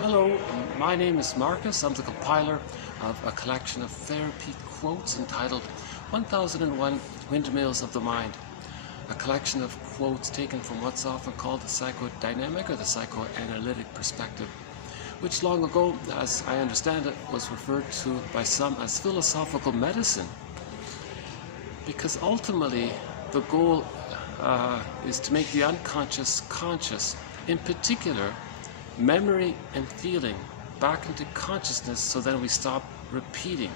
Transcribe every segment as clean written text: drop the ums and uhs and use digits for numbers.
Hello, my name is Marcus. I'm the compiler of a collection of therapy quotes entitled 1001 Windmills of the Mind. A collection of quotes taken from what's often called the psychodynamic or the psychoanalytic perspective, which long ago, as I understand it, was referred to by some as philosophical medicine. Because ultimately, the goal is to make the unconscious conscious, in particular, memory and feeling back into consciousness, so then we stop repeating.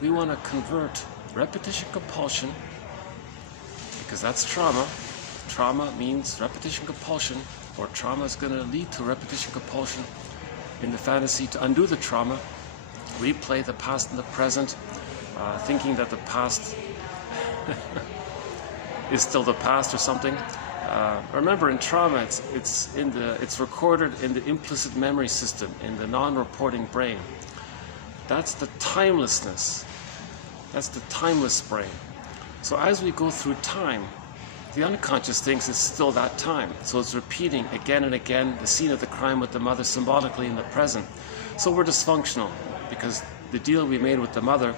We want to convert repetition compulsion, because that's trauma. Trauma means repetition compulsion, or trauma is going to lead to repetition compulsion. In the fantasy to undo the trauma, replay the past and the present, thinking that the past is still the past or something. Remember, in trauma, it's recorded in the implicit memory system, in the non-reporting brain. That's the timelessness. That's the timeless brain. So as we go through time, the unconscious thinks it's still that time. So it's repeating again and again the scene of the crime with the mother symbolically in the present. So we're dysfunctional, because the deal we made with the mother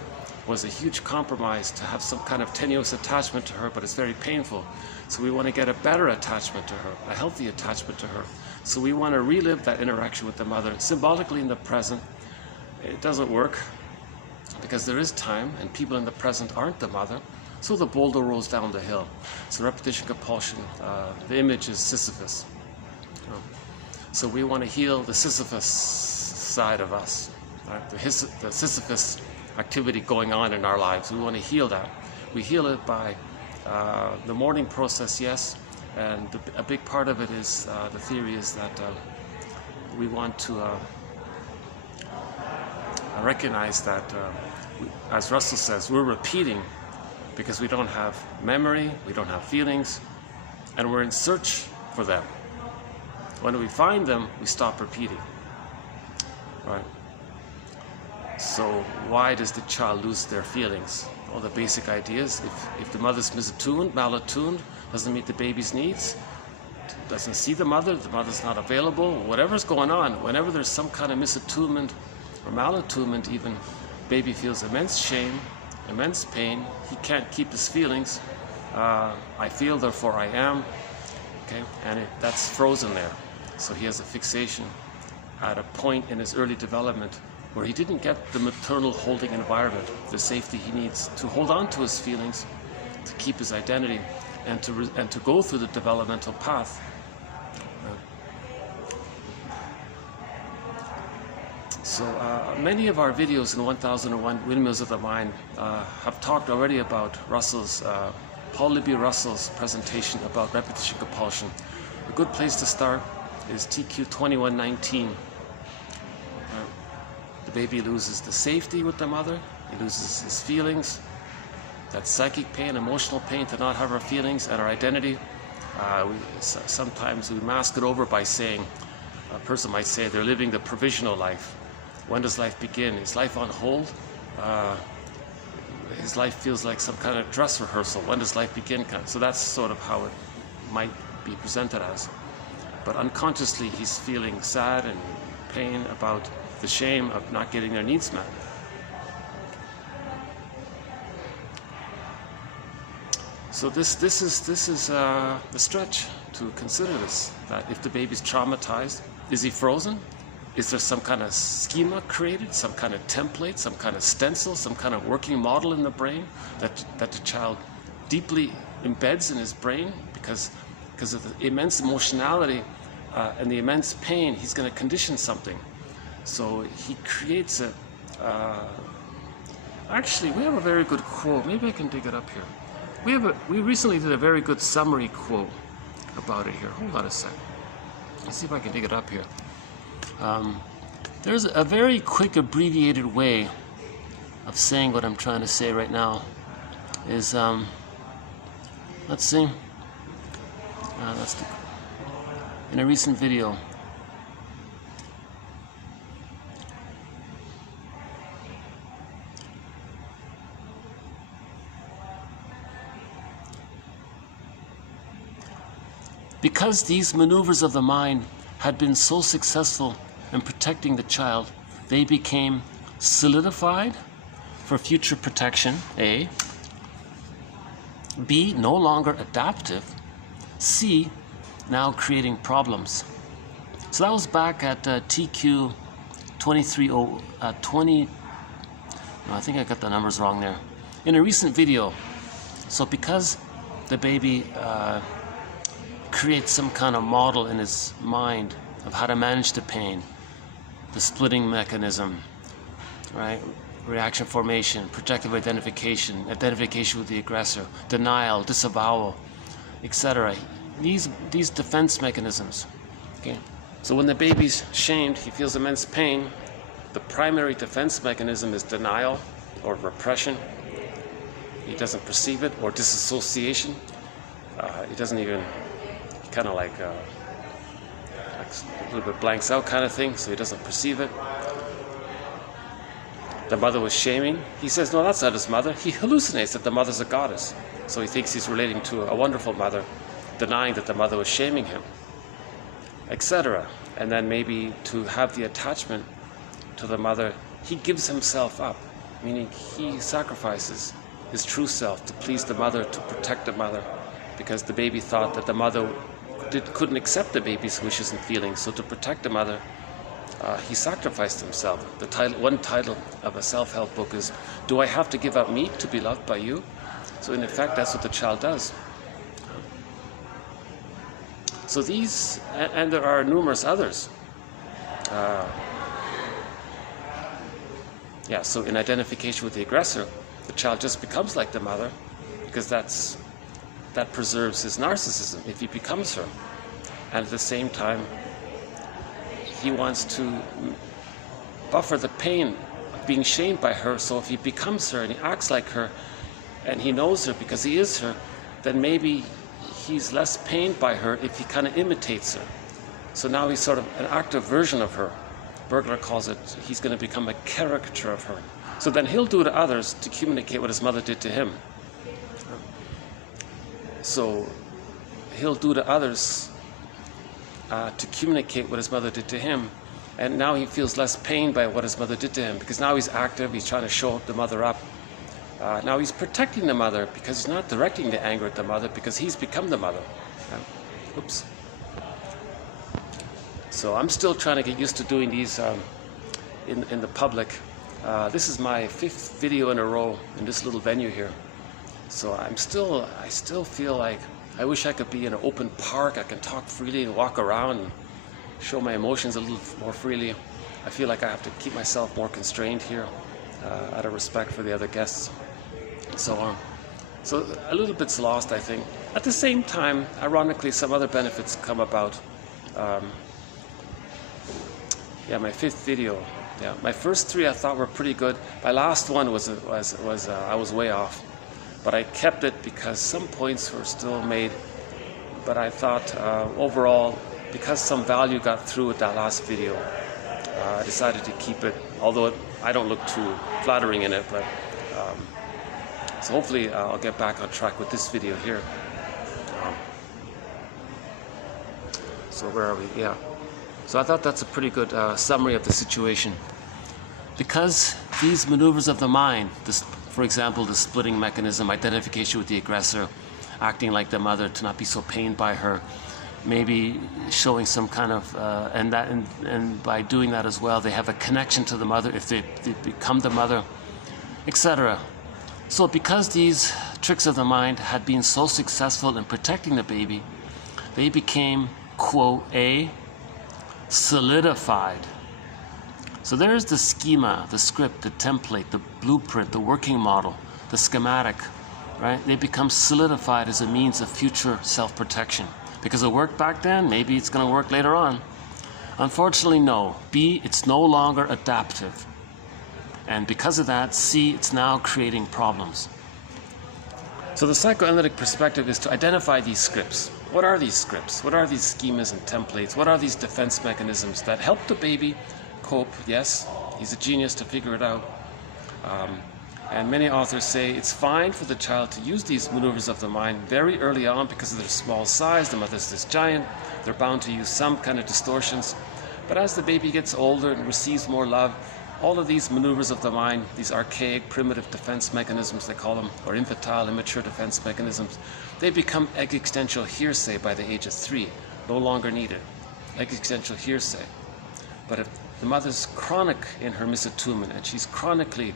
was a huge compromise to have some kind of tenuous attachment to her, but it's very painful. So we want to get a better attachment to her, a healthy attachment to her. So we want to relive that interaction with the mother symbolically in the present. It doesn't work, because there is time and people in the present aren't the mother. So the boulder rolls down the hill. So repetition compulsion, the image is Sisyphus. So we want to heal the Sisyphus side of us, right? The Sisyphus activity going on in our lives. We want to heal that. We heal it by the mourning process, yes, and a big part of it is the theory is that we want to recognize that, as Russell says, we're repeating because we don't have memory, we don't have feelings, and we're in search for them. When we find them, we stop repeating, right? So why does the child lose their feelings? Well, the basic idea is if the mother's misattuned, malattuned, doesn't meet the baby's needs, doesn't see the mother's not available, whatever's going on, whenever there's some kind of misattunement or malattunement even, baby feels immense shame, immense pain. He can't keep his feelings. I feel, therefore I am. Okay, and that's frozen there. So he has a fixation at a point in his early development where he didn't get the maternal holding environment, the safety he needs to hold on to his feelings, to keep his identity, and to go through the developmental path. So many of our videos in 1001 Windmills of the Mind have talked already about Russell's, Paul Libby Russell's presentation about repetition compulsion. A good place to start is TQ 2119. The baby loses the safety with the mother, he loses his feelings, that psychic pain, emotional pain to not have our feelings and our identity. Sometimes we mask it over by saying, a person might say they're living the provisional life. When does life begin? Is life on hold? His life feels like some kind of dress rehearsal. When does life begin? So that's sort of how it might be presented as. But unconsciously he's feeling sad and pain about the shame of not getting their needs met. So this is the stretch to consider this, that if the baby's traumatized, is he frozen? Is there some kind of schema created, some kind of template, some kind of stencil, some kind of working model in the brain that the child deeply embeds in his brain because of the immense emotionality and the immense pain? He's going to condition something. So he creates a... actually, we have a very good quote. Maybe I can dig it up here. We recently did a very good summary quote about it here. Hold on a second. Let's see if I can dig it up here. There's a very quick abbreviated way of saying what I'm trying to say right now. Is let's see. In a recent video. Because these maneuvers of the mind had been so successful and protecting the child, they became solidified for future protection, A. B, no longer adaptive. C, now creating problems. So that was back at TQ 20, no, I think I got the numbers wrong there. In a recent video, so because the baby creates some kind of model in his mind of how to manage the pain, the splitting mechanism, right? Reaction formation, projective identification, identification with the aggressor, denial, disavowal, etc. These defense mechanisms. Okay. So when the baby's shamed, he feels immense pain. The primary defense mechanism is denial or repression. He doesn't perceive it, or disassociation. He doesn't even, kind of like a little bit blanks out kind of thing, so he doesn't perceive it. The mother was shaming. He says, no, that's not his mother. He hallucinates that the mother's a goddess. So he thinks he's relating to a wonderful mother, denying that the mother was shaming him, etc. And then maybe to have the attachment to the mother, he gives himself up, meaning he sacrifices his true self to please the mother, to protect the mother, because the baby thought that the mother couldn't accept the baby's wishes and feelings. So to protect the mother, he sacrificed himself. One title of a self-help book is, Do I Have to Give Up Me to Be Loved by You? So in effect, that's what the child does. So these, and there are numerous others. So in identification with the aggressor, the child just becomes like the mother, because that preserves his narcissism if he becomes her. And at the same time, he wants to buffer the pain of being shamed by her, so if he becomes her and he acts like her and he knows her because he is her, then maybe he's less pained by her if he kind of imitates her. So now he's sort of an active version of her. Bergler calls it, he's going to become a caricature of her. So then he'll do to others to communicate what his mother did to him. So he'll do to others to communicate what his mother did to him, and now he feels less pain by what his mother did to him, because now he's active, he's trying to show the mother up. Now he's protecting the mother, because he's not directing the anger at the mother, because he's become the mother. Oops. So I'm still trying to get used to doing these in the public. This is my 5th video in a row in this little venue here. So I still feel like I wish I could be in an open park. I can talk freely and walk around and show my emotions a little more freely. I feel like I have to keep myself more constrained here out of respect for the other guests and so on. So a little bit's lost, I think. At the same time, ironically, some other benefits come about. My 5th video. My first 3 I thought were pretty good. My last one was I was way off. But I kept it because some points were still made. But I thought overall, because some value got through with that last video, I decided to keep it. Although I don't look too flattering in it, but so hopefully I'll get back on track with this video here. So where are we? So I thought that's a pretty good summary of the situation. Because these maneuvers of the mind, for example, the splitting mechanism, identification with the aggressor, acting like the mother to not be so pained by her, maybe showing some kind of, and by doing that as well, they have a connection to the mother if they become the mother, etc. So because these tricks of the mind had been so successful in protecting the baby, they became, quote, A, solidified. So there's the schema, the script, the template, the blueprint, the working model, the schematic, right? They become solidified as a means of future self-protection. Because it worked back then, maybe it's going to work later on. Unfortunately, no. B, it's no longer adaptive. And because of that, C, it's now creating problems. So the psychoanalytic perspective is to identify these scripts. What are these scripts? What are these schemas and templates? What are these defense mechanisms that help the baby cope? Yes, he's a genius to figure it out. And many authors say it's fine for the child to use these maneuvers of the mind very early on because of their small size. The mother's this giant. They're bound to use some kind of distortions. But as the baby gets older and receives more love, all of these maneuvers of the mind, these archaic, primitive defense mechanisms, they call them, or infantile, immature defense mechanisms, they become existential hearsay by the age of 3, no longer needed. Existential hearsay. But if the mother's chronic in her misattunement, and she's chronically,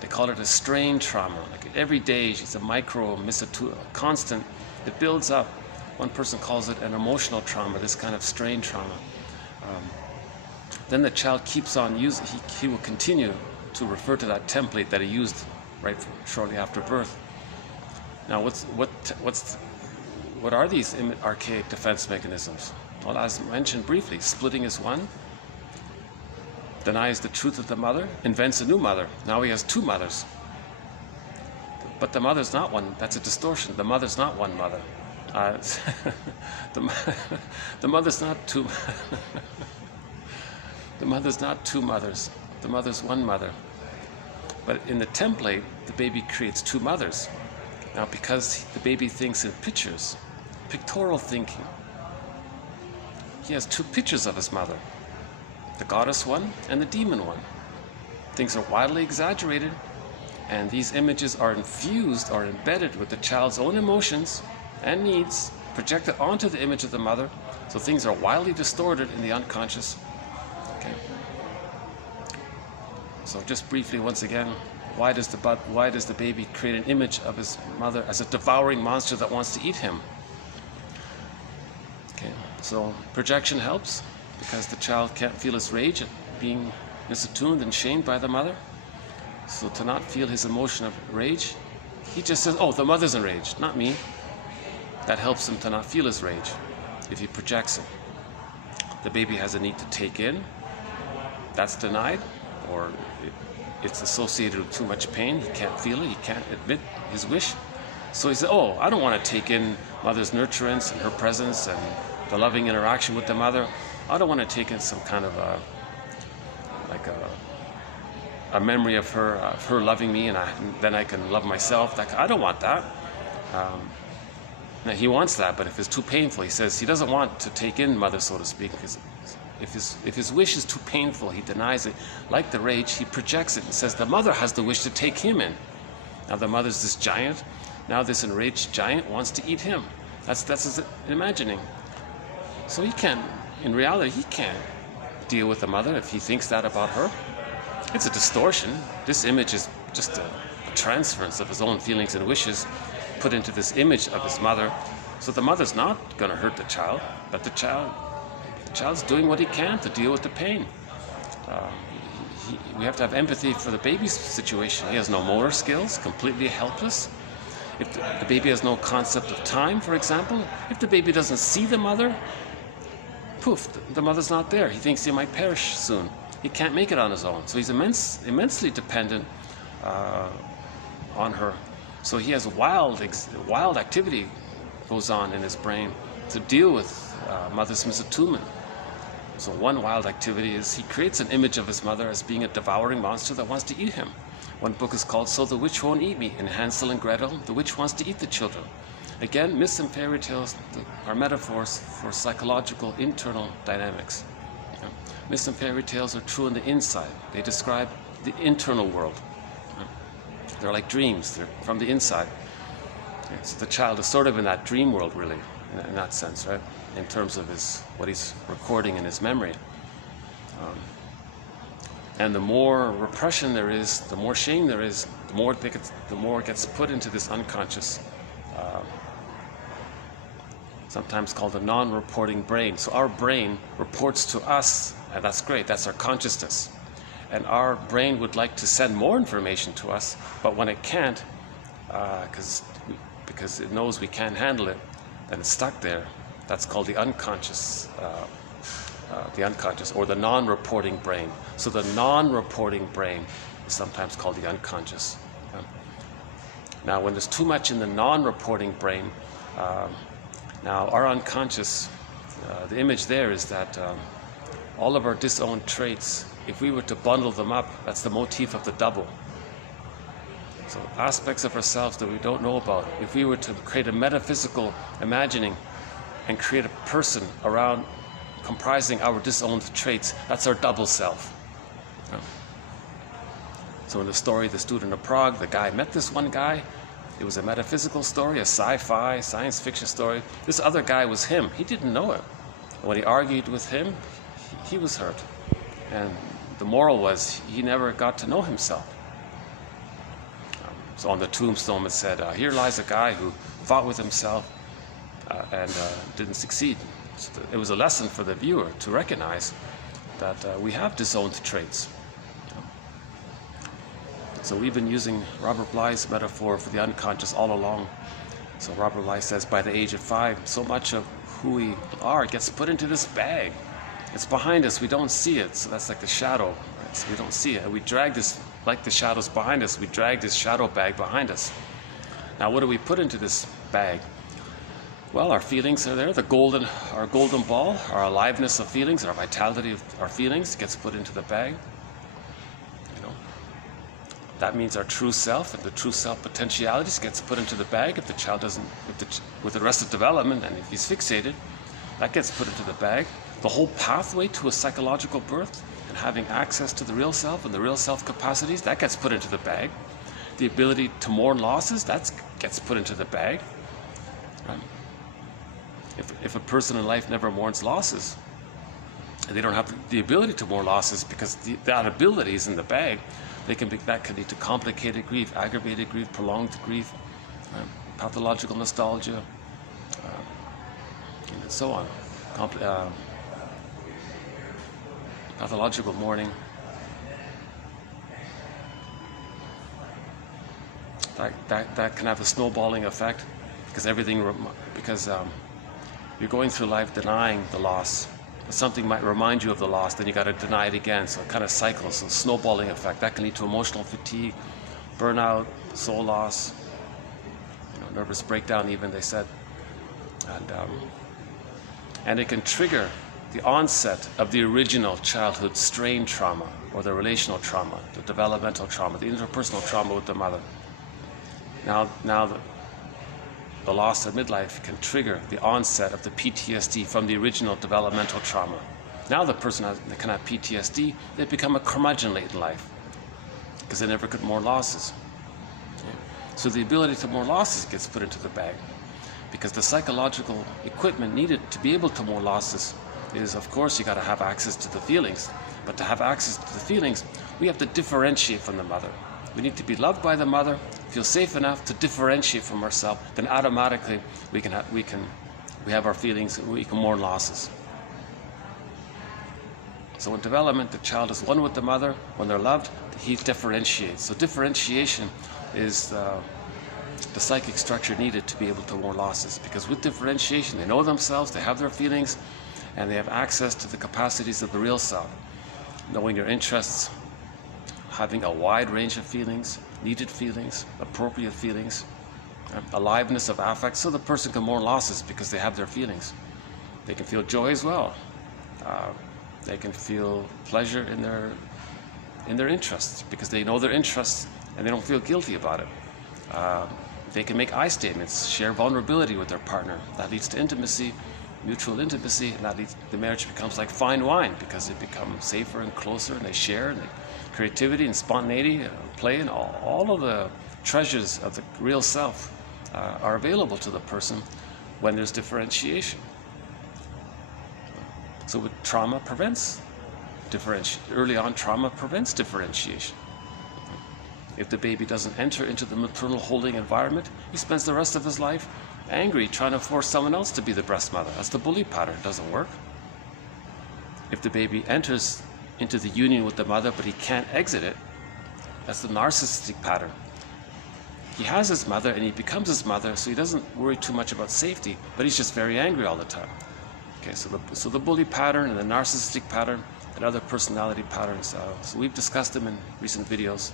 they call it a strain trauma, like every day she's a micro misattunement, constant, it builds up. One person calls it an emotional trauma, this kind of strain trauma. Then the child keeps on using, he will continue to refer to that template that he used shortly after birth. Now what are these archaic defense mechanisms? Well, as mentioned briefly, splitting is one, denies the truth of the mother, invents a new mother. Now he has 2 mothers. But the mother's not one, that's a distortion. The mother's not one mother. The mother's not 2 The mother's not 2 mothers. The mother's one mother. But in the template, the baby creates 2 mothers. Now, because the baby thinks in pictures, pictorial thinking, he has 2 pictures of his mother, the goddess one and the demon one. Things are wildly exaggerated, and these images are infused or embedded with the child's own emotions and needs, projected onto the image of the mother, so things are wildly distorted in the unconscious. Okay. So just briefly, once again, why does the baby create an image of his mother as a devouring monster that wants to eat him? Okay. So projection helps because the child can't feel his rage at being misattuned and shamed by the mother. So to not feel his emotion of rage, he just says, "Oh, the mother's enraged, not me." That helps him to not feel his rage if he projects it. The baby has a need to take in. That's denied, or it's associated with too much pain. He can't feel it. He can't admit his wish. So he said, "Oh, I don't want to take in mother's nurturance and her presence and the loving interaction with the mother. I don't want to take in some kind of a memory of her loving me, and then I can love myself. I don't want that." Now he wants that, but if it's too painful, he says he doesn't want to take in mother, so to speak, because if his wish is too painful, he denies it. Like the rage, he projects it and says the mother has the wish to take him in. Now the mother's this giant. Now this enraged giant wants to eat him. That's his imagining. So he can't, in reality, he can't deal with the mother if he thinks that about her. It's a distortion. This image is just a transference of his own feelings and wishes put into this image of his mother. So the mother's not going to hurt the child, but the child's doing what he can to deal with the pain. We have to have empathy for the baby's situation. He has no motor skills, completely helpless. If the baby has no concept of time, for example, if the baby doesn't see the mother, poof, the mother's not there. He thinks he might perish soon. He can't make it on his own. So he's immensely dependent on her. So he has wild activity goes on in his brain to deal with mother's misattunement. So one wild activity is he creates an image of his mother as being a devouring monster that wants to eat him. One book is called "So the Witch Won't Eat Me." In Hansel and Gretel, the witch wants to eat the children. Again, myths and fairy tales are metaphors for psychological internal dynamics. Myths and fairy tales are true on the inside. They describe the internal world. They're like dreams. They're from the inside. So the child is sort of in that dream world, really, in that sense, right? In terms of what he's recording in his memory. And the more repression there is, the more shame there is, the more it gets put into this unconscious, sometimes called the non-reporting brain. So our brain reports to us, and that's great. That's our consciousness. And our brain would like to send more information to us, but when it can't, because it knows we can't handle it, then it's stuck there. That's called the unconscious, or the non-reporting brain. So the non-reporting brain is sometimes called the unconscious. Now, when there's too much in the non-reporting brain, now our unconscious, the image there is that all of our disowned traits, if we were to bundle them up, that's the motif of the double. So aspects of ourselves that we don't know about, if we were to create a metaphysical imagining and create a person around comprising our disowned traits. That's our double self. So in the story, The Student of Prague, the guy met this one guy. It was a metaphysical story, a sci-fi, science fiction story. This other guy was him. He didn't know it. When he argued with him, he was hurt. And the moral was he never got to know himself. So on the tombstone it said, here lies a guy who fought with himself and didn't succeed. So it was a lesson for the viewer to recognize that we have disowned traits. So we've been using Robert Bly's metaphor for the unconscious all along. So Robert Bly says by the age of 5, so much of who we are gets put into this bag. It's behind us, we don't see it. So that's like the shadow, right? So we don't see it. And we drag this, like the shadows behind us, we drag this shadow bag behind us. Now what do we put into this bag? Well, our feelings are there, our golden ball, our aliveness of feelings, our vitality of our feelings gets put into the bag. That means our true self and the true self potentialities gets put into the bag. If the child doesn't, with arrested development, and if he's fixated, that gets put into the bag. The whole pathway to a psychological birth and having access to the real self and the real self capacities, that gets put into the bag. The ability to mourn losses, that gets put into the bag. If a person in life never mourns losses, and they don't have the ability to mourn losses because that ability is in the bag, that can lead to complicated grief, aggravated grief, prolonged grief, pathological nostalgia, and so on. Pathological mourning. That can have a snowballing effect because you're going through life denying the loss. Something might remind you of the loss, then you got to deny it again. So it kind of cycles, so snowballing effect. That can lead to emotional fatigue, burnout, soul loss, nervous breakdown even, they said. And it can trigger the onset of the original childhood strain trauma, or the relational trauma, the developmental trauma, the interpersonal trauma with the mother. Now the loss of midlife can trigger the onset of the PTSD from the original developmental trauma. Now the person can have PTSD, they become a curmudgeon late in life because they never could mourn losses. So the ability to mourn losses gets put into the bag because the psychological equipment needed to be able to mourn losses is, of course, you got to have access to the feelings. But to have access to the feelings, we have to differentiate from the mother. We need to be loved by the mother, feel safe enough to differentiate from ourselves, then automatically we have our feelings, we can mourn losses. So in development, the child is one with the mother. When they're loved, he differentiates. So differentiation is the psychic structure needed to be able to mourn losses, because with differentiation, they know themselves, they have their feelings, and they have access to the capacities of the real self, knowing your interests, having a wide range of feelings, needed feelings, appropriate feelings, aliveness of affect, so the person can mourn losses because they have their feelings. They can feel joy as well. They can feel pleasure in their interests because they know their interests and they don't feel guilty about it. They can make I statements, share vulnerability with their partner. That leads to intimacy, mutual intimacy, and the marriage becomes like fine wine because it becomes safer and closer, and they share, and creativity and spontaneity, play, and all of the treasures of the real self are available to the person when there's differentiation. So with trauma prevents differentiation. Early on, trauma prevents differentiation. If the baby doesn't enter into the maternal holding environment, he spends the rest of his life angry, trying to force someone else to be the breast mother. That's the bully pattern. It doesn't work. If the baby enters into the union with the mother, but he can't exit it, that's the narcissistic pattern. He has his mother and he becomes his mother, so he doesn't worry too much about safety, but he's just very angry all the time. Okay, so the bully pattern and the narcissistic pattern and other personality patterns, so we've discussed them in recent videos.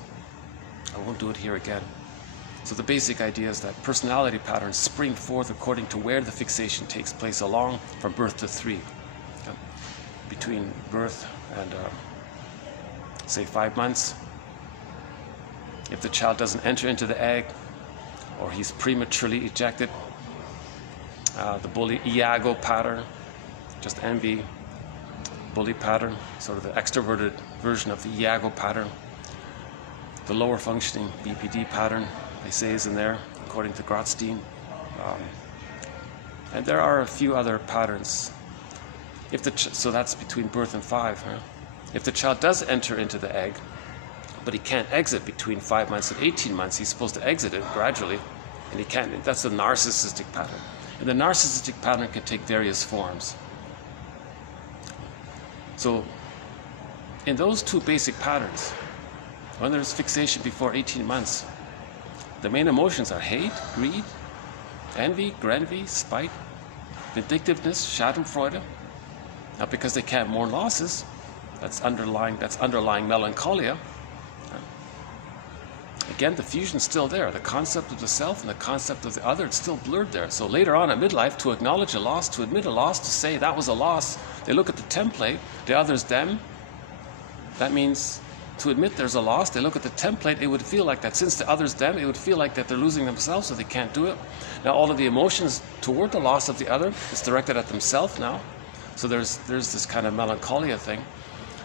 I won't do it here again. So the basic idea is that personality patterns spring forth according to where the fixation takes place along from birth to 3. Okay? Between birth and say 5 months, if the child doesn't enter into the egg or he's prematurely ejected, the bully Iago pattern, just envy, bully pattern, sort of the extroverted version of the Iago pattern. The lower functioning BPD pattern, they say, is in there, according to Grotstein. And there are a few other patterns. So that's between birth and 5. Huh? If the child does enter into the egg, but he can't exit between 5 months and 18 months, he's supposed to exit it gradually, and he can't. That's the narcissistic pattern. And the narcissistic pattern can take various forms. So in those two basic patterns, when there's fixation before 18 months, the main emotions are hate, greed, envy, grenvy, spite, vindictiveness, schadenfreude. Now, because they can't mourn losses, that's underlying melancholia. Again, the fusion's still there. The concept of the self and the concept of the other, it's still blurred there. So later on at midlife, to acknowledge a loss, to admit a loss, to say that was a loss, they look at the template, the other's them. That means to admit there's a loss, they look at the template, it would feel like that. Since the other's them, it would feel like that they're losing themselves, so they can't do it. Now all of the emotions toward the loss of the other is directed at themselves now. So there's this kind of melancholia thing.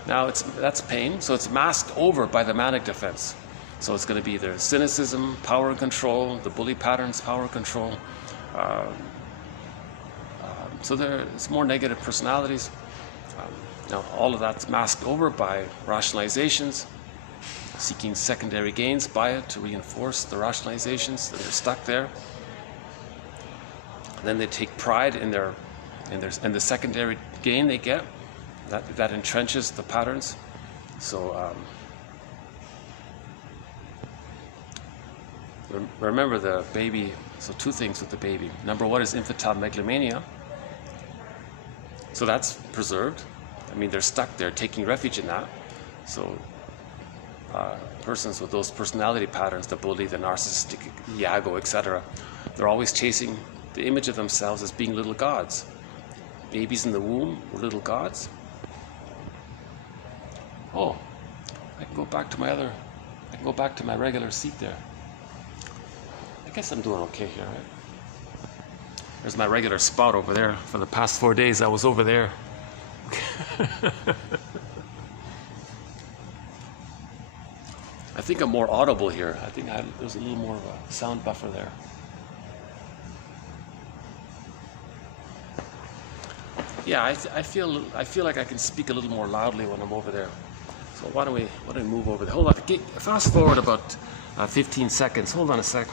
Now that's pain, so it's masked over by the manic defense. So it's going to be either cynicism, power and control, the bully patterns, power and control. So there's more negative personalities. Now all of that's masked over by rationalizations, seeking secondary gains by it to reinforce the rationalizations that are stuck there. And then they take pride in the secondary gain they get. That entrenches the patterns. So remember the baby. So two things with the baby. Number one is infantile megalomania. So that's preserved. I mean, they're stuck there, taking refuge in that. So persons with those personality patterns, the bully, the narcissistic, Iago, etc., they're always chasing the image of themselves as being little gods. Babies in the womb were little gods. Oh, I can go back to my regular seat there. I guess I'm doing okay here, right? There's my regular spot over there. For the past 4 days, I was over there. I think I'm more audible here. I think there's a little more of a sound buffer there. Yeah, I feel like I can speak a little more loudly when I'm over there. So why don't we move over there? Hold on. Fast forward about 15 seconds. Hold on a sec.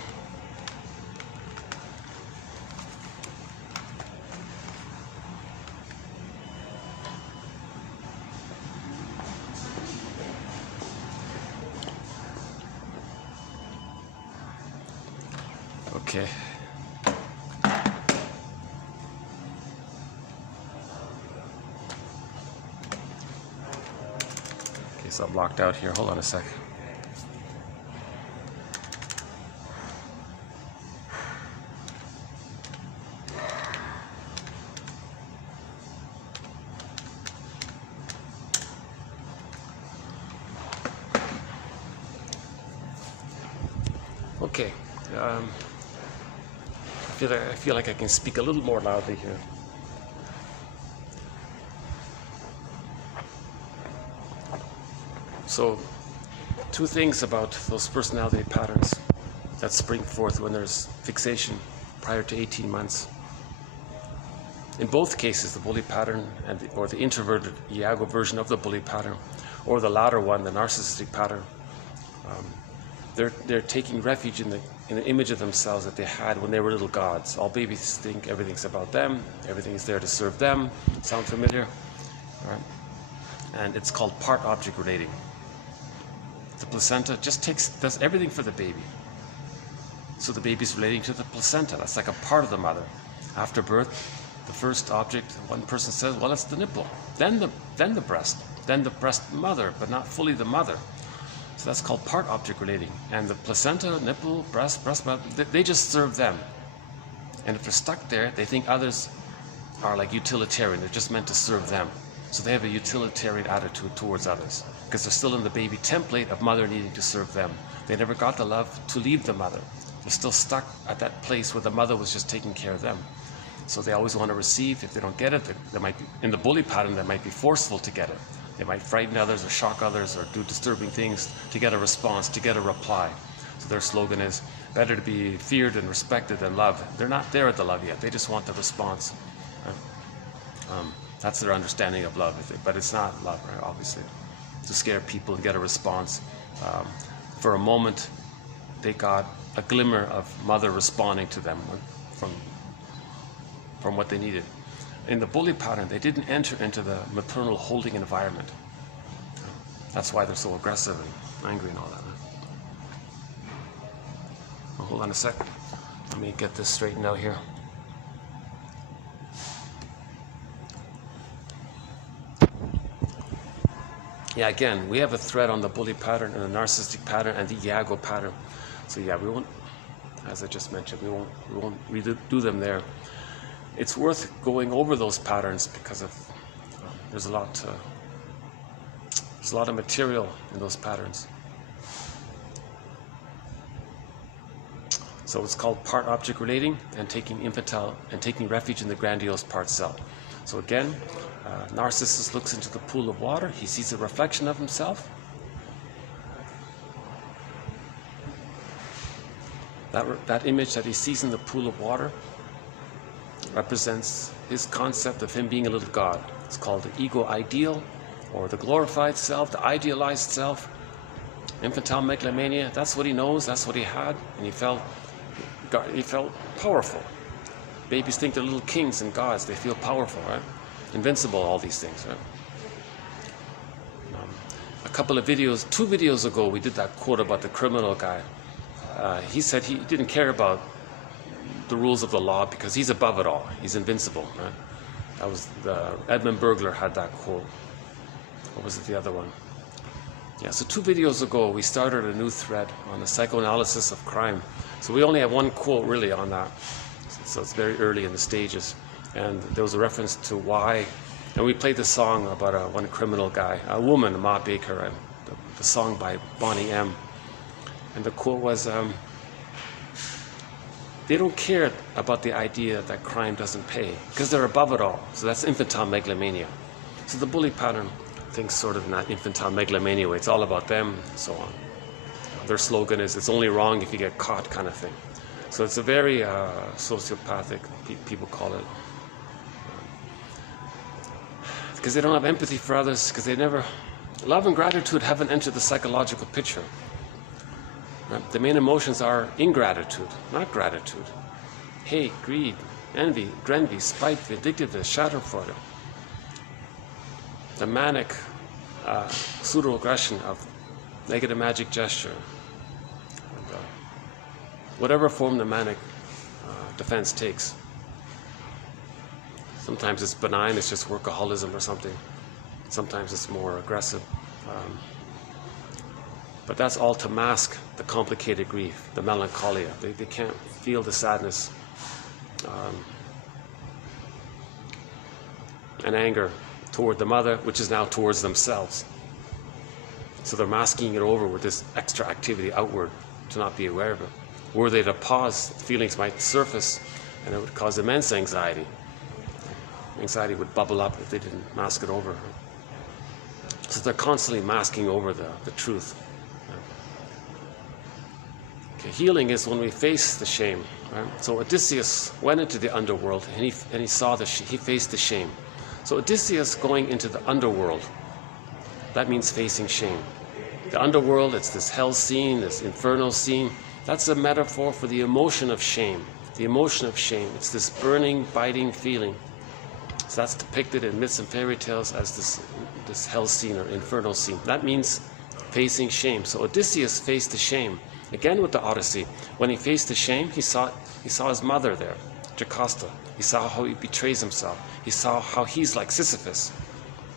Okay. Okay, so I'm locked out here. Hold on a sec. Okay. I feel like I can speak a little more loudly here. So, two things about those personality patterns that spring forth when there's fixation prior to 18 months. In both cases, the bully pattern or the introverted Iago version of the bully pattern, or the latter one, the narcissistic pattern, they're taking refuge in the image of themselves that they had when they were little gods. All babies think everything's about them, everything is there to serve them. Sound familiar? All right. And it's called part-object relating. The placenta just does everything for the baby. So the baby's relating to the placenta. That's like a part of the mother. After birth, the first object, one person says, well, it's the nipple. Then the breast. Then the breast mother, but not fully the mother. So that's called part-object relating. And the placenta, nipple, breast mother, they just serve them. And if they're stuck there, they think others are like utilitarian. They're just meant to serve them. So they have a utilitarian attitude towards others because they're still in the baby template of mother needing to serve them. They never got the love to leave the mother. They're still stuck at that place where the mother was just taking care of them. So they always want to receive. If they don't get it, they might be, in the bully pattern, they might be forceful to get it. They might frighten others or shock others or do disturbing things to get a response, to get a reply. So their slogan is, better to be feared and respected than loved. They're not there at the love yet. They just want the response. Right? That's their understanding of love, but it's not love, right? Obviously. To scare people and get a response. For a moment, they got a glimmer of mother responding to them from what they needed. In the bully pattern, they didn't enter into the maternal holding environment. That's why they're so aggressive and angry and all that. Well, hold on a second. Let me get this straightened out here. Yeah, again, we have a thread on the bully pattern and the narcissistic pattern and the Iago pattern. So yeah, we won't, as I just mentioned, we won't redo them there. It's worth going over those patterns because of there's a lot of material in those patterns. So it's called part object relating and taking infantile and taking refuge in the grandiose part self. So again, narcissist looks into the pool of water. He sees a reflection of himself. That image that he sees in the pool of water represents his concept of him being a little god. It's called the ego ideal, or the glorified self, the idealized self. Infantile megalomania, that's what he knows, that's what he had, and he felt powerful. Babies think they're little kings and gods. They feel powerful, right? Invincible, all these things, right? Two videos ago, we did that quote about the criminal guy. He said he didn't care about the rules of the law because he's above it all. He's invincible, right? That was Edmund Burglar had that quote. What was it, the other one? Yeah, so 2 videos ago, we started a new thread on the psychoanalysis of crime. So we only have one quote really on that. So it's very early in the stages. And there was a reference to why, and we played the song about one criminal guy, a woman, Ma Baker, the song by Bonnie M. And the quote was, they don't care about the idea that crime doesn't pay, because they're above it all. So that's infantile megalomania. So the bully pattern thinks sort of in that infantile megalomania way. It's all about them, and so on. Their slogan is, it's only wrong if you get caught, kind of thing. So it's a very sociopathic, people call it. Because they don't have empathy for others, because they never, love and gratitude haven't entered the psychological picture. Right? The main emotions are ingratitude, not gratitude. Hate, greed, envy, spite, vindictiveness, schadenfreude. The manic pseudo-aggression of negative magic gesture. And, whatever form the manic defense takes. Sometimes it's benign, it's just workaholism or something. Sometimes it's more aggressive. But that's all to mask the complicated grief, the melancholia. They can't feel the sadness and anger toward the mother, which is now towards themselves. So they're masking it over with this extra activity outward to not be aware of it. Were they to pause, feelings might surface and it would cause immense anxiety. Anxiety would bubble up if they didn't mask it over. So they're constantly masking over the truth. Okay, healing is when we face the shame. Right? So Odysseus went into the underworld and he faced the shame. So Odysseus going into the underworld, that means facing shame. The underworld, it's this hell scene, this infernal scene. That's a metaphor for the emotion of shame. The emotion of shame. It's this burning, biting feeling. So that's depicted in myths and fairy tales as this hell scene or infernal scene. That means facing shame. So Odysseus faced the shame. Again with the Odyssey, when he faced the shame, he saw his mother there, Jocasta. He saw how he betrays himself. He saw how he's like Sisyphus.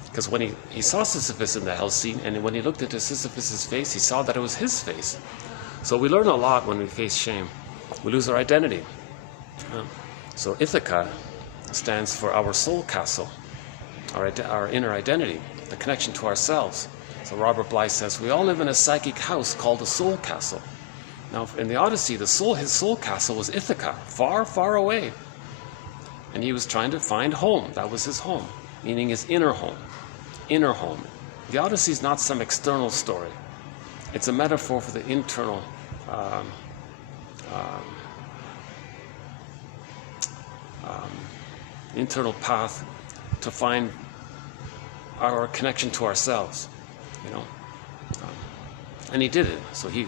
Because when he saw Sisyphus in the hell scene, and when he looked into Sisyphus's face, he saw that it was his face. So we learn a lot when we face shame. We lose our identity. So Ithaca stands for our soul castle, our inner identity, the connection to ourselves. So Robert Bly says, we all live in a psychic house called the soul castle. Now in the Odyssey, his soul castle was Ithaca, far, far away. And he was trying to find home. That was his home, meaning his inner home. Inner home. The Odyssey is not some external story. It's a metaphor for the internal internal path to find our connection to ourselves, you know. And he did it. So he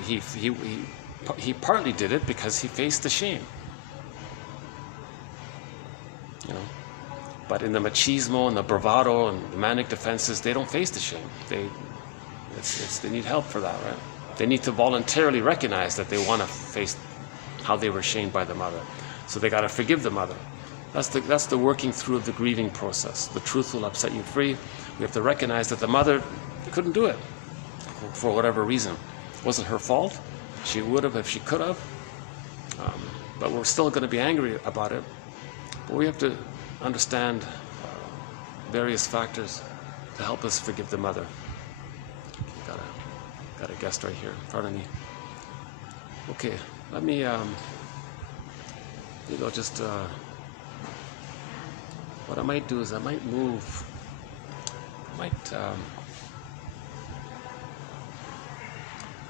partly did it because he faced the shame, you know. But in the machismo and the bravado and the manic defenses, they don't face the shame. They need help for that, right? They need to voluntarily recognize that they want to face how they were shamed by the mother. So they got to forgive the mother. That's the working through of the grieving process. The truth will upset you free. We have to recognize that the mother couldn't do it for whatever reason. It wasn't her fault. She would have if she could have. But we're still going to be angry about it. But we have to understand various factors to help us forgive the mother. Got a guest right here in front of me. Okay, let me just what I might do is I might move. I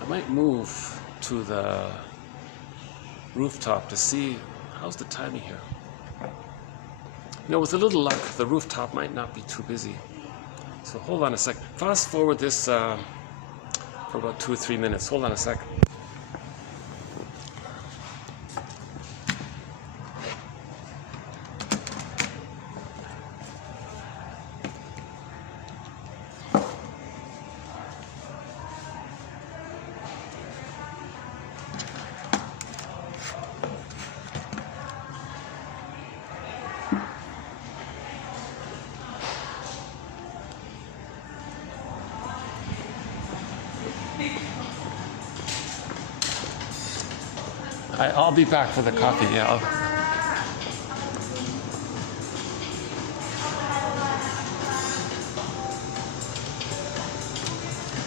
might move to the rooftop to see how's the timing here. You know, with a little luck, the rooftop might not be too busy. So hold on a sec. Fast forward this for about 2 or 3 minutes. Hold on a sec. I'll be back for the coffee, yeah.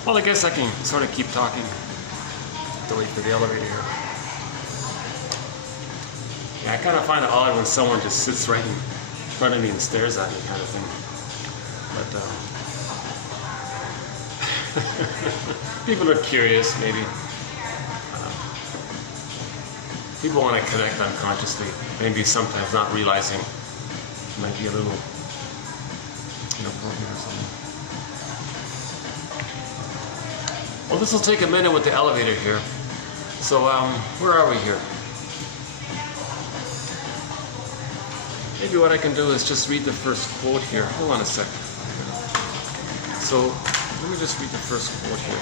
Well, I guess I can sort of keep talking to wait for the elevator here. Yeah, I kind of find it odd when someone just sits right in front of me and stares at me kind of thing. But people are curious, maybe. People want to connect unconsciously, maybe sometimes not realizing it might be a little inappropriate or something. Well, this will take a minute with the elevator here. So, where are we here? Maybe what I can do is just read the first quote here. Hold on a second. So, let me just read the first quote here.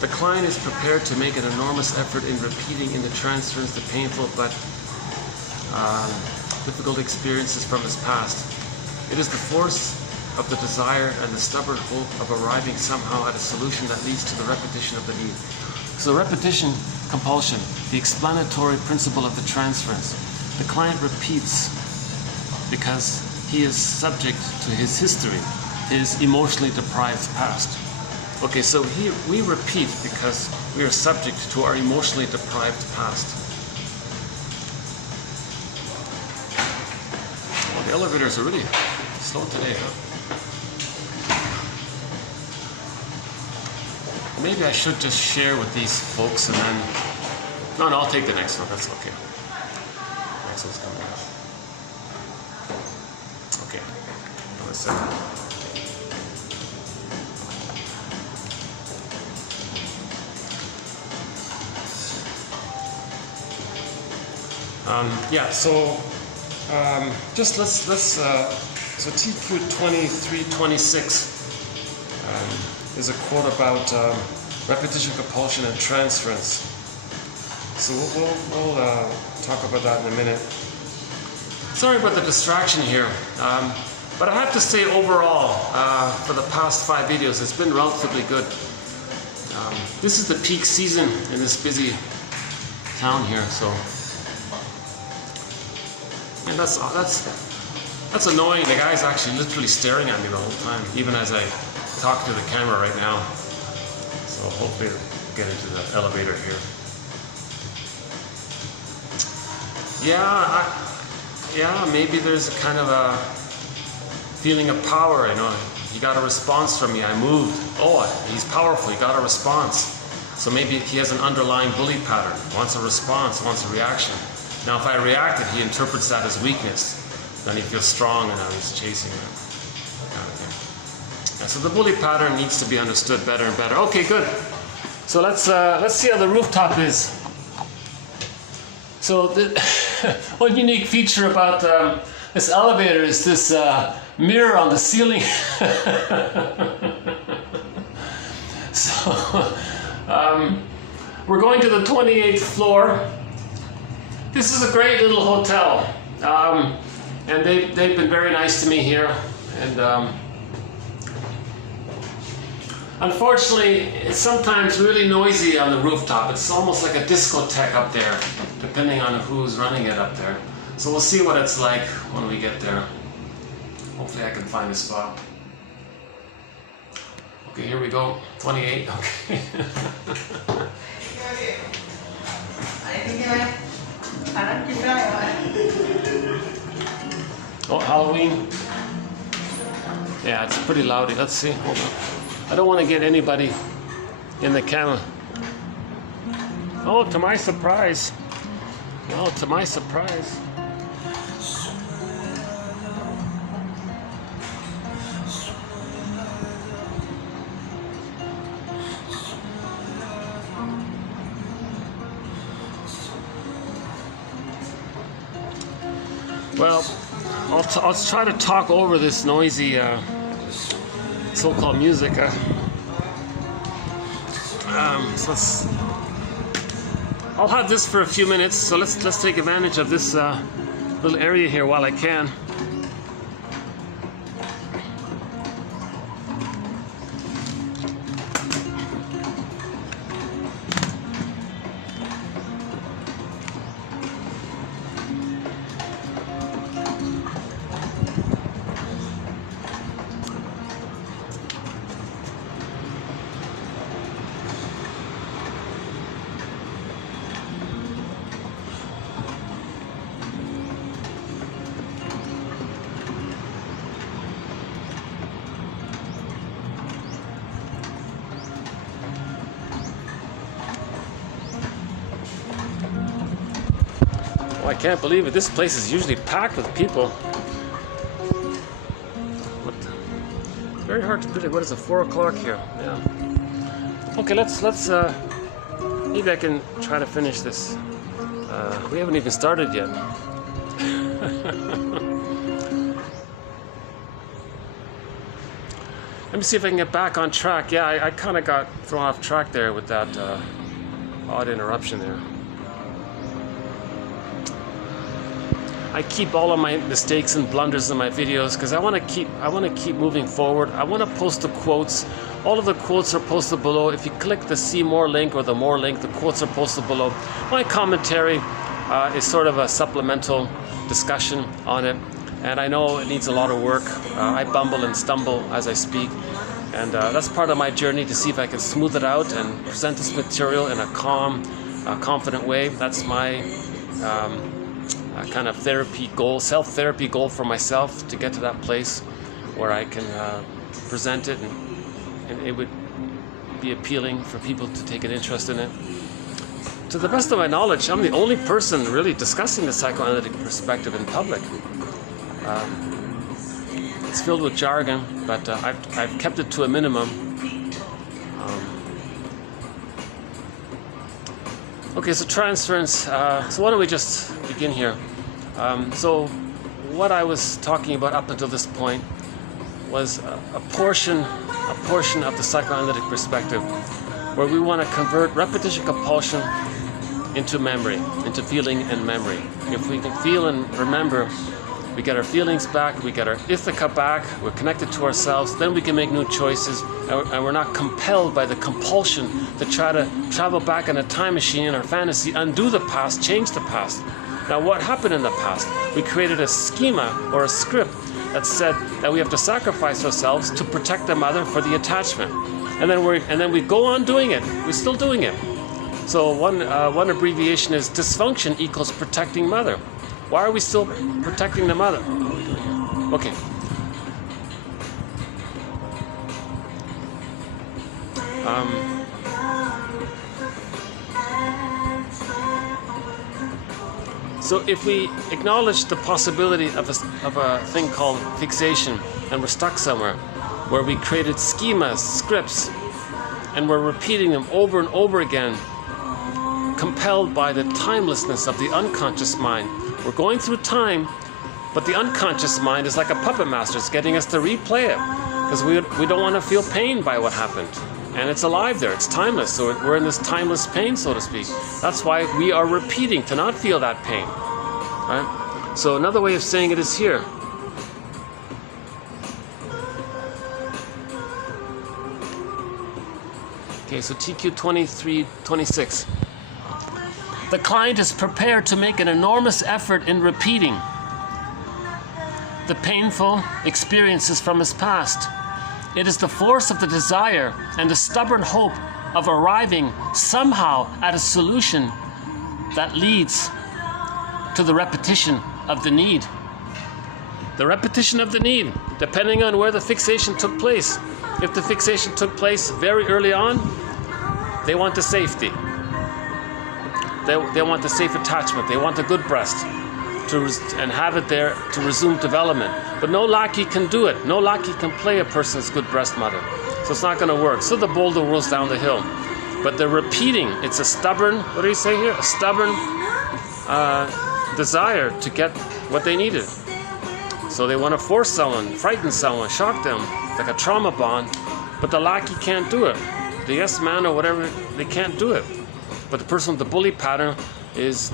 The client is prepared to make an enormous effort in repeating in the transference the painful but difficult experiences from his past. It is the force of the desire and the stubborn hope of arriving somehow at a solution that leads to the repetition of the need. So repetition, compulsion, the explanatory principle of the transference. The client repeats because he is subject to his history, his emotionally deprived past. Okay, so we repeat because we are subject to our emotionally deprived past. Well, the elevators are really slow today, huh? Maybe I should just share with these folks and then... No, I'll take the next one, that's okay. Next one's coming up. Okay, hold on a second. Just let's so TQ 2326 is a quote about repetition, compulsion, and transference. So we'll talk about that in a minute. Sorry about the distraction here, but I have to say overall, for the past 5 videos, it's been relatively good. This is the peak season in this busy town here, so. And that's annoying. The guy's actually literally staring at me the whole time, even as I talk to the camera right now. So hopefully we'll get into the elevator here. Yeah, yeah, maybe there's a kind of a feeling of power, you know. He got a response from me, I moved. Oh, he's powerful, he got a response. So maybe he has an underlying bully pattern, wants a response, wants a reaction. Now if I reacted, he interprets that as weakness. Then he feels strong and now he's chasing it. Kind of thing. Yeah, so the bully pattern needs to be understood better and better. Okay, good. So let's see how the rooftop is. So one unique feature about this elevator is this mirror on the ceiling. So we're going to the 28th floor. This is a great little hotel, and they've been very nice to me here. And unfortunately, it's sometimes really noisy on the rooftop. It's almost like a discotheque up there, depending on who's running it up there. So we'll see what it's like when we get there. Hopefully I can find a spot. Okay, here we go. 28, okay. Oh, Halloween. Yeah, it's pretty loud. Let's see. Hold on. I don't want to get anybody in the camera. Oh, to my surprise. Oh, to my surprise. Well, I'll try to talk over this noisy so-called music. So I'll have this for a few minutes. So let's take advantage of this little area here while I can. I can't believe it. This place is usually packed with people. What? Very hard to predict. What is it? 4 o'clock here. Yeah. Okay, let's maybe I can try to finish this. We haven't even started yet. Let me see if I can get back on track. Yeah, I kind of got thrown off track there with that odd interruption there. I keep all of my mistakes and blunders in my videos because I want to keep moving forward. I want to post the quotes. All of the quotes are posted below. If you click the see more link or the more link, the quotes are posted below. My commentary is sort of a supplemental discussion on it, and I know it needs a lot of work. I bumble and stumble as I speak, and that's part of my journey to see if I can smooth it out and present this material in a calm, confident way. That's my kind of therapy goal, self-therapy goal for myself, to get to that place where I can present it and it would be appealing for people to take an interest in it. To the best of my knowledge, I'm the only person really discussing the psychoanalytic perspective in public. It's filled with jargon, but I've kept it to a minimum. Okay, so transference. So why don't we just begin here? So what I was talking about up until this point was a portion of the psychoanalytic perspective, where we want to convert repetition compulsion into memory, into feeling and memory. If we can feel and remember, we get our feelings back, we get our ithaca back, we're connected to ourselves, then we can make new choices, and we're not compelled by the compulsion to try to travel back in a time machine in our fantasy, undo the past, change the past. Now, what happened in the past? We created a schema or a script that said that we have to sacrifice ourselves to protect the mother for the attachment, and then we go on doing it. We're still doing it. So one abbreviation is dysfunction equals protecting mother. Why are we still protecting the mother? What are we doing here? Okay. So if we acknowledge the possibility of a thing called fixation, and we're stuck somewhere, where we created schemas, scripts, and we're repeating them over and over again, compelled by the timelessness of the unconscious mind. We're going through time, but the unconscious mind is like a puppet master. It's getting us to replay it, because we don't want to feel pain by what happened. And it's alive there, it's timeless, so we're in this timeless pain, so to speak. That's why we are repeating, to not feel that pain. Right? So another way of saying it is here. Okay, so TQ 2326. The client is prepared to make an enormous effort in repeating the painful experiences from his past. It is the force of the desire and the stubborn hope of arriving somehow at a solution that leads to the repetition of the need. The repetition of the need, depending on where the fixation took place. If the fixation took place very early on, they want the safety. They want the safe attachment. They want a good breast and have it there to resume development. But no lackey can do it. No lackey can play a person's good breast mother. So it's not going to work. So the boulder rolls down the hill. But they're repeating. It's a stubborn, what do you say here? A stubborn desire to get what they needed. So they want to force someone, frighten someone, shock them, like a trauma bond. But the lackey can't do it. The yes man or whatever, they can't do it. But the person with the bully pattern is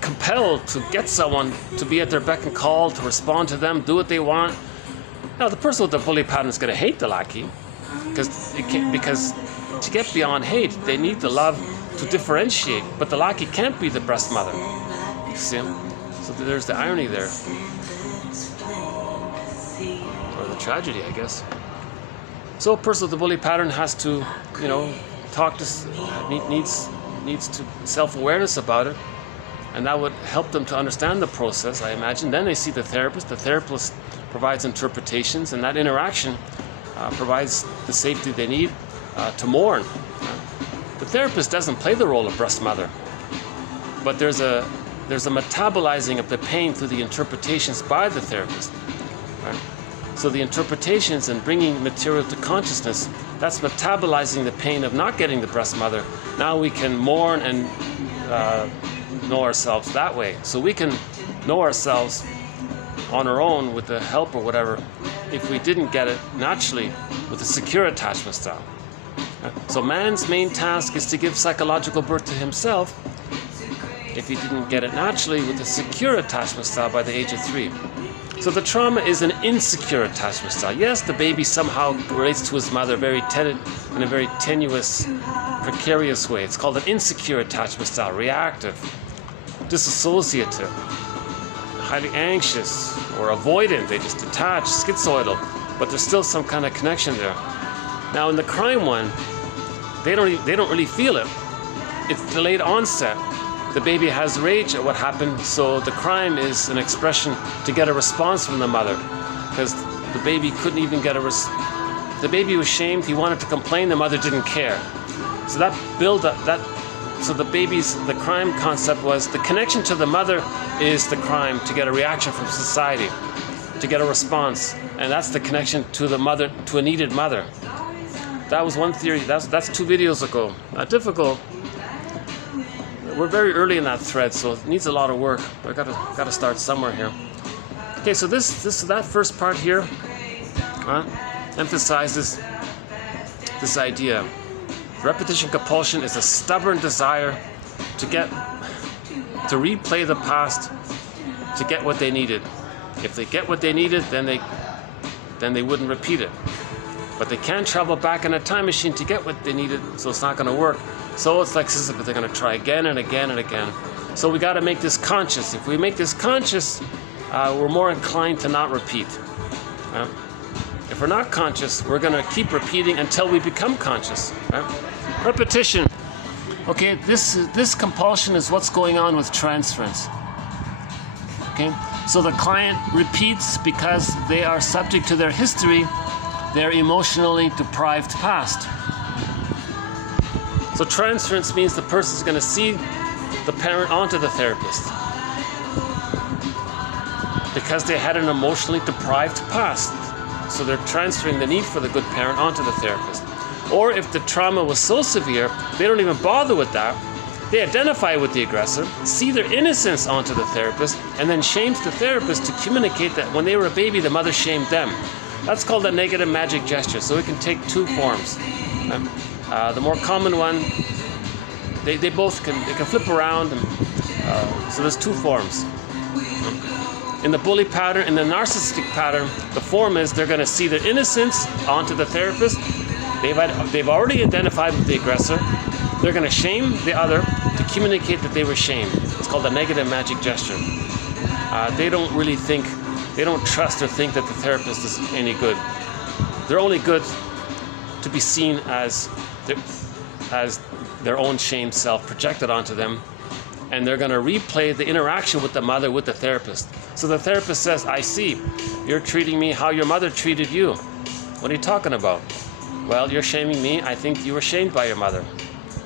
compelled to get someone to be at their beck and call, to respond to them, do what they want. Now the person with the bully pattern is going to hate the lackey, because to get beyond hate, they need the love to differentiate. But the lackey can't be the breast mother. You see? So there's the irony there, or the tragedy, I guess. So a person with the bully pattern has to, needs to self-awareness about it. And that would help them to understand the process, I imagine. Then they see the therapist. The therapist provides interpretations, and that interaction provides the safety they need to mourn. The therapist doesn't play the role of breast mother, but there's a metabolizing of the pain through the interpretations by the therapist. Right? So the interpretations and bringing material to consciousness, that's metabolizing the pain of not getting the breast mother. Now we can mourn and know ourselves that way. So we can know ourselves on our own with the help or whatever if we didn't get it naturally with a secure attachment style. So man's main task is to give psychological birth to himself if he didn't get it naturally with a secure attachment style by the age of 3. So the trauma is an insecure attachment style. Yes, the baby somehow relates to his mother in a very tenuous, precarious way. It's called an insecure attachment style, reactive, disassociative, highly anxious, or avoidant. They just detach, schizoidal, but there's still some kind of connection there. Now in the crime one, they don't really feel it. It's delayed onset. The baby has rage at what happened, so the crime is an expression to get a response from the mother, because the baby couldn't even get the baby was shamed. He wanted to complain. The mother didn't care. So that so the crime concept was the connection to the mother is the crime, to get a reaction from society, to get a response, and that's the connection to the mother, to a needed mother. That was one theory. That's 2 videos ago. Difficult. We're very early in that thread, so it needs a lot of work. But I gotta start somewhere here. Okay, so that first part here emphasizes this idea. Repetition compulsion is a stubborn desire to replay the past, to get what they needed. If they get what they needed, then they wouldn't repeat it. But they can't travel back in a time machine to get what they needed, so it's not going to work. So it's like Sisyphus, they're going to try again and again and again. So we got to make this conscious. If we make this conscious, we're more inclined to not repeat. If we're not conscious, we're going to keep repeating until we become conscious. Right? Repetition. Okay, this compulsion is what's going on with transference. Okay, so the client repeats because they are subject to their history, their emotionally deprived past. So transference means the person is going to see the parent onto the therapist because they had an emotionally deprived past. So they're transferring the need for the good parent onto the therapist. Or if the trauma was so severe, they don't even bother with that. They identify with the aggressor, see their innocence onto the therapist, and then shames the therapist to communicate that when they were a baby, the mother shamed them. That's called a negative magic gesture. So it can take two forms. The more common one, they can flip around, and so there's two forms. In the bully pattern, in the narcissistic pattern, the form is they're going to see their innocence onto the therapist. They've already identified with the aggressor. They're going to shame the other to communicate that they were shamed. It's called a negative magic gesture. They don't really think, they don't trust or think that the therapist is any good. They're only good to be seen as their own shamed self projected onto them, and they're going to replay the interaction with the mother with the therapist. So the therapist says, I see, you're treating me how your mother treated you. What are you talking about? Well, you're shaming me. I think you were shamed by your mother.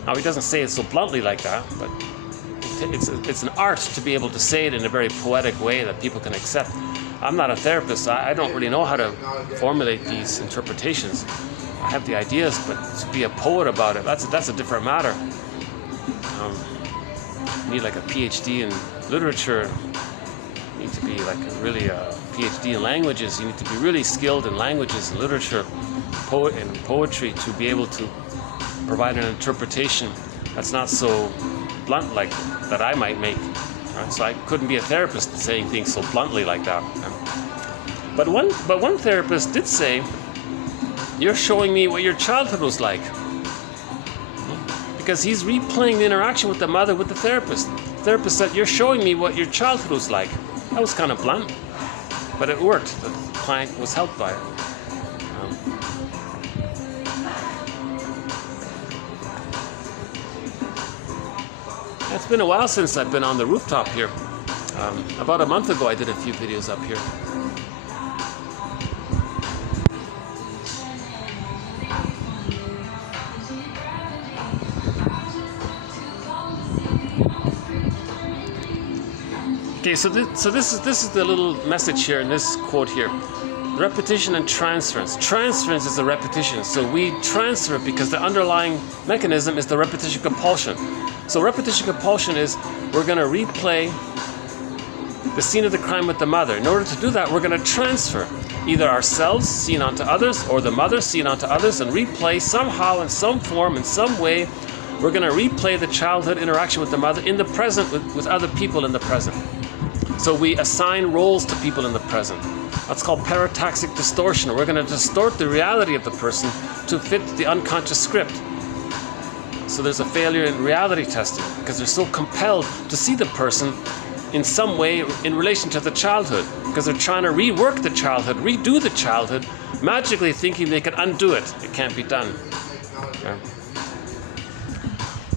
Now, he doesn't say it so bluntly like that, but it's an art to be able to say it in a very poetic way that people can accept. I'm not a therapist. I don't really know how to formulate these interpretations. I have the ideas, but to be a poet about it, that's a different matter. You need like a PhD in literature. You need to be like really a PhD in languages. You need to be really skilled in languages and literature, poetry, to be able to provide an interpretation that's not so blunt like that I might make. Right? So I couldn't be a therapist saying things so bluntly like that. But one therapist did say, you're showing me what your childhood was like. Because he's replaying the interaction with the mother with the therapist. The therapist said, you're showing me what your childhood was like. That was kind of blunt, but it worked. The client was helped by it. It's been a while since I've been on the rooftop here. About a month ago I did a few videos up here. Okay, so this is the little message here in this quote here. Repetition and transference. Transference is a repetition. So we transfer because the underlying mechanism is the repetition compulsion. So repetition compulsion is we're going to replay the scene of the crime with the mother. In order to do that, we're going to transfer either ourselves seen onto others or the mother seen onto others and replay somehow, in some form, in some way. We're going to replay the childhood interaction with the mother in the present with other people in the present. So we assign roles to people in the present. That's called parataxic distortion. We're going to distort the reality of the person to fit the unconscious script. So there's a failure in reality testing because they're so compelled to see the person in some way in relation to the childhood, because they're trying to rework the childhood, redo the childhood, magically thinking they can undo it. It can't be done. Okay.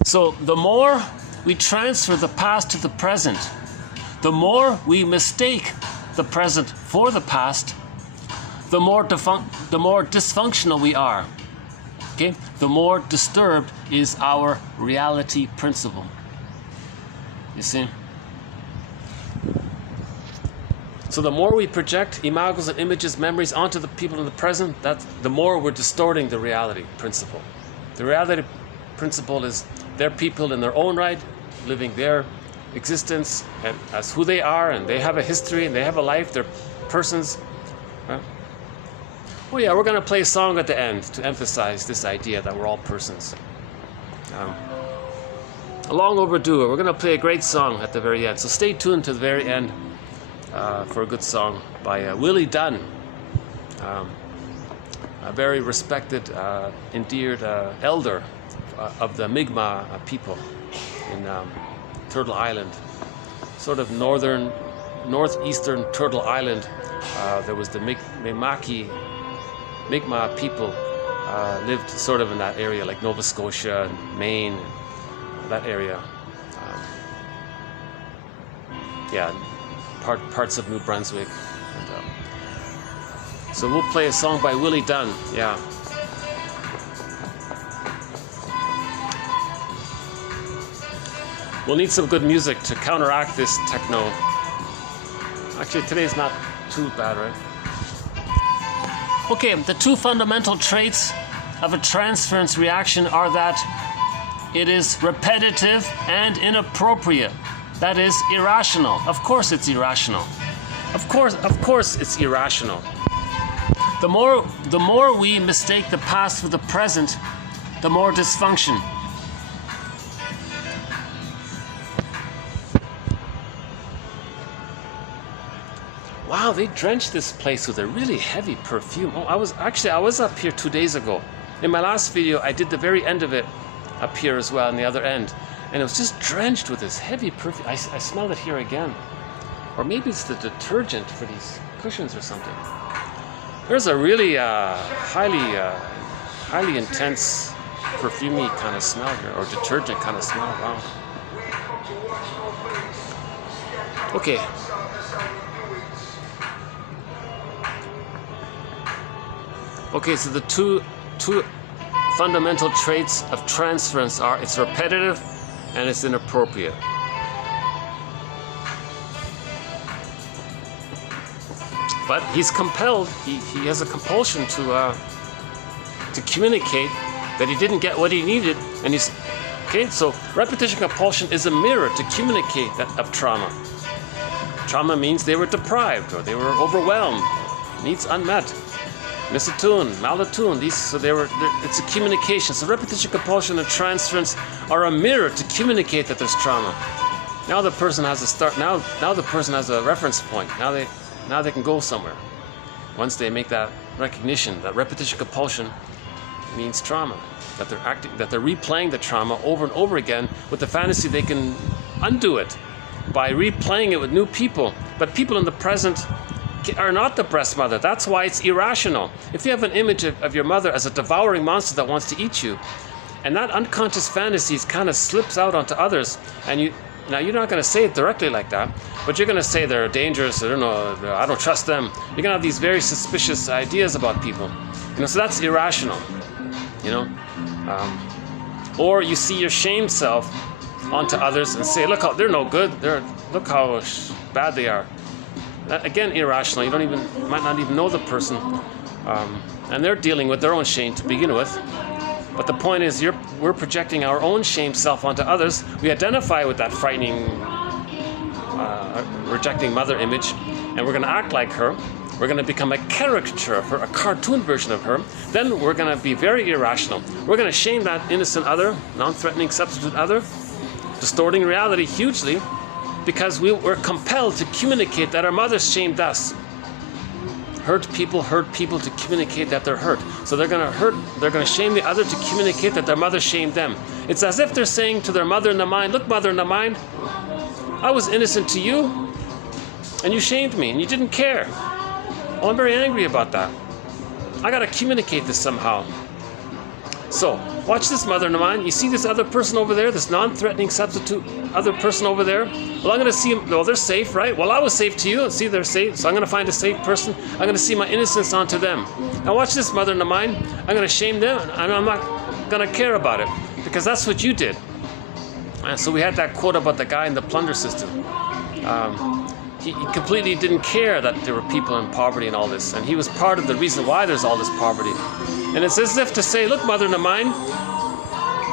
So the more we transfer the past to the present, the more we mistake the present for the past, the more dysfunctional we are. Okay? The more disturbed is our reality principle. You see? So the more we project imagos and images, memories onto the people in the present, the more we're distorting the reality principle. The reality principle is they're people in their own right, living their existence and as who they are, and they have a history and they have a life. They're persons. Right? Oh yeah, we're going to play a song at the end to emphasize this idea that we're all persons. Long overdue. We're going to play a great song at the very end. So stay tuned to the very end for a good song by Willie Dunn, a very respected, endeared elder of the Mi'kmaq people in Turtle Island, sort of northeastern Turtle Island. There was the Mi'kmaq people lived sort of in that area, like Nova Scotia and Maine, that area. Yeah, parts of New Brunswick. And, so we'll play a song by Willie Dunn. Yeah. We'll need some good music to counteract this techno. Actually, today's not too bad, right? Okay, the two fundamental traits of a transference reaction are that it is repetitive and inappropriate. That is irrational. Of course it's irrational. Of course it's irrational. The more we mistake the past for the present, the more dysfunction. Wow, they drenched this place with a really heavy perfume. Oh, I was up here 2 days ago. In my last video, I did the very end of it up here as well, on the other end. And it was just drenched with this heavy perfume. I smell it here again. Or maybe it's the detergent for these cushions or something. There's a really highly intense perfumey kind of smell here, or detergent kind of smell. Wow. Okay. Okay, so the two fundamental traits of transference are it's repetitive and it's inappropriate. But he's compelled, he has a compulsion to communicate that he didn't get what he needed, and he's, okay, so repetition compulsion is a mirror to communicate that of trauma. Trauma means they were deprived or they were overwhelmed, needs unmet. Misattuned, malattuned, it's a communication. So repetition, compulsion, and transference are a mirror to communicate that there's trauma. Now the person has a start. Now the person has a reference point. Now they can go somewhere. Once they make that recognition that repetition, compulsion means trauma, that they're replaying the trauma over and over again with the fantasy they can undo it by replaying it with new people. But people in the present are not the breast mother. That's why it's irrational. If you have an image of your mother as a devouring monster that wants to eat you, and that unconscious fantasy kind of slips out onto others, and now you're not going to say it directly like that, but you're going to say they're dangerous, I don't trust them. You're going to have these very suspicious ideas about people. So that's irrational. Or you see your shame self onto others and say, look how they're no good. Look how bad they are. Again, irrational. You might not even know the person, and they're dealing with their own shame to begin with. But the point is, we're projecting our own shame self onto others. We identify with that frightening, rejecting mother image, and we're going to act like her. We're going to become a caricature of her, a cartoon version of her. Then we're going to be very irrational. We're going to shame that innocent other, non-threatening substitute other, distorting reality hugely, because we're compelled to communicate that our mothers shamed us. Hurt people to communicate that they're hurt. So they're going to shame the other to communicate that their mother shamed them. It's as if they're saying to their mother in the mind, look, mother in the mind, I was innocent to you, and you shamed me, and you didn't care. Oh, I'm very angry about that. I got to communicate this somehow. So, watch this, mother in mind. You see this other person over there, this non-threatening substitute other person over there? Well, I'm going to see them. Well, they're safe, right? Well, I was safe to you. See, they're safe. So I'm going to find a safe person. I'm going to see my innocence onto them. Now, watch this, mother in mind. I'm going to shame them, and I'm not going to care about it, because that's what you did. And so we had that quote about the guy in the plunder system. He completely didn't care that there were people in poverty and all this, and he was part of the reason why there's all this poverty. And it's as if to say, look, mother in mind,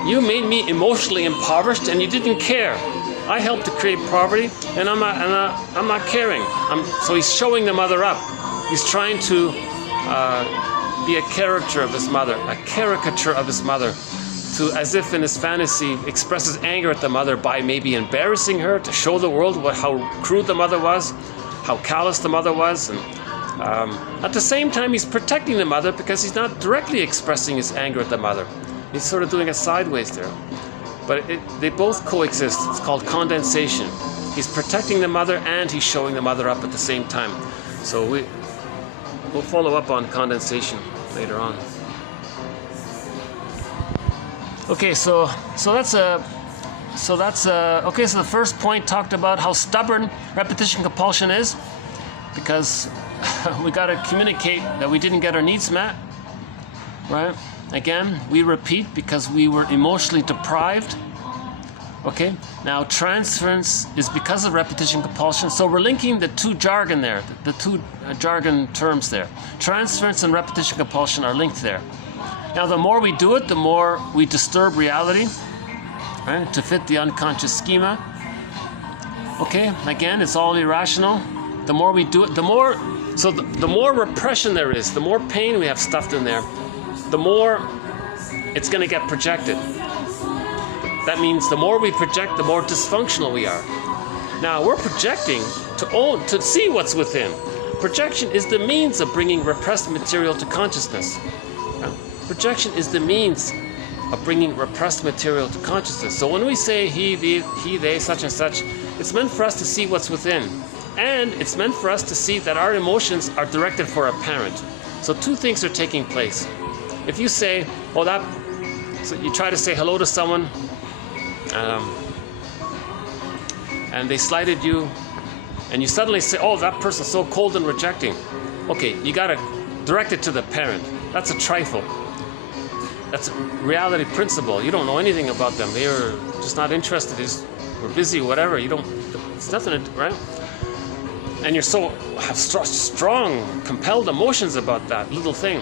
you made me emotionally impoverished and you didn't care. I helped to create poverty, and I'm not caring. So he's showing the mother up. He's trying to be a caricature of his mother, as if in his fantasy expresses anger at the mother by maybe embarrassing her, to show the world how crude the mother was, how callous the mother was. And at the same time, he's protecting the mother because he's not directly expressing his anger at the mother. He's sort of doing it sideways there. But they both coexist. It's called condensation. He's protecting the mother and he's showing the mother up at the same time. So we'll follow up on condensation later on. Okay, so that's So that's okay. So the first point talked about how stubborn repetition compulsion is, because we got to communicate that we didn't get our needs met, right? Again, we repeat because we were emotionally deprived. Okay. Now transference is because of repetition compulsion. So we're linking the two jargon there, the two jargon terms there. Transference and repetition compulsion are linked there. Now, the more we do it, the more we disturb reality, right, to fit the unconscious schema. Okay, again, it's all irrational. The more we do it, the more repression there is, the more pain we have stuffed in there, the more it's going to get projected. That means the more we project, the more dysfunctional we are. Now, we're projecting to see what's within. Projection is the means of bringing repressed material to consciousness. Projection is the means of bringing repressed material to consciousness. So when we say he, they, such and such, it's meant for us to see what's within. And it's meant for us to see that our emotions are directed for a parent. So two things are taking place. If you say, so you try to say hello to someone, and they slighted you, and you suddenly say, oh, that person's so cold and rejecting. Okay, you got to direct it to the parent. That's a trifle. That's a reality principle. You don't know anything about them. They're just not interested. We're busy, whatever. It's nothing, right? And you have strong, compelled emotions about that little thing.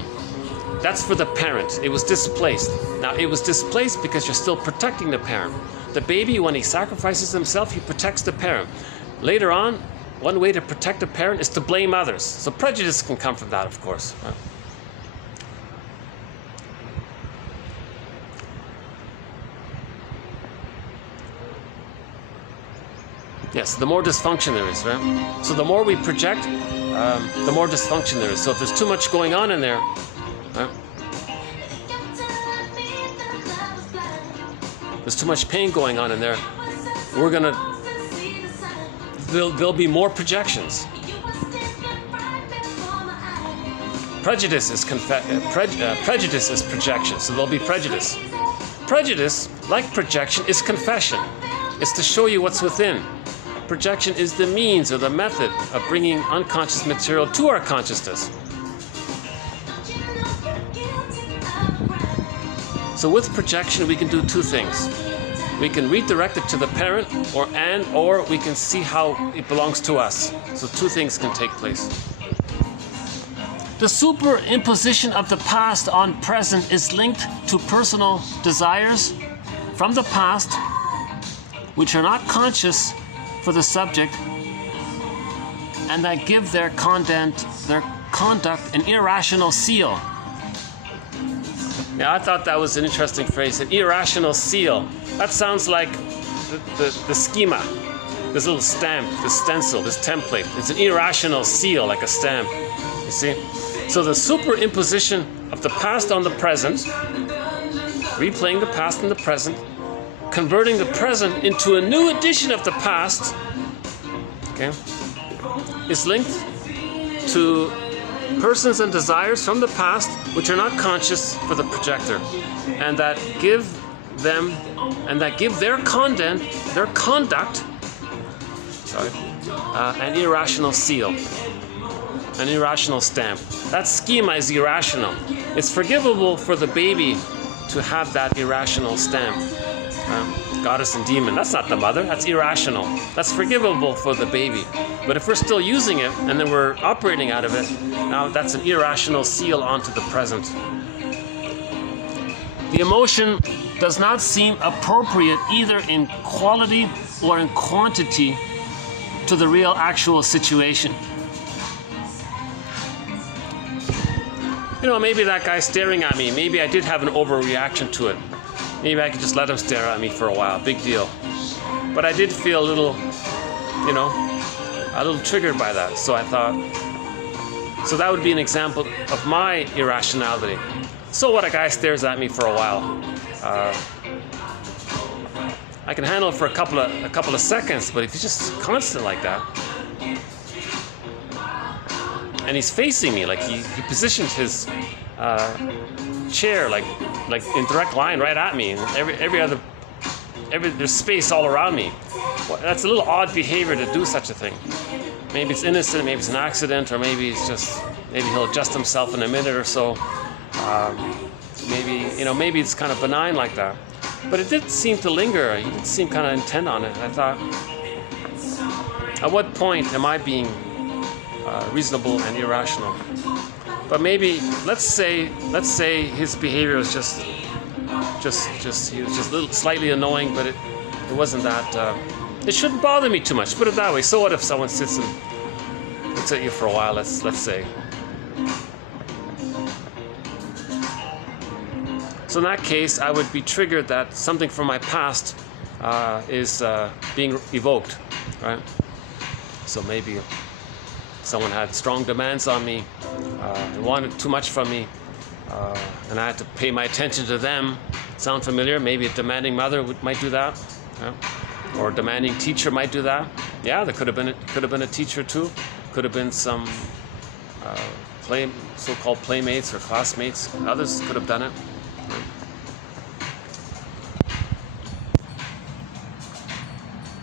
That's for the parent. It was displaced. Now, it was displaced because you're still protecting the parent. The baby, when he sacrifices himself, he protects the parent. Later on, one way to protect a parent is to blame others. So prejudice can come from that, of course. Right? Yes, the more dysfunction there is, right? So the more we project, the more dysfunction there is. So if there's too much going on in there, right? There's too much pain going on in there, there'll be more projections. Prejudice is projection, so there'll be prejudice. Prejudice, like projection, is confession. It's to show you what's within. Projection is the means or the method of bringing unconscious material to our consciousness. So with projection, we can do two things. We can redirect it to the parent, or we can see how it belongs to us. So two things can take place. The superimposition of the past on present is linked to personal desires from the past, which are not conscious for the subject, and that give their conduct an irrational seal. Yeah, I thought that was an interesting phrase, an irrational seal. That sounds like the schema, this little stamp, this stencil, this template. It's an irrational seal, like a stamp, you see? So the superimposition of the past on the present, replaying the past and the present, converting the present into a new edition of the past, okay, is linked to persons and desires from the past which are not conscious for the projector, and that give their conduct, an irrational seal, an irrational stamp. That schema is irrational. It's forgivable for the baby to have that irrational stamp. Goddess and demon, that's not the mother, that's irrational. That's forgivable for the baby. But if we're still using it and then we're operating out of it, now that's an irrational seal onto the present. The emotion does not seem appropriate either in quality or in quantity to the real actual situation. You know, maybe that guy's staring at me, maybe I did have an overreaction to it. Maybe I could just let him stare at me for a while, big deal. But I did feel a little triggered by that. So I thought, so that would be an example of my irrationality. So what, a guy stares at me for a while. I can handle it for a couple of seconds, but if he's just constant like that, and he's facing me, like he positioned his chair like in direct line right at me, and every other there's space all around me. Well, that's a little odd behavior to do such a thing. Maybe it's innocent, maybe it's an accident, or maybe it's just, maybe he'll adjust himself in a minute or so. Maybe it's kind of benign like that. But it did seem to linger. He did seem kind of intent on it. I thought, at what point am I being reasonable and irrational? But maybe, let's say his behavior was just he was just a little slightly annoying, but it wasn't that. It shouldn't bother me too much. Put it that way. So what if someone sits and looks at you for a while? Let's say. So in that case, I would be triggered that something from my past is being evoked, right? So maybe someone had strong demands on me, and wanted too much from me, and I had to pay my attention to them. Sound familiar? Maybe a demanding mother might do that, yeah? Or a demanding teacher might do that. Yeah, there could have been a teacher too. Could have been some so-called playmates or classmates. Others could have done it.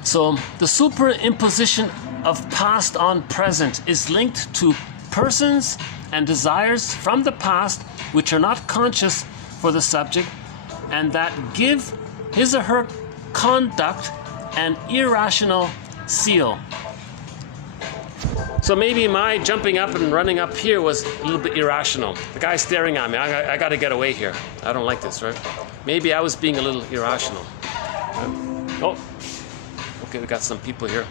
So the superimposition of past on present is linked to persons and desires from the past which are not conscious for the subject and that give his or her conduct an irrational seal. So maybe my jumping up and running up here was a little bit irrational. The guy's staring at me. I got to get away here. I don't like this, right? Maybe I was being a little irrational. Oh, okay, we got some people here.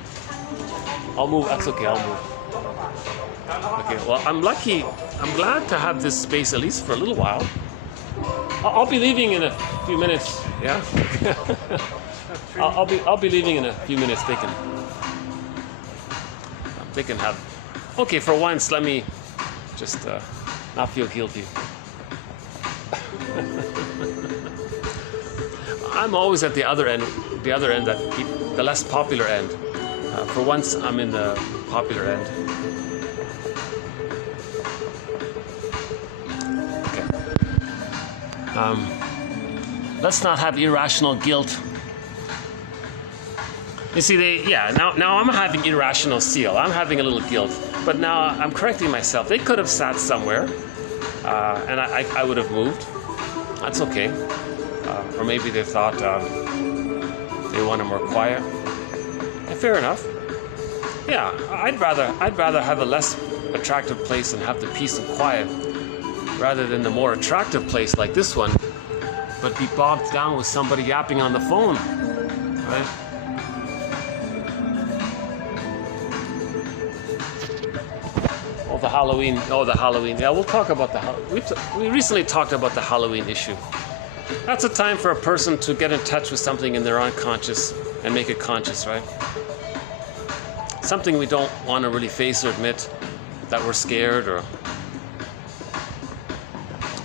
I'll move. That's okay, I'll move. Okay, well, I'm lucky. I'm glad to have this space at least for a little while. I'll be leaving in a few minutes. Yeah. I'll be leaving in a few minutes. They can have. Okay, for once, let me just not feel guilty. I'm always at the other end, the less popular end. For once, I'm in the popular end. Okay. Let's not have irrational guilt. You see, now I'm having irrational seal. I'm having a little guilt, but now I'm correcting myself. They could have sat somewhere, and I would have moved. That's okay. Or maybe they thought they wanted more quiet. Yeah, fair enough. Yeah, I'd rather have a less attractive place and have the peace and quiet, rather than the more attractive place like this one, but be bogged down with somebody yapping on the phone, right? The Halloween. Yeah, we'll talk about we recently talked about the Halloween issue. That's a time for a person to get in touch with something in their unconscious and make it conscious, right? Something we don't want to really face or admit, that we're scared, or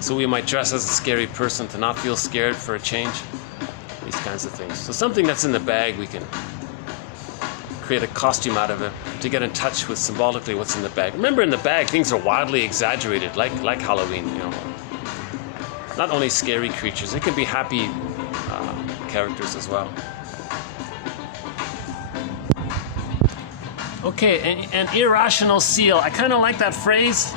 so we might dress as a scary person to not feel scared for a change. These kinds of things. So something that's in the bag, we can create a costume out of it to get in touch with symbolically what's in the bag. Remember, in the bag, things are wildly exaggerated, like Halloween. You know, not only scary creatures; it can be happy characters as well. Okay, an irrational seal. I kind of like that phrase.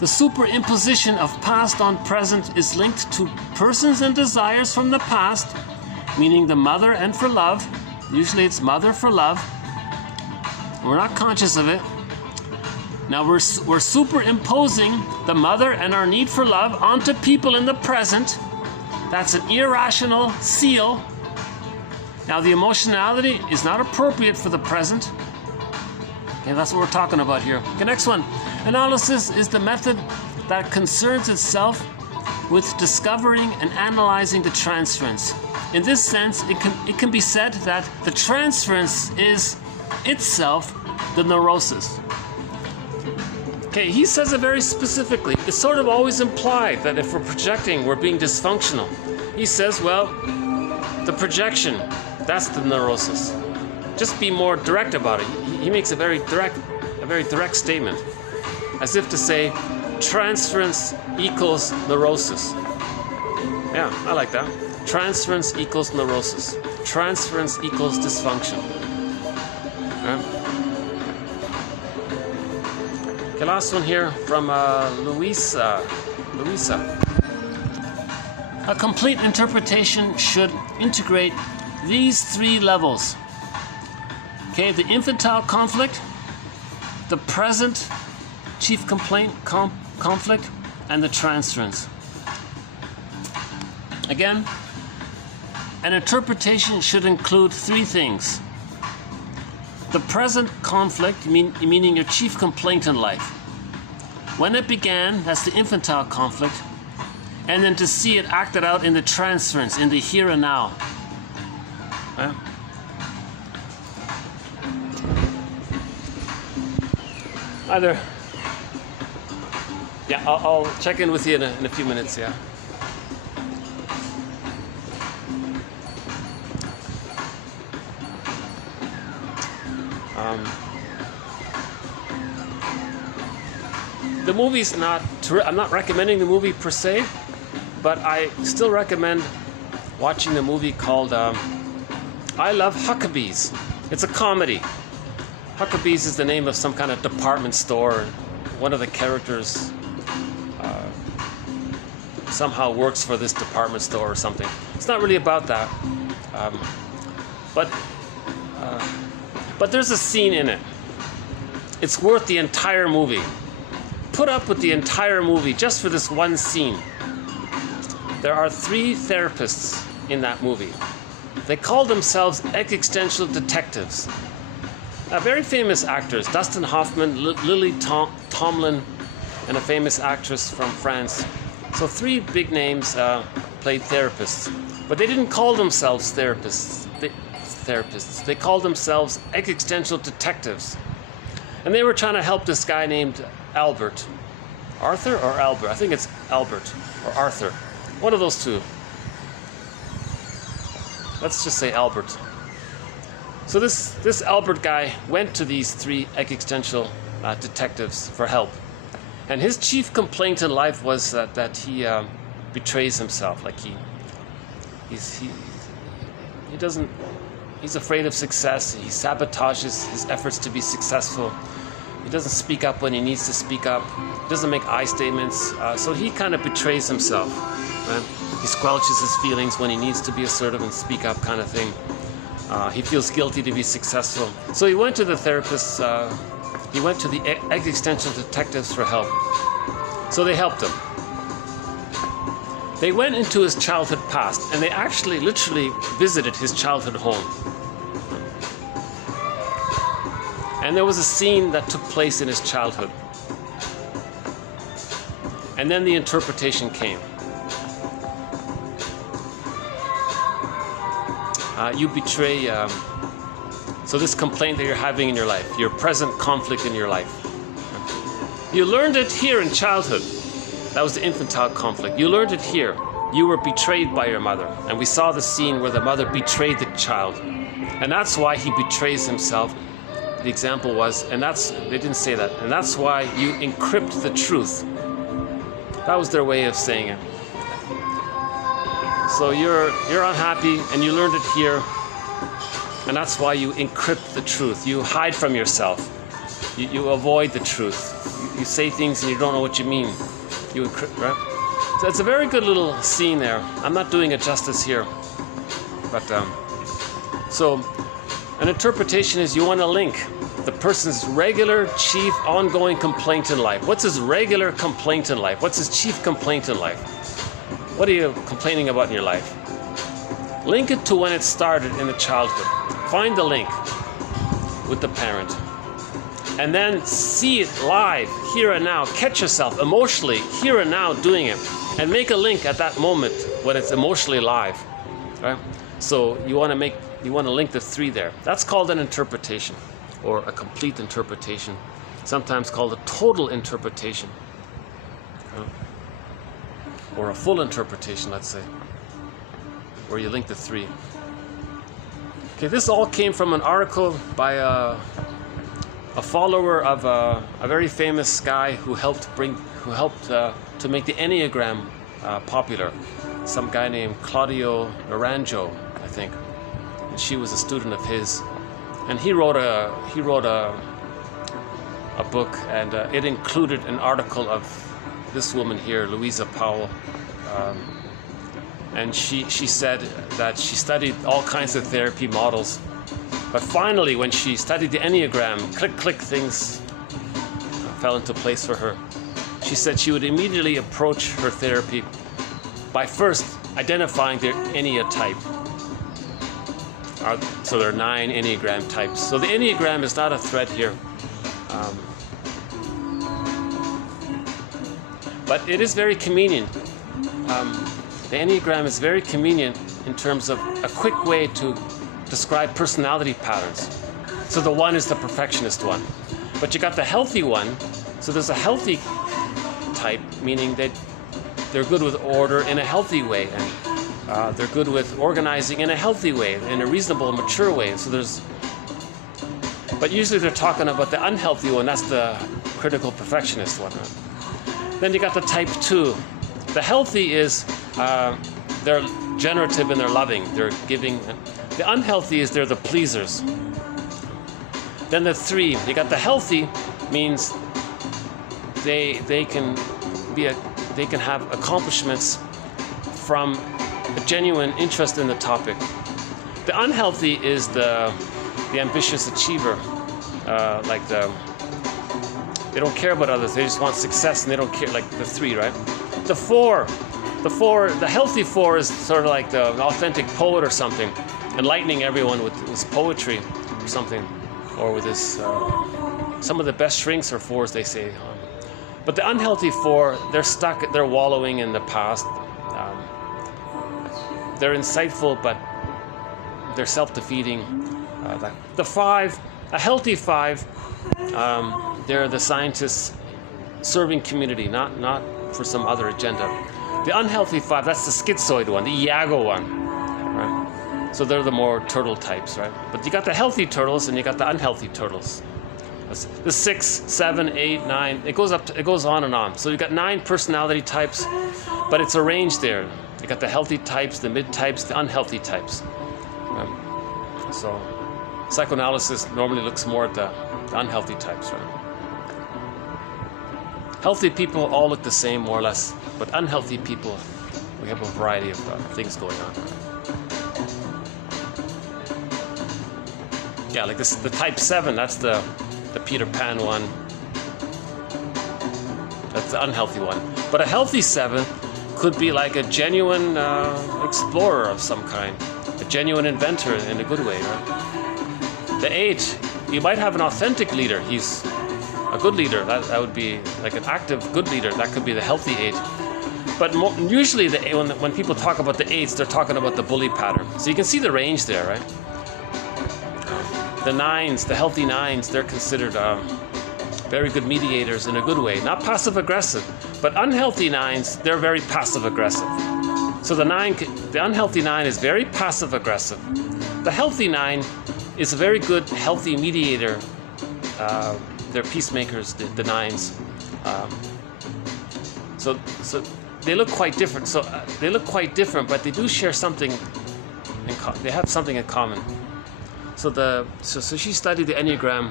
The superimposition of past on present is linked to persons and desires from the past, meaning the mother and for love. Usually it's mother for love. We're not conscious of it. Now we're superimposing the mother and our need for love onto people in the present. That's an irrational seal. Now the emotionality is not appropriate for the present. Okay, that's what we're talking about here. Okay, next one. Analysis is the method that concerns itself with discovering and analyzing the transference. In this sense, it can be said that the transference is itself the neurosis. Okay, he says it very specifically. It's sort of always implied that if we're projecting, we're being dysfunctional. He says, well, the projection, that's the neurosis. Just be more direct about it. He makes a very direct statement, as if to say, transference equals neurosis. Yeah, I like that. Transference equals neurosis. Transference equals dysfunction. Okay, last one here from Louisa. A complete interpretation should integrate these three levels. Okay, the infantile conflict, the present chief complaint conflict, and the transference. Again, an interpretation should include three things. The present conflict, meaning your chief complaint in life. When it began, that's the infantile conflict. And then to see it acted out in the transference, in the here and now. Either. Yeah, I'll check in with you in a few minutes, yeah. The movie's not, I'm not recommending the movie per se, but I still recommend watching the movie called I Love Huckabees. It's a comedy. Huckabees is the name of some kind of department store. One of the characters somehow works for this department store or something. It's not really about that, but there's a scene in it. It's worth the entire movie. Put up with the entire movie just for this one scene. There are 3 therapists in that movie. They call themselves existential detectives. Very famous actors, Dustin Hoffman, Lily Tomlin, and a famous actress from France. So 3 big names played therapists. But they didn't call themselves therapists. They called themselves existential detectives. And they were trying to help this guy named Albert. Arthur or Albert? I think it's Albert or Arthur. One of those two. Let's just say Albert. So this Albert guy went to these 3 existential detectives for help. And his chief complaint in life was that he betrays himself. Like he's afraid of success. He sabotages his efforts to be successful. He doesn't speak up when he needs to speak up. He doesn't make I statements. So he kind of betrays himself. Right? He squelches his feelings when he needs to be assertive and speak up, kind of thing. He feels guilty to be successful. So he went to the therapists. He went to the existential detectives for help. So they helped him. They went into his childhood past, and they actually literally visited his childhood home. And there was a scene that took place in his childhood. And then the interpretation came. You betray, so this complaint that you're having in your life, your present conflict in your life. You learned it here in childhood. That was the infantile conflict. You learned it here. You were betrayed by your mother. And we saw the scene where the mother betrayed the child. And that's why he betrays himself. The example was, they didn't say that, and that's why you encrypt the truth. That was their way of saying it. So you're unhappy and you learned it here, and that's why you encrypt the truth. You hide from yourself. You avoid the truth. You say things and you don't know what you mean. You encrypt, right? So it's a very good little scene there. I'm not doing it justice here, but so an interpretation is you want to link the person's regular chief ongoing complaint in life. What's his regular complaint in life? What's his chief complaint in life? What are you complaining about in your life? Link it to when it started in the childhood. Find the link with the parent. And then see it live, here and now. Catch yourself emotionally, here and now, doing it. And make a link at that moment when it's emotionally live. Right? So you want to link the 3 there. That's called an interpretation, or a complete interpretation. Sometimes called a total interpretation. Or a full interpretation, let's say, where you link the 3. Okay, this all came from an article by a follower of a very famous guy who helped to make the Enneagram popular. Some guy named Claudio Naranjo, I think. And she was a student of his. And he wrote a book, and it included an article of this woman here, Louisa Powell. And she said that she studied all kinds of therapy models. But finally, when she studied the Enneagram, click, things fell into place for her. She said she would immediately approach her therapy by first identifying their Ennea type. So there are 9 Enneagram types. So the Enneagram is not a threat here. But it is very convenient. The Enneagram is very convenient in terms of a quick way to describe personality patterns. So the 1 is the perfectionist one. But you got the healthy one. So there's a healthy type, meaning that they're good with order in a healthy way, and they're good with organizing in a healthy way, in a reasonable, mature way. So but usually they're talking about the unhealthy one. That's the critical perfectionist one. Then you got the type 2. The healthy is they're generative and they're loving. They're giving. The unhealthy is they're the pleasers. Then the 3. You got the healthy means they can have accomplishments from a genuine interest in the topic. The unhealthy is the ambitious achiever, they don't care about others. They just want success, and they don't care. Like the 3, right? The 4, the healthy 4 is sort of like an authentic poet or something, enlightening everyone with his poetry or something, or with his. Some of the best shrinks are 4s, they say. But the unhealthy 4, they're stuck. They're wallowing in the past. They're insightful, but they're self-defeating. The 5, a healthy 5, they're the scientists serving community, not for some other agenda. The unhealthy 5, that's the schizoid one, the Iago one, right? So they're the more turtle types, right? But you got the healthy turtles and you got the unhealthy turtles. The 6, 7, 8, 9, it goes on and on. So you've got 9 personality types, but it's arranged there. You got the healthy types, the mid types, the unhealthy types. So psychoanalysis normally looks more at the unhealthy types, right? Healthy people all look the same, more or less, but unhealthy people, we have a variety of things going on. Yeah, like this, the type 7, that's the Peter Pan one. That's the unhealthy one. But a healthy 7 could be like a genuine explorer of some kind, a genuine inventor in a good way, right? The 8, you might have an authentic leader. He's a good leader. That would be like an active good leader. That could be the healthy 8. But usually when people talk about the 8s, they're talking about the bully pattern. So you can see the range there, right? The 9s, the healthy 9s, they're considered very good mediators in a good way. Not passive-aggressive, but unhealthy 9s, they're very passive-aggressive. So the unhealthy 9 is very passive-aggressive. The healthy 9 is a very good, healthy mediator. They're peacemakers, the 9s. So they look quite different. So they look quite different, but they do share something. They have something in common. So she studied the Enneagram.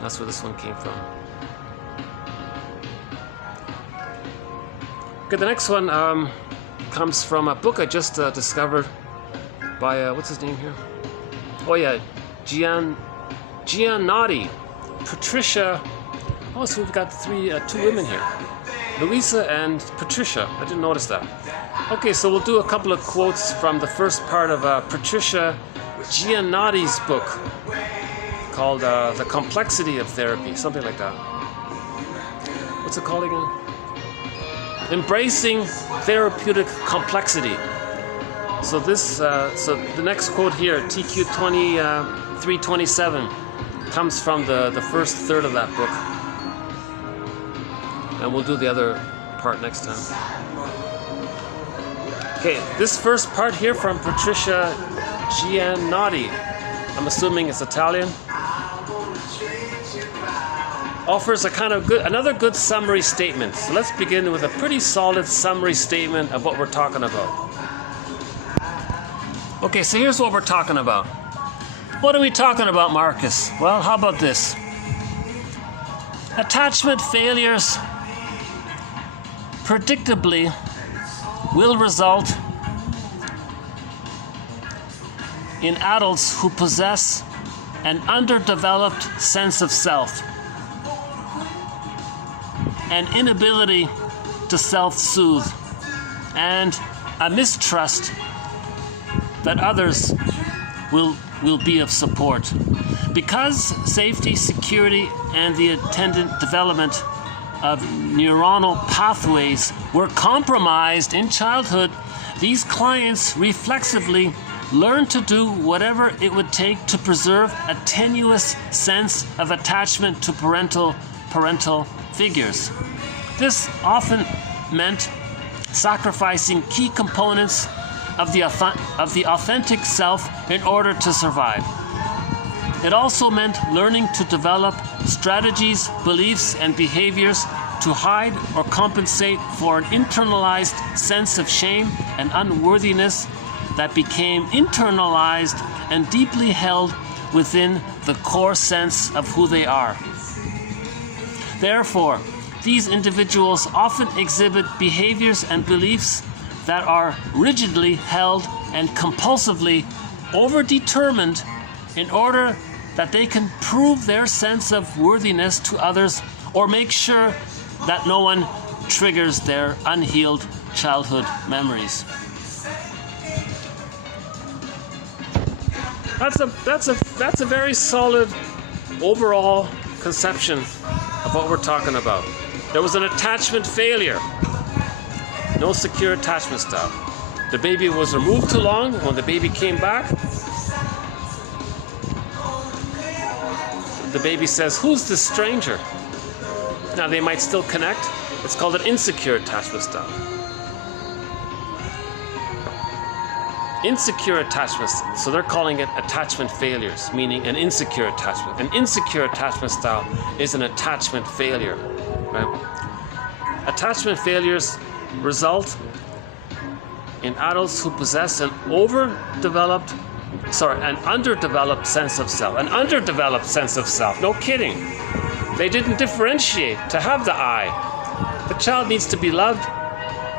That's where this one came from. Okay, the next one comes from a book I just discovered by what's his name here? Oh yeah, Giannotti, Patricia. Oh, so we've got two women here, Louisa and Patricia. I didn't notice that. Okay, so we'll do a couple of quotes from the first part of Patricia Giannotti's book called The Complexity of Therapy, something like that. What's it called again? Embracing Therapeutic Complexity. So the next quote here, TQ 2327, comes from the first third of that book. And we'll do the other part next time. Okay, this first part here from Patricia Giannotti. I'm assuming it's Italian. offers a kind of another good summary statement. So let's begin with a pretty solid summary statement of what we're talking about. Okay, so here's what we're talking about. What are we talking about, Marcus? Well, how about this? Attachment failures predictably will result in adults who possess an underdeveloped sense of self, an inability to self-soothe, and a mistrust that others will be of support. Because safety, security, and the attendant development of neuronal pathways were compromised in childhood, these clients reflexively learn to do whatever it would take to preserve a tenuous sense of attachment to parental figures. This often meant sacrificing key components of the authentic self in order to survive. It also meant learning to develop strategies, beliefs, and behaviors to hide or compensate for an internalized sense of shame and unworthiness that became internalized and deeply held within the core sense of who they are. Therefore, these individuals often exhibit behaviors and beliefs that are rigidly held and compulsively overdetermined in order that they can prove their sense of worthiness to others or make sure that no one triggers their unhealed childhood memories. That's a very solid overall conception of what we're talking about. There was an attachment failure. No secure attachment style. The baby was removed too long. When the baby came back, the baby says, "Who's this stranger?" Now they might still connect. It's called an insecure attachment style. Insecure attachment, so they're calling it attachment failures, meaning an insecure attachment. An insecure attachment style is an attachment failure, right? Attachment failures result in adults who possess an underdeveloped sense of self. An underdeveloped sense of self, no kidding. They didn't differentiate to have the I. The child needs to be loved,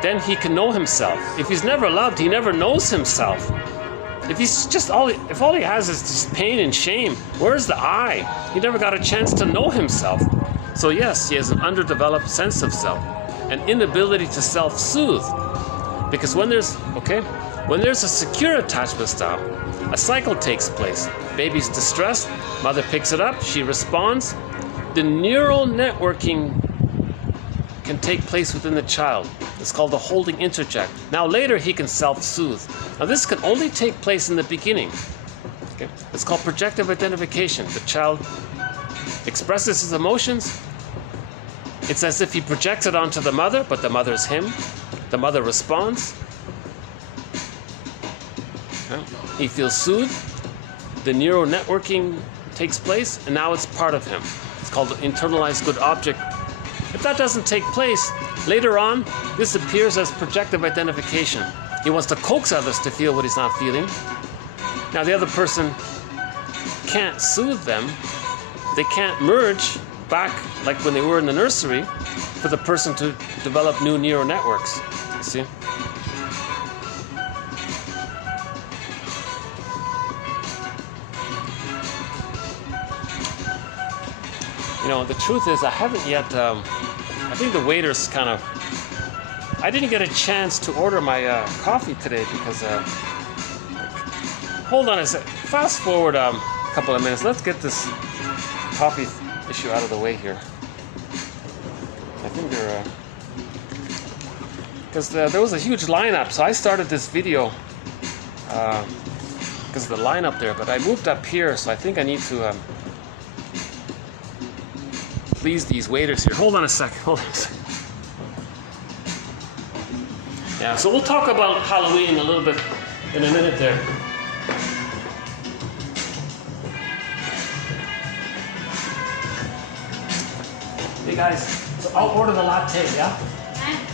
then he can know himself. If he's never loved, he never knows himself. If all he has is just pain and shame, where's the I? He never got a chance to know himself. So yes, he has an underdeveloped sense of self, an inability to self-soothe. Because when there's a secure attachment style, a cycle takes place. Baby's distressed, mother picks it up, she responds. The neural networking can take place within the child. It's called the holding interject. Now later he can self-soothe. Now this can only take place in the beginning. Okay? It's called projective identification. The child expresses his emotions. It's as if he projects it onto the mother, but the mother's him. The mother responds. Okay? He feels soothed. The neural networking takes place, and now it's part of him. It's called internalized good object. If that doesn't take place, later on, this appears as projective identification. He wants to coax others to feel what he's not feeling. Now the other person can't soothe them. They can't merge back like when they were in the nursery for the person to develop new neural networks. You see? You know, the truth is I haven't yet, I think the waiter's I didn't get a chance to order my coffee today because, hold on a sec, fast forward a couple of minutes. Let's get this coffee issue out of the way here. I think they're, because there was a huge lineup, so I started this video because of the lineup there, but I moved up here, so I think I need to please these waiters here. Hold on a second. Yeah, so we'll talk about Halloween a little bit in a minute there. Hey guys, so I'll order the latte, yeah?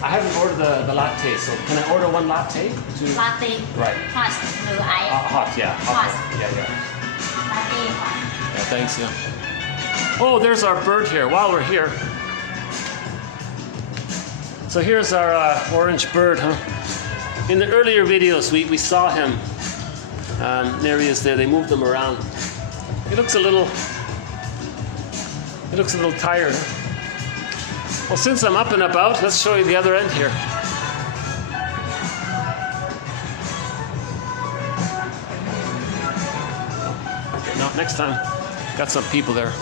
I haven't ordered the latte, so can I order one latte? Latte. Right. Hot. No ice. Hot, yeah. Hot. Yeah. Latte hot. Yeah, thanks, yeah. Oh, there's our bird here, while we're here. So here's our orange bird, huh? In the earlier videos, we saw him. There he is there, they moved him around. He looks a little tired. Huh? Well, since I'm up and about, let's show you the other end here. Okay, no, next time. Got some people there.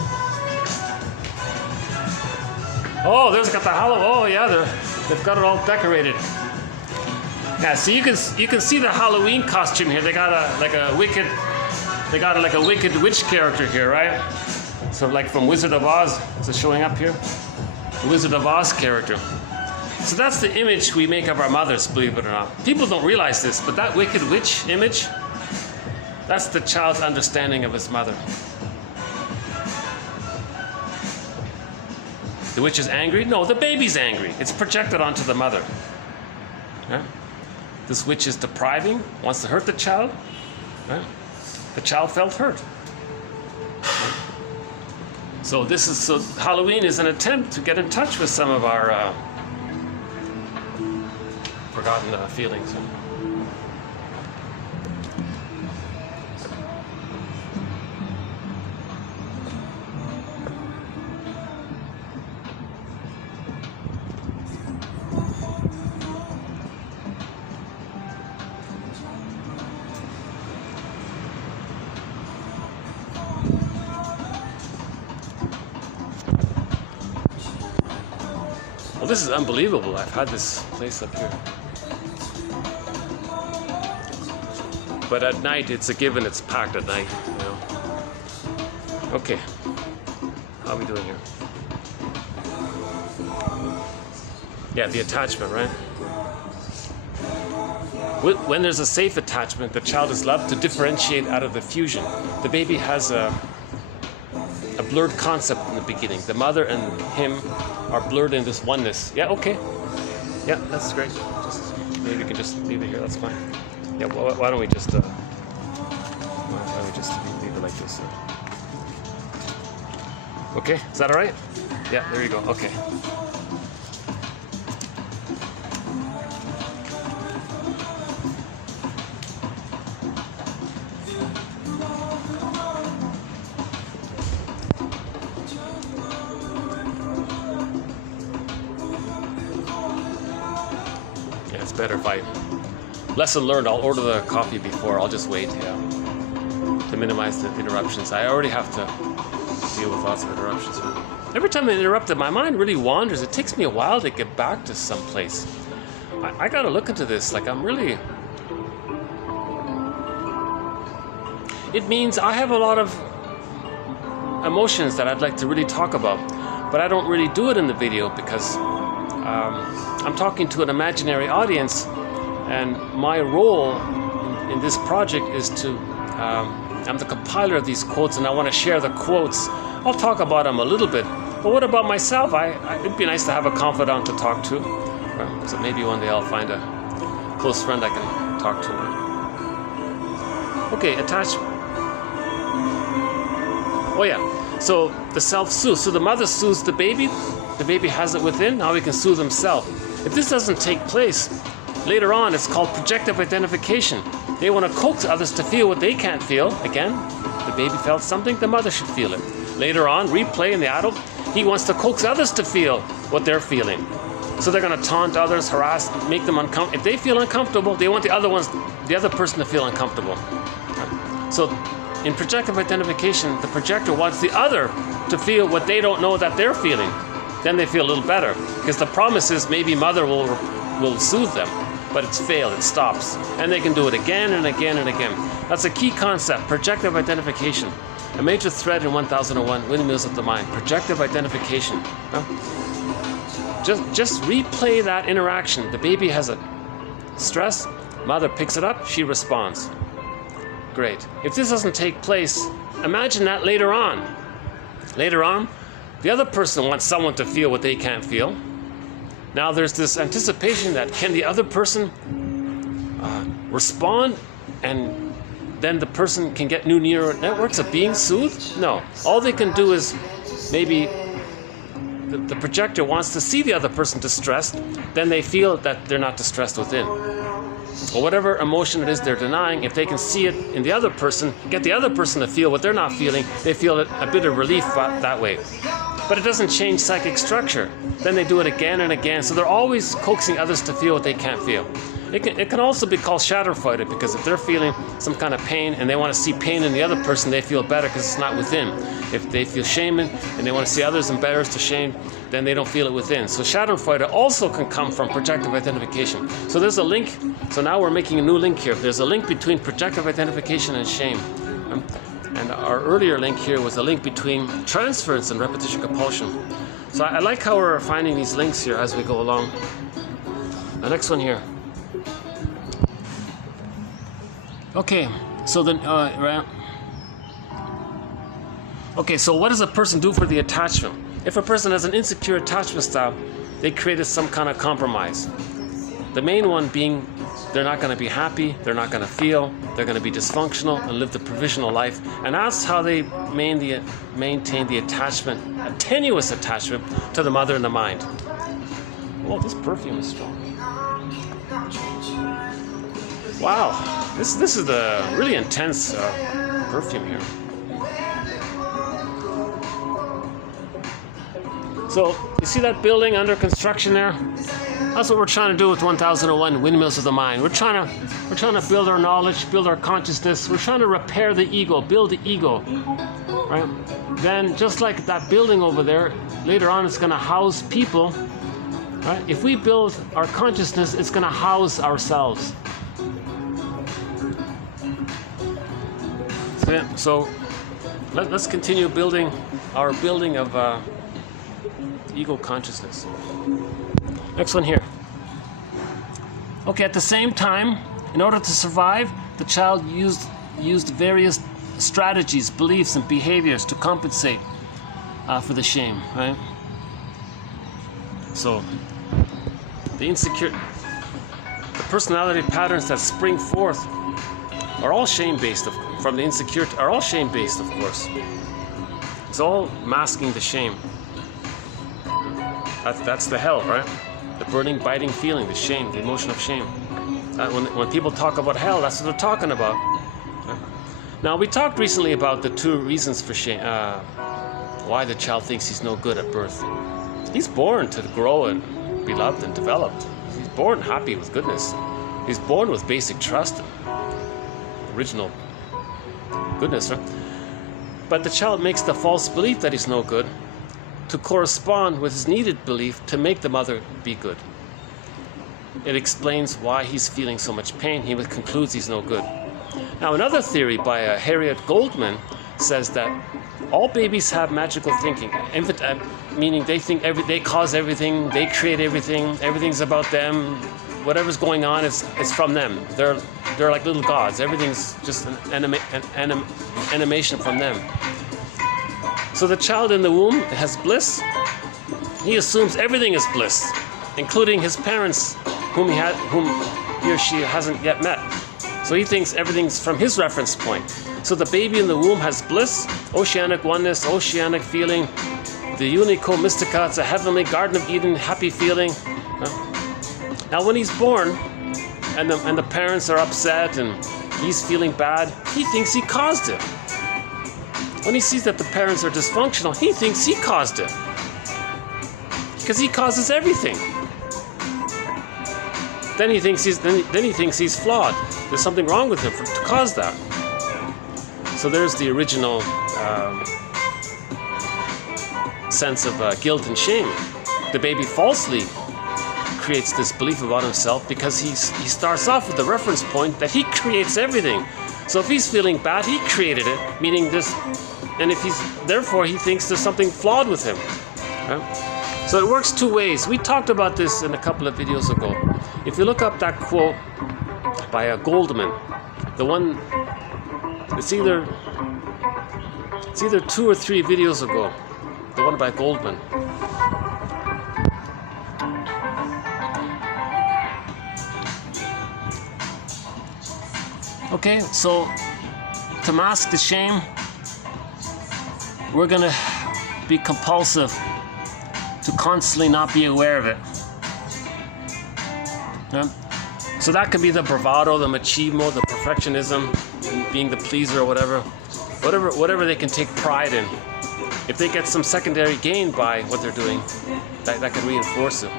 Oh, there's got the Halloween. Oh, yeah, they've got it all decorated. Yeah, so you can see the Halloween costume here. They got a wicked witch character here, right? So like from Wizard of Oz. Is it showing up here? The Wizard of Oz character. So that's the image we make of our mothers, believe it or not. People don't realize this, but that wicked witch image, that's the child's understanding of his mother. The witch is angry? No, the baby's angry. It's projected onto the mother. Yeah? This witch is depriving, wants to hurt the child. Yeah? The child felt hurt. So Halloween is an attempt to get in touch with some of our forgotten feelings. Well, this is unbelievable. I've had this place up here. But at night, it's a given, it's packed at night, you know. Okay. How are we doing here? Yeah, the attachment, right? When there's a safe attachment, the child is allowed to differentiate out of the fusion. The baby has a blurred concept in the beginning. The mother and him are blurred in this oneness. Yeah, okay. Yeah, that's great. Maybe we can just leave it here. That's fine. Yeah, why don't we just leave it like this? Okay, is that all right? Yeah, there you go. Okay. Better if lesson learned, I'll order the coffee before. I'll just wait, yeah, to minimize the interruptions. I already have to deal with lots of interruptions. Every time I'm interrupted, my mind really wanders. It takes me a while to get back to some place. I gotta look into this. Like it means I have a lot of emotions that I'd like to really talk about, but I don't really do it in the video because I'm talking to an imaginary audience, and my role in this project is to, I'm the compiler of these quotes, and I want to share the quotes. I'll talk about them a little bit, but what about myself? It'd be nice to have a confidant to talk to. So maybe one day I'll find a close friend I can talk to. Okay, attachment. Oh yeah, so the self soothes. So the mother soothes the baby has it within, now he can soothe himself. If this doesn't take place, later on it's called projective identification. They want to coax others to feel what they can't feel. Again, the baby felt something, the mother should feel it. Later on, replay in the adult, he wants to coax others to feel what they're feeling. So they're going to taunt others, harass, make them uncomfortable. If they feel uncomfortable, they want the other person to feel uncomfortable. So in projective identification, the projector wants the other to feel what they don't know that they're feeling. Then they feel a little better, because the promise is maybe mother will soothe them, but it's failed, it stops. And they can do it again and again and again. That's a key concept, projective identification. A major thread in 1001, Windmills of the Mind, projective identification. Just replay that interaction. The baby has a stress, mother picks it up, she responds. Great. If this doesn't take place, imagine that later on. Later on, The other person wants someone to feel what they can't feel. Now there's this anticipation that can the other person respond, and then the person can get new neural networks of being soothed? No. All they can do is maybe the projector wants to see the other person distressed, then they feel that they're not distressed within. Or whatever emotion it is they're denying, if they can see it in the other person, get the other person to feel what they're not feeling, they feel a bit of relief that way. But it doesn't change psychic structure. Then they do it again and again. So they're always coaxing others to feel what they can't feel. It can also be called schadenfreude, because if they're feeling some kind of pain and they want to see pain in the other person, they feel better because it's not within. If they feel shame and they want to see others embarrassed or shamed, then they don't feel it within. So schadenfreude also can come from projective identification. So there's a link. So now we're making a new link here. There's a link between projective identification and shame. And our earlier link here was a link between transference and repetition compulsion. So I like how we're finding these links here as we go along. The next one here. Okay, so then, okay, so what does a person do for the attachment? If a person has an insecure attachment style, they created some kind of compromise. The main one being they're not going to be happy, they're not going to feel, they're going to be dysfunctional and live the provisional life. And that's how they maintain the attachment, a tenuous attachment to the mother and the mind. Well, this perfume is strong. Wow, this is the really intense perfume here. So you see that building under construction there? That's what we're trying to do with 1001 Windmills of the Mind. We're trying to build our knowledge, build our consciousness. We're trying to repair the ego, build the ego, right? Then just like that building over there, later on it's going to house people, right? If we build our consciousness, it's going to house ourselves. So let's continue building our building of ego consciousness. Next one here. Okay, at the same time, in order to survive, the child used various strategies, beliefs, and behaviors to compensate for the shame, right? So the personality patterns that spring forth are all shame-based. From the insecure are all shame-based, of course. It's all masking the shame. That's the hell, right? The burning, biting feeling, the shame, the emotion of shame. When people talk about hell, that's what they're talking about. Right? Now, we talked recently about the two reasons for shame, why the child thinks he's no good at birth. He's born to grow and be loved and developed. He's born happy with goodness. He's born with basic trust and original goodness, right? But the child makes the false belief that he's no good to correspond with his needed belief to make the mother be good. It explains why he's feeling so much pain. He concludes he's no good. Now, another theory by Harriet Goldman says that all babies have magical thinking, meaning they think they cause everything, they create everything, everything's about them. Whatever's going on is from them. They're like little gods. Everything's just an animation from them. So the child in the womb has bliss. He assumes everything is bliss, including his parents, whom he or she hasn't yet met. So he thinks everything's from his reference point. So the baby in the womb has bliss, oceanic oneness, oceanic feeling, the unico mystica. It's a heavenly Garden of Eden, happy feeling. Now, when he's born, and the parents are upset and he's feeling bad, he thinks he caused it. When he sees that the parents are dysfunctional, he thinks he caused it. Because he causes everything. Then he thinks he's flawed. There's something wrong with him to cause that. So there's the original sense of guilt and shame. The baby falsely creates this belief about himself because he starts off with the reference point that he creates everything. So if he's feeling bad, he created it, meaning this, and therefore he thinks there's something flawed with him. Right? So it works two ways. We talked about this in a couple of videos ago. If you look up that quote by Goldman, the one, it's either 2 or 3 videos ago. the one by Goldman. Okay, so to mask the shame, we're gonna be compulsive to constantly not be aware of it. Yeah? So that could be the bravado, the machismo, the perfectionism, being the pleaser or whatever they can take pride in. If they get some secondary gain by what they're doing, that can reinforce it.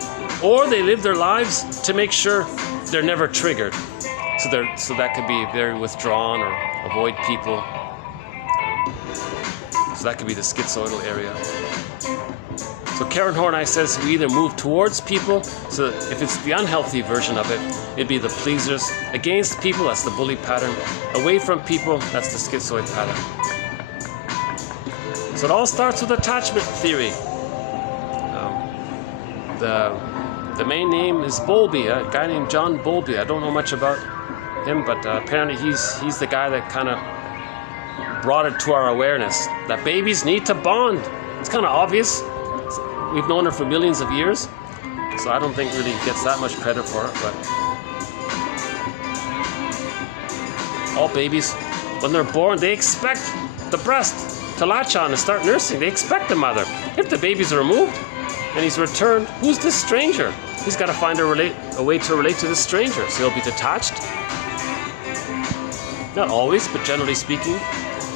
Or they live their lives to make sure they're never triggered. So that could be very withdrawn or avoid people. So that could be the schizoidal area. So Karen Horney says we either move towards people, so if it's the unhealthy version of it, it'd be the pleasers. Against people, that's the bully pattern. Away from people, that's the schizoid pattern. So it all starts with attachment theory. The main name is Bowlby, a guy named John Bowlby. I don't know much about him, but apparently he's the guy that kind of brought it to our awareness that babies need to bond. It's kind of obvious. We've known her for millions of years, so I don't think really gets that much credit for it. But all babies, when they're born, they expect the breast to latch on and start nursing. They expect the mother. If the baby's removed and he's returned, who's this stranger? He's got to find a way to relate to this stranger, so he'll be detached. Not always, but generally speaking.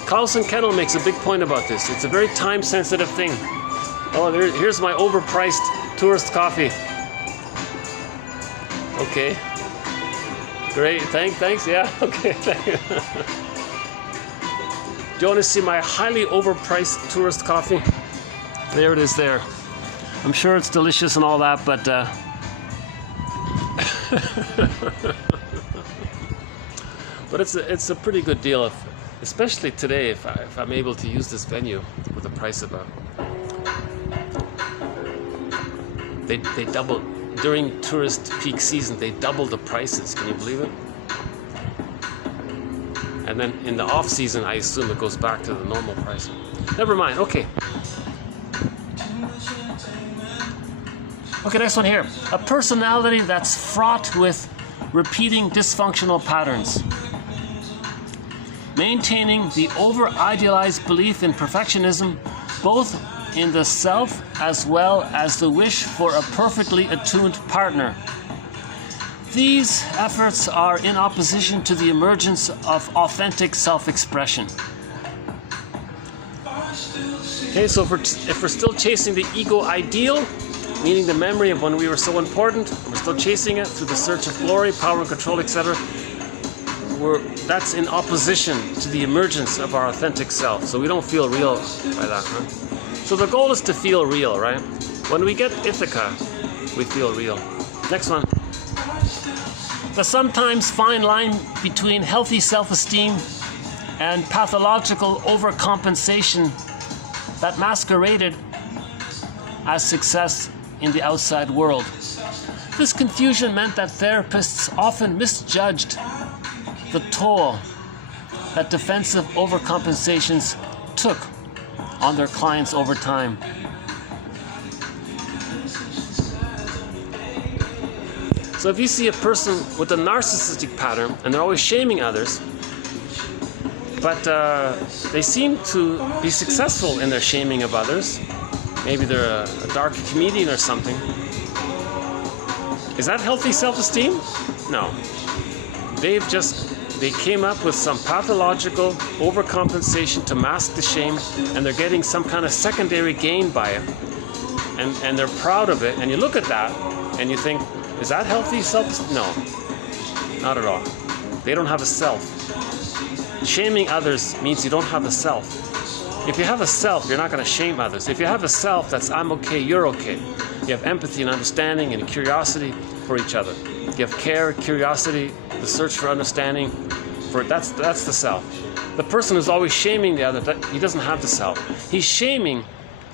Klaus and Kennel makes a big point about this. It's a very time-sensitive thing. Oh, here's my overpriced tourist coffee. Okay. Great, thanks, yeah, okay, thank you. Do you want to see my highly overpriced tourist coffee? There it is there. I'm sure it's delicious and all that, but but it's a pretty good deal, especially today if I'm able to use this venue with the price of a... They doubled during tourist peak season. They doubled the prices. Can you believe it? And then in the off season, I assume it goes back to the normal price. Never mind. Okay. Okay, next one here. A personality that's fraught with repeating dysfunctional patterns. Maintaining the over-idealized belief in perfectionism, both in the self as well as the wish for a perfectly attuned partner. These efforts are in opposition to the emergence of authentic self-expression. Okay, so if we're still chasing the ego ideal, meaning the memory of when we were so important, we're still chasing it through the search of glory, power and control, etc., that's in opposition to the emergence of our authentic self. So we don't feel real by that, huh? So the goal is to feel real, right? When we get Ithaca, we feel real. Next one. The sometimes fine line between healthy self-esteem and pathological overcompensation that masqueraded as success in the outside world. This confusion meant that therapists often misjudged the toll that defensive overcompensations took on their clients over time. So if you see a person with a narcissistic pattern and they're always shaming others, but they seem to be successful in their shaming of others, maybe they're a dark comedian or something, is that healthy self-esteem? No. They came up with some pathological overcompensation to mask the shame, and they're getting some kind of secondary gain by it, and they're proud of it. And you look at that and you think, is that healthy self-esteem? No, not at all. They don't have a self. Shaming others means you don't have a self. If you have a self, you're not going to shame others. If you have a self that's I'm okay, you're okay. You have empathy and understanding and curiosity for each other. You have care, curiosity, the search for understanding. That's the self. The person who's always shaming the other, he doesn't have the self. He's shaming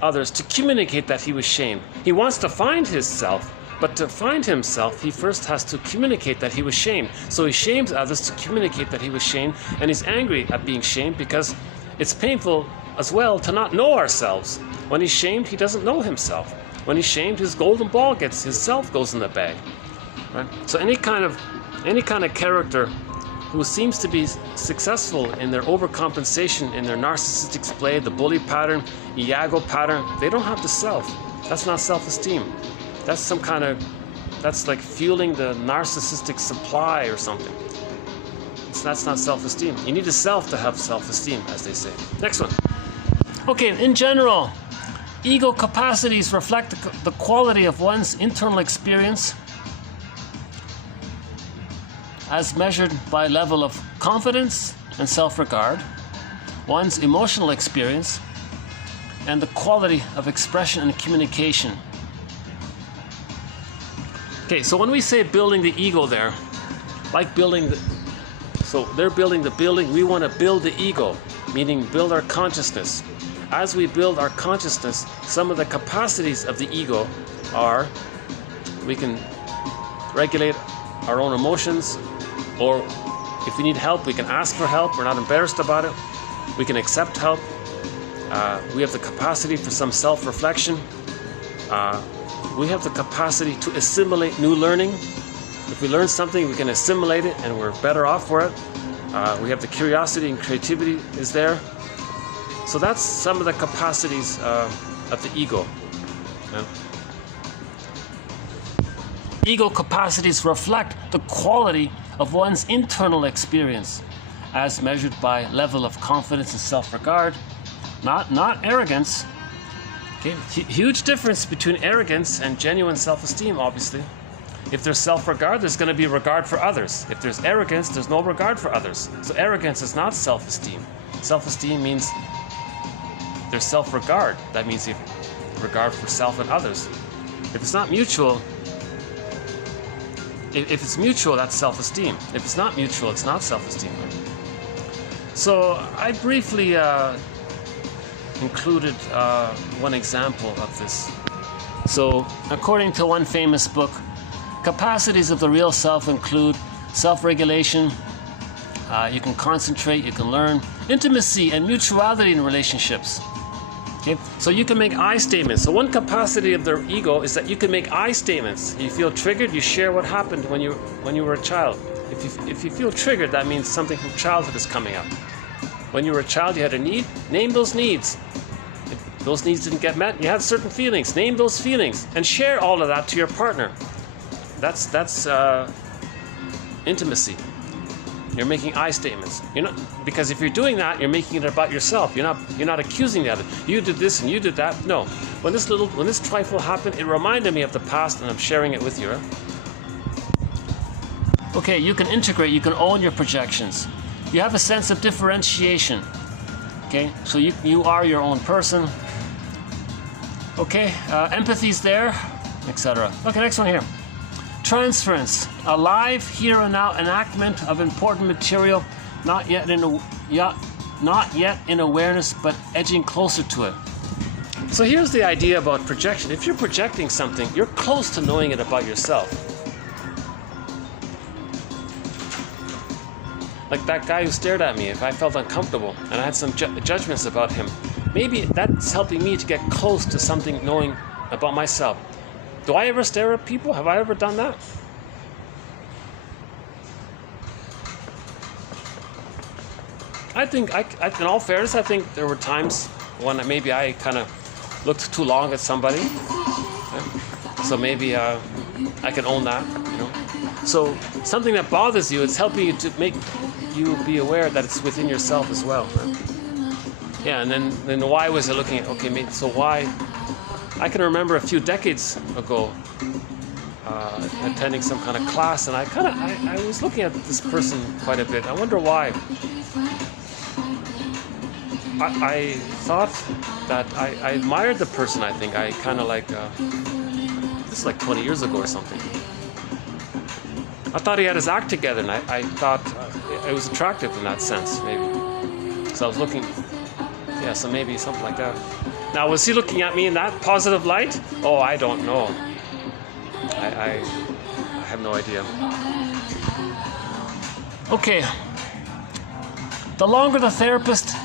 others to communicate that he was shamed. He wants to find his self, but to find himself, he first has to communicate that he was shamed. So he shames others to communicate that he was shamed, and he's angry at being shamed because it's painful as well to not know ourselves. When he's shamed, he doesn't know himself. When he's shamed, his golden ball gets, his self goes in the bag. Right? So any kind of character who seems to be successful in their overcompensation, in their narcissistic display, the bully pattern, Iago pattern, they don't have the self. That's not self-esteem. That's some kind of, that's like fueling the narcissistic supply or something. That's not self-esteem. You need a self to have self-esteem, as they say. Next one. Okay, in general, ego capacities reflect the quality of one's internal experience as measured by level of confidence and self-regard, one's emotional experience, and the quality of expression and communication. Okay, so when we say building the ego there, like building the, so they're building the building, we want to build the ego, meaning build our consciousness. As we build our consciousness, some of the capacities of the ego are, we can regulate our own emotions, or if we need help, we can ask for help. We're not embarrassed about it. We can accept help. We have the capacity for some self-reflection. We have the capacity to assimilate new learning. If we learn something, we can assimilate it and we're better off for it. We have the curiosity and creativity is there. So that's some of the capacities of the ego. Yeah. Ego capacities reflect the quality of one's internal experience as measured by level of confidence and self-regard, not arrogance. Okay, huge difference between arrogance and genuine self-esteem, obviously. If there's self-regard, there's going to be regard for others. If there's arrogance, there's no regard for others. So arrogance is not self-esteem. Self-esteem means there's self-regard. That means you have regard for self and others. If it's not mutual, if it's mutual, that's self-esteem. If it's not mutual, it's not self-esteem. So I briefly included one example of this. So according to one famous book, capacities of the real self include self-regulation, you can concentrate, you can learn, intimacy and mutuality in relationships. Okay? So you can make I statements. So one capacity of the ego is that you can make I statements. You feel triggered, you share what happened when you were a child. If you feel triggered, that means something from childhood is coming up. When you were a child, you had a need, name those needs. If those needs didn't get met, you had certain feelings, name those feelings, and share all of that to your partner. That's intimacy. You're making I statements. Because if you're doing that, you're making it about yourself. You're not accusing the other. You did this and you did that. No. When this trifle happened, it reminded me of the past, and I'm sharing it with you. Right? Okay, you can integrate. You can own your projections. You have a sense of differentiation. Okay, so you are your own person. Okay, empathy's there, etc. Okay, next one here. Transference, a live here and now enactment of important material, not yet in awareness, but edging closer to it. So here's the idea about projection. If you're projecting something, you're close to knowing it about yourself. Like that guy who stared at me, if I felt uncomfortable and I had some judgments about him, maybe that's helping me to get close to something knowing about myself. Do I ever stare at people? Have I ever done that? I think, in all fairness, I think there were times when maybe I kind of looked too long at somebody. Yeah? So maybe I can own that, So something that bothers you, it's helping you to make you be aware that it's within yourself as well. Right? Yeah, and then why was I looking at, okay, so why? I can remember a few decades ago attending some kind of class, and I was looking at this person quite a bit. I wonder why. I thought that I admired the person. I think I kind of like, this is like 20 years ago or something. I thought he had his act together, and I thought it was attractive in that sense, maybe. So I was looking, yeah, so maybe something like that. Now, was he looking at me in that positive light? Oh, I don't know. I have no idea. Okay. The longer the therapist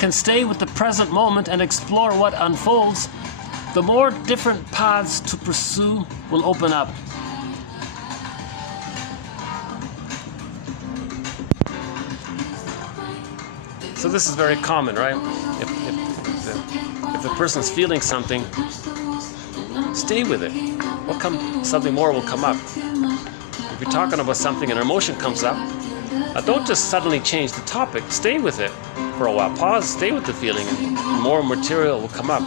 can stay with the present moment and explore what unfolds, the more different paths to pursue will open up. So this is very common, right? If the person's feeling something, stay with it. Something more will come up. If you're talking about something and an emotion comes up, don't just suddenly change the topic. Stay with it for a while. Pause, stay with the feeling, and more material will come up.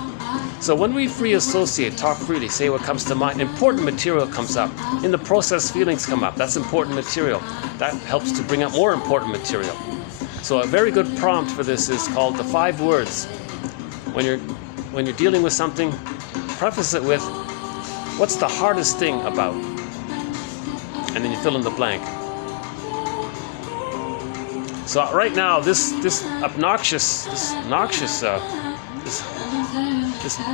So when we free associate, talk freely, say what comes to mind, important material comes up. In the process, feelings come up. That's important material. That helps to bring up more important material. So a very good prompt for this is called the 5 words. When you're dealing with something, preface it with, what's the hardest thing about? And then you fill in the blank. So right now, this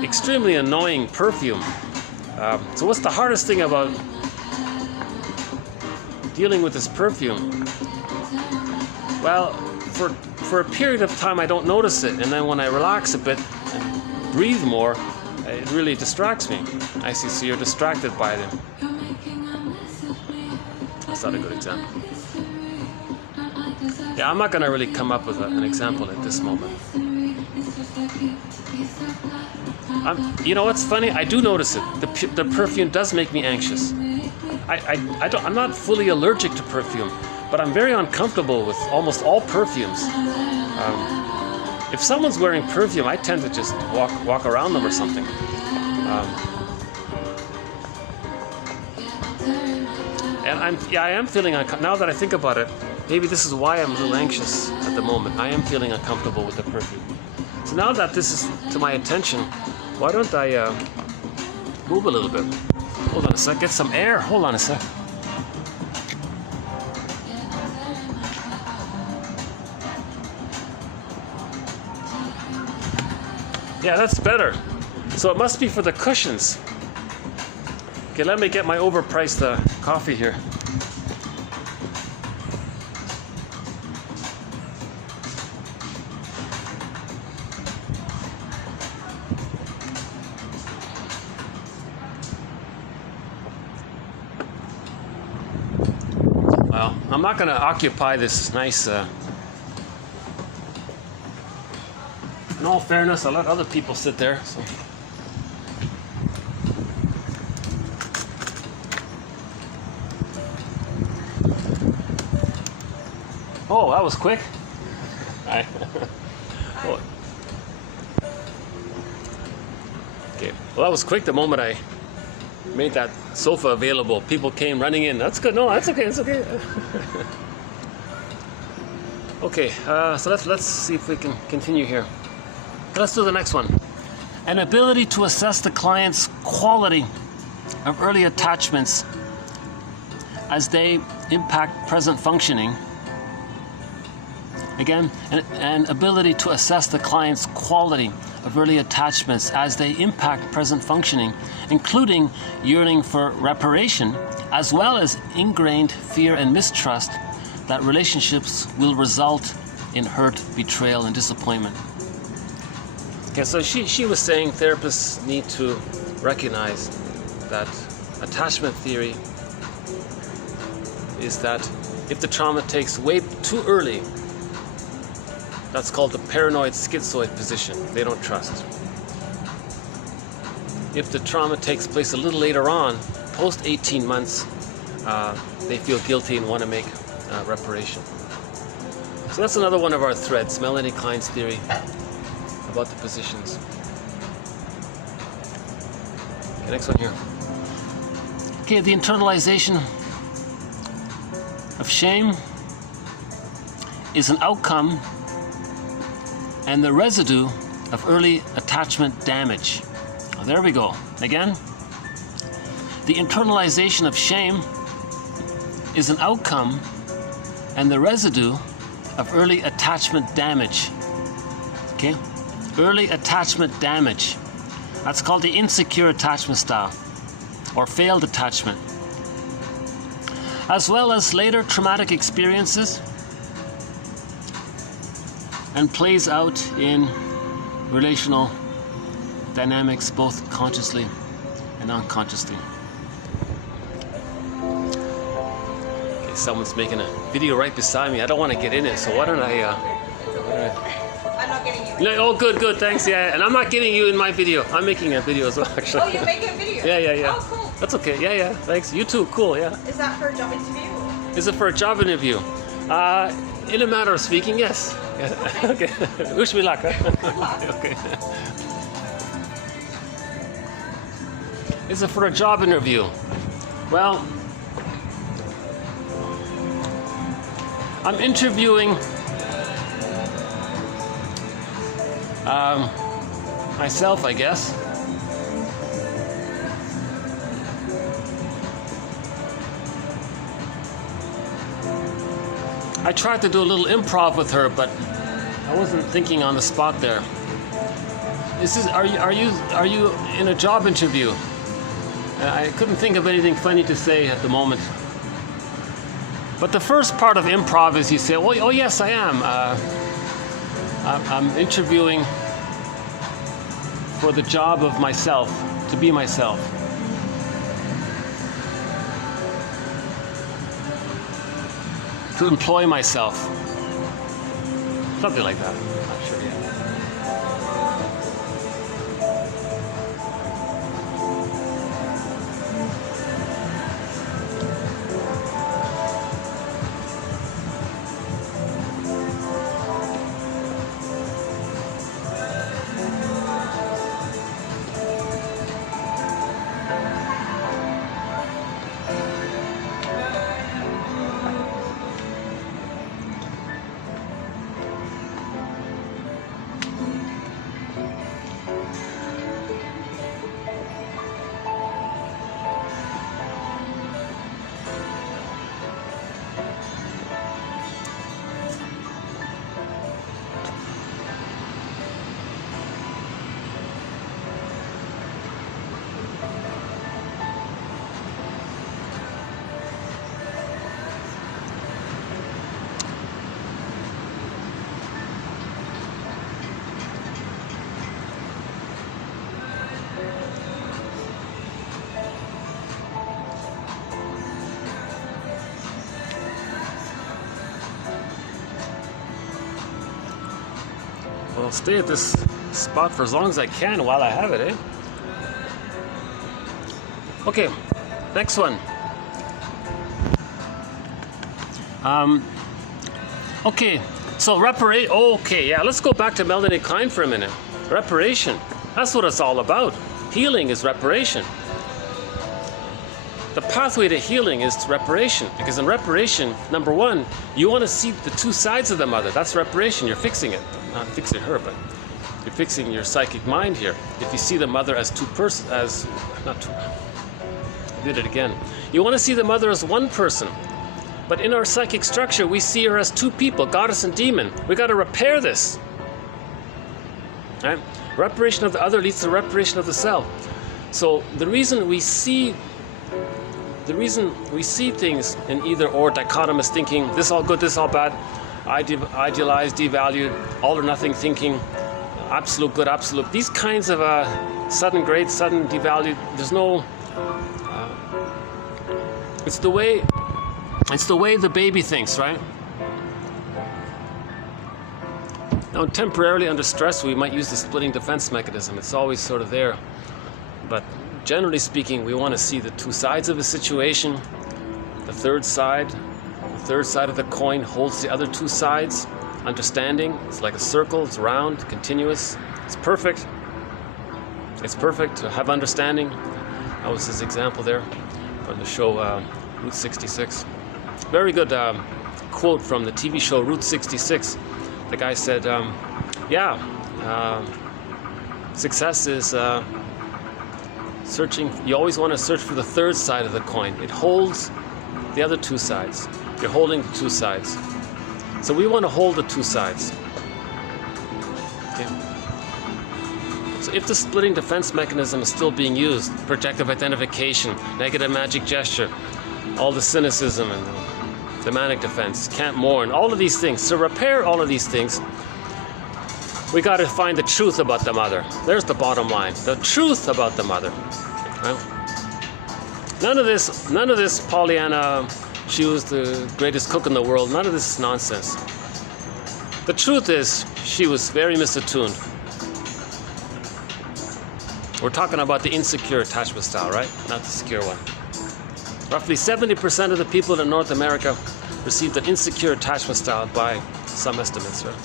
extremely annoying perfume. So what's the hardest thing about dealing with this perfume? Well, for a period of time I don't notice it, and then when I relax a bit and breathe more, it really distracts me. I see, so you're distracted by it. That's not a good example. Yeah, I'm not going to really come up with an example at this moment. You know what's funny? I do notice it. The perfume does make me anxious. I'm not fully allergic to perfume, but I'm very uncomfortable with almost all perfumes. If someone's wearing perfume, I tend to just walk around them or something. And I am feeling now that I think about it. Maybe this is why I'm a little anxious at the moment. I am feeling uncomfortable with the perfume. So now that this is to my attention, why don't I move a little bit? Hold on a sec, get some air. Hold on a sec. Yeah, that's better. So it must be for the cushions. Okay, let me get my overpriced coffee here. Well, I'm not going to occupy this nice... in all fairness, I'll let other people sit there. So. Oh, that was quick. Okay. Well, that was quick the moment I made that sofa available. People came running in. That's good. No, that's okay. It's okay. Okay, so let's see if we can continue here. Let's do the next one. An ability to assess the client's quality of early attachments as they impact present functioning. Again, an ability to assess the client's quality of early attachments as they impact present functioning, including yearning for reparation, as well as ingrained fear and mistrust that relationships will result in hurt, betrayal, and disappointment. Okay, so she was saying therapists need to recognize that attachment theory is that if the trauma takes way too early, that's called the paranoid schizoid position. They don't trust. If the trauma takes place a little later on, post 18 months, they feel guilty and want to make reparation. So that's another one of our threads, Melanie Klein's theory about the positions. Okay, next one here. Okay, the internalization of shame is an outcome and the residue of early attachment damage. Oh, there we go. Again, the internalization of shame is an outcome and the residue of early attachment damage. Okay? Early attachment damage. That's called the insecure attachment style or failed attachment. As well as later traumatic experiences and plays out in relational dynamics, both consciously and unconsciously. Okay, someone's making a video right beside me. I don't want to get in it, so why don't I I'm not getting you. No, oh, good, thanks. Yeah, and I'm not getting you in my video. I'm making a video as well, actually. Oh, you're making a video? Yeah. Oh, cool. That's okay. Yeah. Thanks. You too. Cool. Yeah. Is that for a job interview? Is it for a job interview? In a matter of speaking, yes. Yeah. Okay. Wish me luck. Huh? Okay. Is it for a job interview? Well, I'm interviewing myself, I guess. I tried to do a little improv with her, but I wasn't thinking on the spot there. Are you in a job interview? I couldn't think of anything funny to say at the moment. But the first part of improv is you say, oh yes, I am. I'm interviewing for the job of myself, to be myself. To employ myself. Something like that. I'm not sure yet. I'll stay at this spot for as long as I can while I have it, eh? Okay, next one. Okay, so let's go back to Melanie Klein for a minute. Reparation, that's what it's all about. Healing is reparation. The pathway to healing is reparation, because in reparation, number one, you want to see the two sides of the mother. That's reparation. You're fixing it. Not fixing her, but you're fixing your psychic mind here. If you see the mother as I did it again. You want to see the mother as one person. But in our psychic structure, we see her as two people, goddess and demon. We got to repair this. Right? Reparation of the other leads to reparation of the self. So the reason we see things in either or dichotomous thinking, this all good, this all bad, idealized, devalued, all or nothing thinking, absolute good, absolute, these kinds of sudden great, sudden devalued, there's no, it's the way the baby thinks, right? Now, temporarily under stress, we might use the splitting defense mechanism. It's always sort of there. But generally speaking, we want to see the two sides of a situation. The third side of the coin holds the other two sides. Understanding, it's like a circle, it's round, continuous. It's perfect. It's perfect to have understanding. That was his example there from the show Route 66. Very good quote from the TV show Route 66. The guy said, success is searching. You always want to search for the third side of the coin. It holds the other two sides. You're holding the two sides. So we want to hold the two sides. Okay. So if the splitting defense mechanism is still being used, projective identification, negative magic gesture, all the cynicism and the manic defense, can't mourn, all of these things, to repair all of these things, We got to find the truth about the mother. There's the bottom line. The truth about the mother. Right? None of this Pollyanna, she was the greatest cook in the world. None of this is nonsense. The truth is, she was very misattuned. We're talking about the insecure attachment style, right? Not the secure one. Roughly 70% of the people in North America received an insecure attachment style by some estimates, right?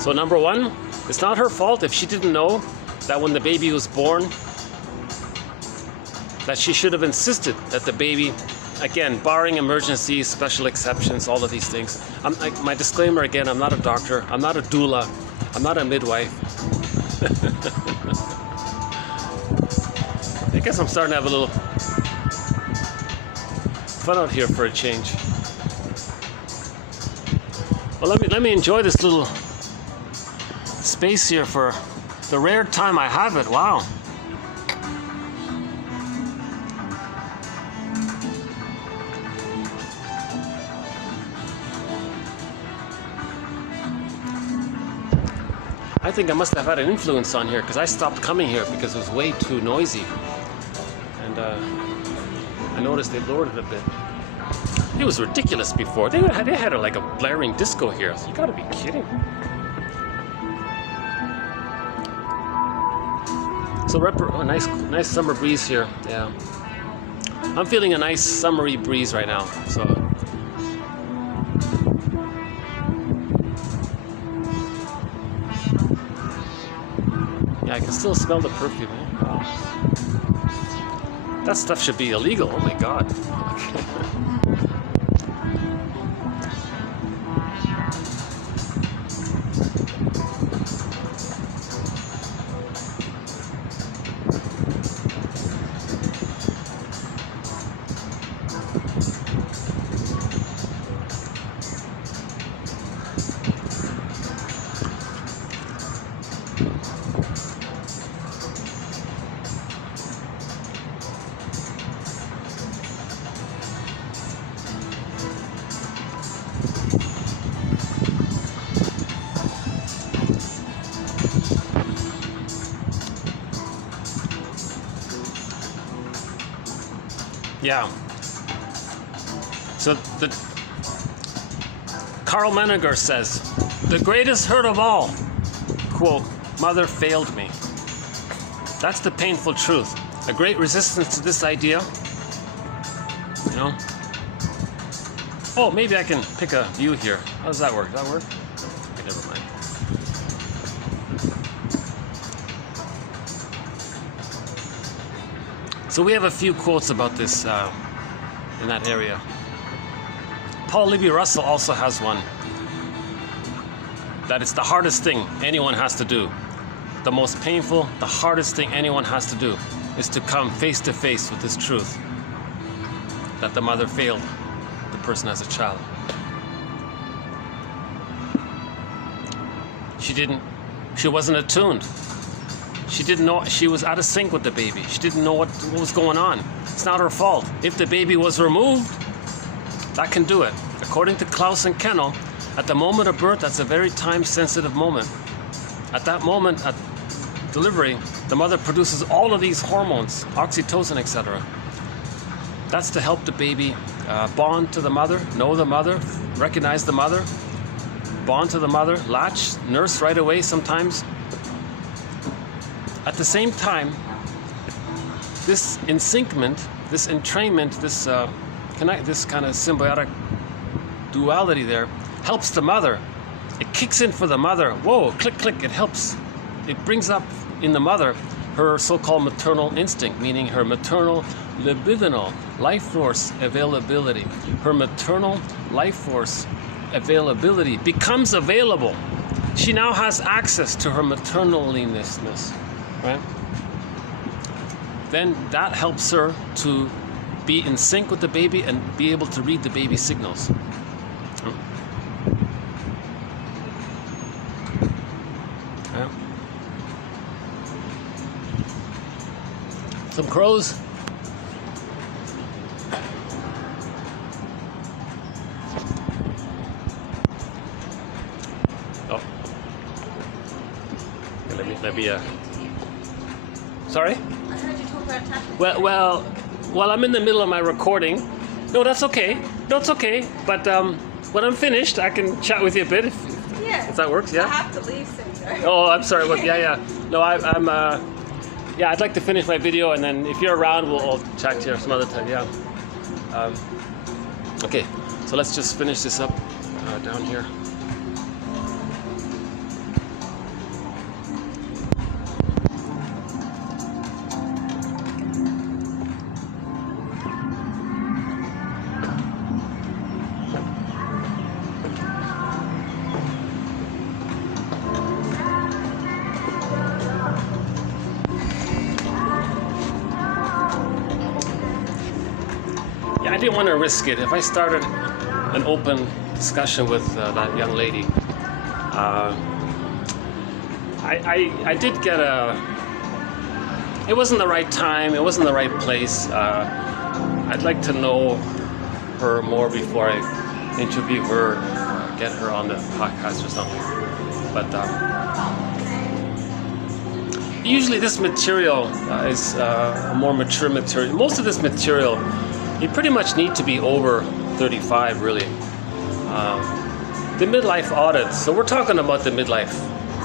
So number one, it's not her fault if she didn't know that when the baby was born, that she should have insisted that the baby, again, barring emergencies, special exceptions, all of these things. My disclaimer again, I'm not a doctor, I'm not a doula, I'm not a midwife. I guess I'm starting to have a little fun out here for a change. Well, let me enjoy this little space here for the rare time I have it. Wow. I think I must have had an influence on here because I stopped coming here because it was way too noisy. And I noticed they lowered it a bit. It was ridiculous before. They had like a blaring disco here. You gotta be kidding. So a nice summer breeze here. Yeah, I'm feeling a nice summery breeze right now. So yeah, I can still smell the perfume. Eh? Wow. That stuff should be illegal. Oh my God. Yeah. So Carl Menninger says, the greatest hurt of all, quote, mother failed me. That's the painful truth. A great resistance to this idea, you know. Oh, maybe I can pick a view here. How does that work? Does that work? Okay, never mind. So we have a few quotes about this in that area. Paul Libby Russell also has one, that it's the hardest thing anyone has to do. The most painful, the hardest thing anyone has to do is to come face to face with this truth that the mother failed the person as a child. She wasn't attuned. She didn't know, she was out of sync with the baby. She didn't know what was going on. It's not her fault. If the baby was removed, that can do it. According to Klaus and Kennel, at the moment of birth, that's a very time-sensitive moment. At that moment, at delivery, the mother produces all of these hormones, oxytocin, etc. That's to help the baby bond to the mother, know the mother, recognize the mother, bond to the mother, latch, nurse right away sometimes. At the same time, this ensyncment, this entrainment, this kind of symbiotic duality there helps the mother. It kicks in for the mother. Whoa, click, click, it helps. It brings up in the mother her so-called maternal instinct, meaning her maternal libidinal life force availability. Her maternal life force availability becomes available. She now has access to her maternaliness, right? Then that helps her to be in sync with the baby and be able to read the baby's signals. Yeah. Some crows. maybe a... Sorry? I heard you talk about attachment. Well, I'm in the middle of my recording. No, that's okay. No, it's okay. But when I'm finished, I can chat with you a bit if that works. Yeah. I have to leave soon. Oh, I'm sorry. Well, yeah. No, I'm. Yeah, I'd like to finish my video, and then if you're around, we'll chat to you some other time. Yeah. Okay. So let's just finish this up down here. I didn't want to risk it. If I started an open discussion with that young lady, I did get it wasn't the right time, it wasn't the right place. I'd like to know her more before I interview her, get her on the podcast or something. But usually this material is a more mature material. Most of this material, you pretty much need to be over 35, really. The midlife audit, so we're talking about the midlife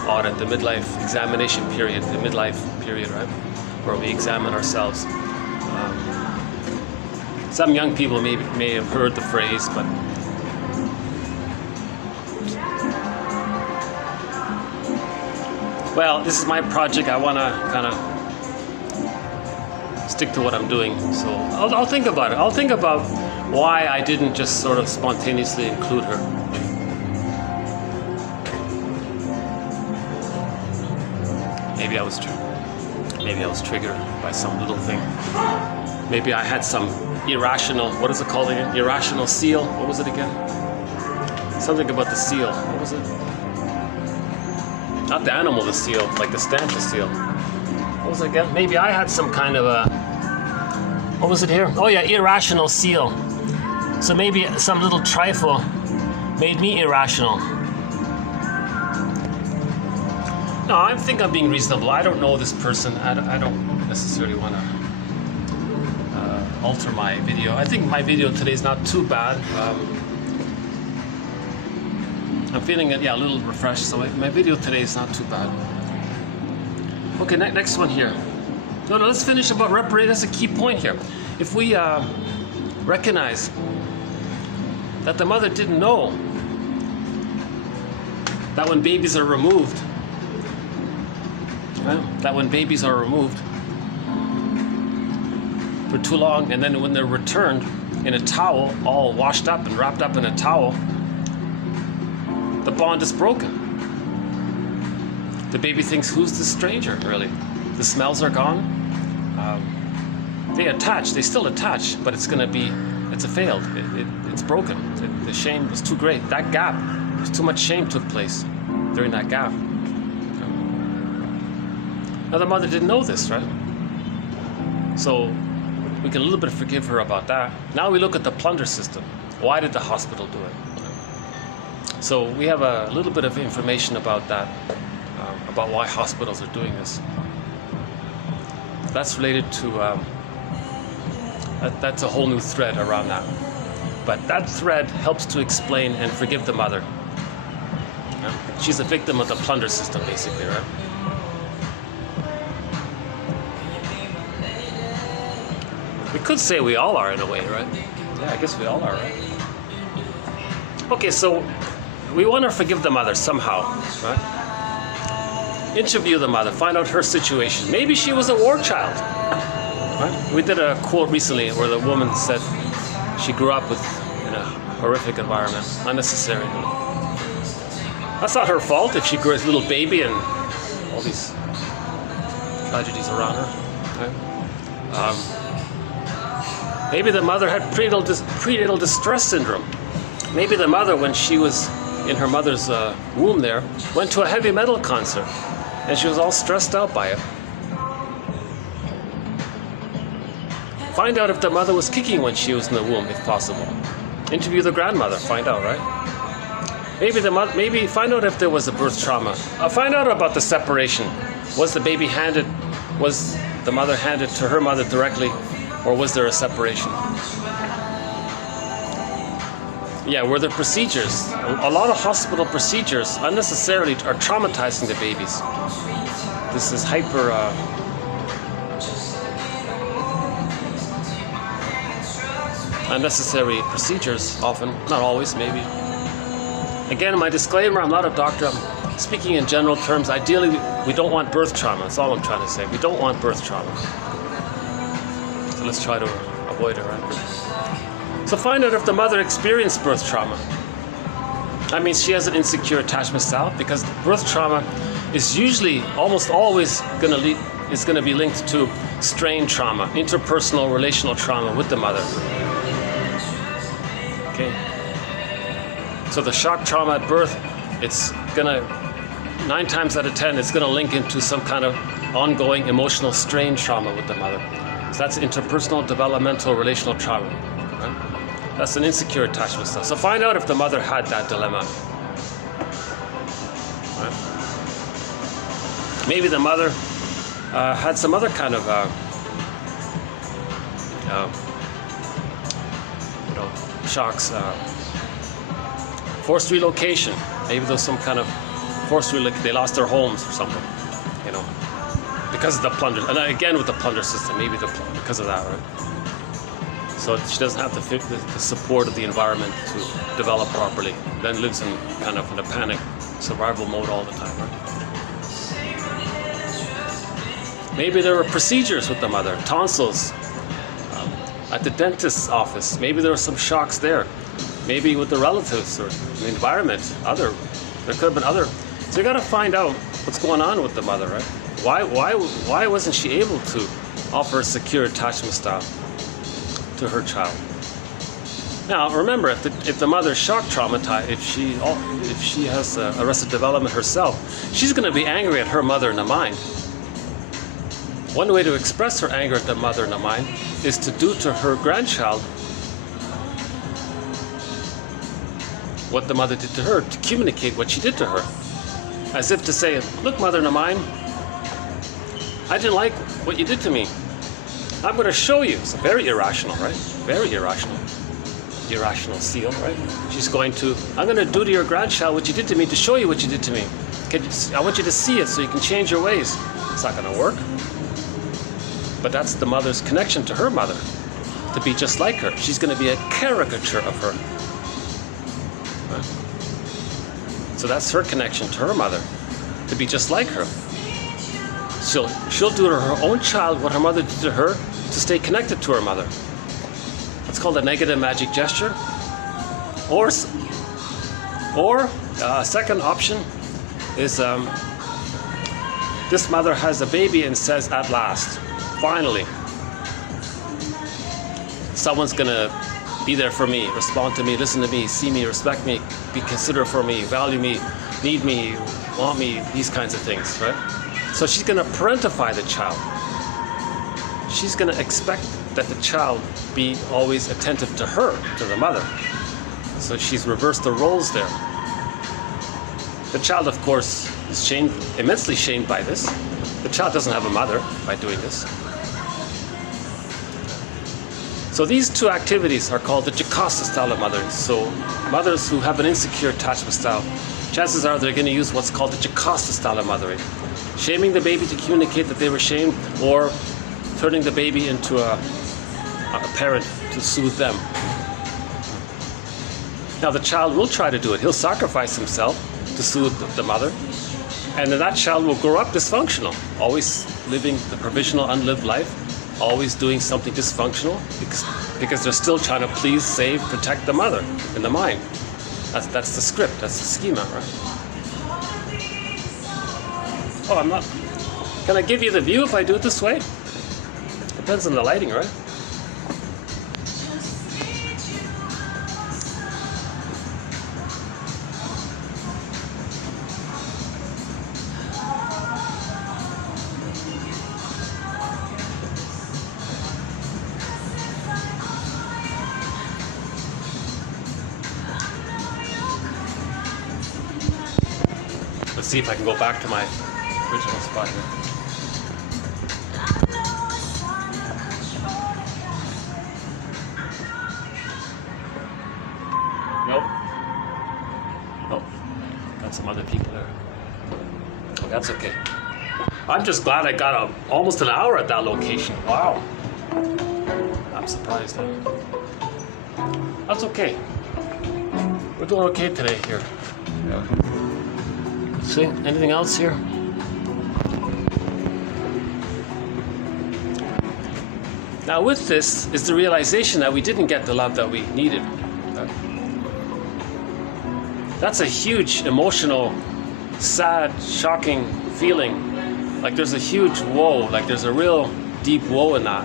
audit, the midlife examination period, the midlife period, right? Where we examine ourselves. Some young people may have heard the phrase, but well, this is my project. I want to kind of stick to what I'm doing, so I'll think about it. I'll think about why I didn't just sort of spontaneously include her. Maybe I was triggered by some little thing. Maybe I had some irrational, what is it called again? Irrational seal. What was it again? Something about the seal. What was it? Not the animal, the seal, like the stanza seal. What was it again? Maybe I had some kind of a, what was it here? Oh yeah, irrational seal. So maybe some little trifle made me irrational. No, I think I'm being reasonable. I don't know this person. I don't necessarily want to alter my video. I think my video today is not too bad. I'm feeling it, yeah, a little refreshed, so my video today is not too bad. Okay, next one here. No, let's finish about reparation. That's a key point here. If we recognize that the mother didn't know that when babies are removed, right, that when babies are removed for too long, and then when they're returned in a towel, all washed up and wrapped up in a towel, the bond is broken. The baby thinks, who's this stranger, really? The smells are gone. They attach, they still attach, but it's a failed. It's broken. The shame was too great. That gap, there's too much shame took place during that gap. Now the mother didn't know this, right? So we can a little bit forgive her about that. Now we look at the plunder system. Why did the hospital do it? So we have a little bit of information about that, about why hospitals are doing this. That's related to, that's a whole new thread around that. But that thread helps to explain and forgive the mother. She's a victim of the plunder system, basically, right? We could say we all are in a way, right? Yeah, I guess we all are, right? Okay, so we want to forgive the mother somehow, right? Interview the mother, find out her situation. Maybe she was a war child, right? We did a quote recently where the woman said she grew up in a horrific environment, unnecessary. That's not her fault if she grew as a little baby and all these tragedies around her, right? Maybe the mother had prenatal distress syndrome. Maybe the mother, when she was in her mother's womb there, went to a heavy metal concert and she was all stressed out by it. Find out if the mother was kicking when she was in the womb, if possible. Interview the grandmother, find out, right? Maybe find out if there was a birth trauma. Find out about the separation Was the baby handed, was the mother handed to her mother directly, or was there a separation? Yeah, were there procedures? A lot of hospital procedures unnecessarily are traumatizing the babies. This is unnecessary procedures often, not always, maybe. Again, my disclaimer, I'm not a doctor, I'm speaking in general terms. Ideally, we don't want birth trauma, that's all I'm trying to say. We don't want birth trauma. So let's try to avoid it, right? So find out if the mother experienced birth trauma. That means she has an insecure attachment style, because birth trauma is usually, almost always going to be linked to strain trauma, interpersonal relational trauma with the mother. Okay. So the shock trauma at birth, it's gonna, 9 times out of 10, it's gonna link into some kind of ongoing emotional strain trauma with the mother. So that's interpersonal, developmental, relational trauma. Right? That's an insecure attachment style. So find out if the mother had that dilemma. Right? Maybe the mother had some other kind of shocks, forced relocation. Maybe there's some kind of forced relocation. They lost their homes or something, because of the plunder. And again, with the plunder system, maybe because of that, right? So she doesn't have the support of the environment to develop properly. Then lives in kind of in a panic survival mode all the time, right? Maybe there were procedures with the mother, tonsils, at the dentist's office. Maybe there were some shocks there. Maybe with the relatives or the environment, there could have been other. So you got to find out what's going on with the mother, right? Why wasn't she able to offer a secure attachment style to her child? Now remember, if the mother's shock traumatized, if she has arrested development herself, she's going to be angry at her mother in the mind. One way to express her anger at the mother in the mind is to do to her grandchild what the mother did to her, to communicate what she did to her. As if to say, look, mother in the mind, I didn't like what you did to me. I'm going to show you. It's very irrational, right? Very irrational. Irrational seal, right? She's going to, I'm going to do to your grandchild what you did to me to show you what you did to me. I want you to see it so you can change your ways. It's not going to work. But that's the mother's connection to her mother, to be just like her. She's going to be a caricature of her. Right? So that's her connection to her mother, to be just like her. She'll do to her own child what her mother did to her to stay connected to her mother. It's called a negative magic gesture. Or a second option is this mother has a baby and says, at last, finally, someone's gonna be there for me, respond to me, listen to me, see me, respect me, be considerate for me, value me, need me, want me, these kinds of things, right? So she's gonna parentify the child. She's gonna expect that the child be always attentive to her, to the mother. So she's reversed the roles there. The child, of course, is immensely shamed by this. The child doesn't have a mother by doing this. So these two activities are called the Jocasta style of mothering. So mothers who have an insecure attachment style, chances are they're going to use what's called the Jocasta style of mothering. Shaming the baby to communicate that they were shamed, or turning the baby into a parent to soothe them. Now the child will try to do it. He'll sacrifice himself to soothe the mother. And then that child will grow up dysfunctional, always living the provisional, unlived life, always doing something dysfunctional because they're still trying to please, save, protect the mother in the mind. That's the script, that's the schema, right? Oh, I'm not. Can I give you the view if I do it this way? Depends on the lighting, right? Let's see if I can go back to my original spot here. Nope. Oh, got some other people there. Oh, that's okay. I'm just glad I got almost an hour at that location. Wow. I'm surprised. That's okay. We're doing okay today here. Yeah. See, anything else here? Now with this is the realization that we didn't get the love that we needed. That's a huge emotional, sad, shocking feeling. Like there's a huge woe, like there's a real deep woe in that.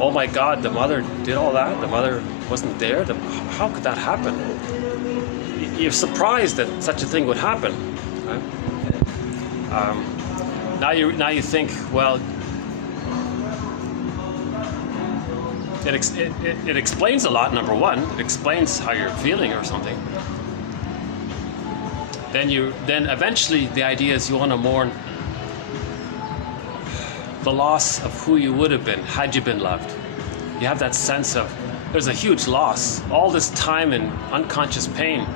Oh my God, the mother did all that? The mother wasn't there? How could that happen? You're surprised that such a thing would happen. Right? Now you think, well, it explains a lot, number one. It explains how you're feeling or something. Then eventually the idea is you want to mourn the loss of who you would have been had you been loved. You have that sense of there's a huge loss, all this time in unconscious pain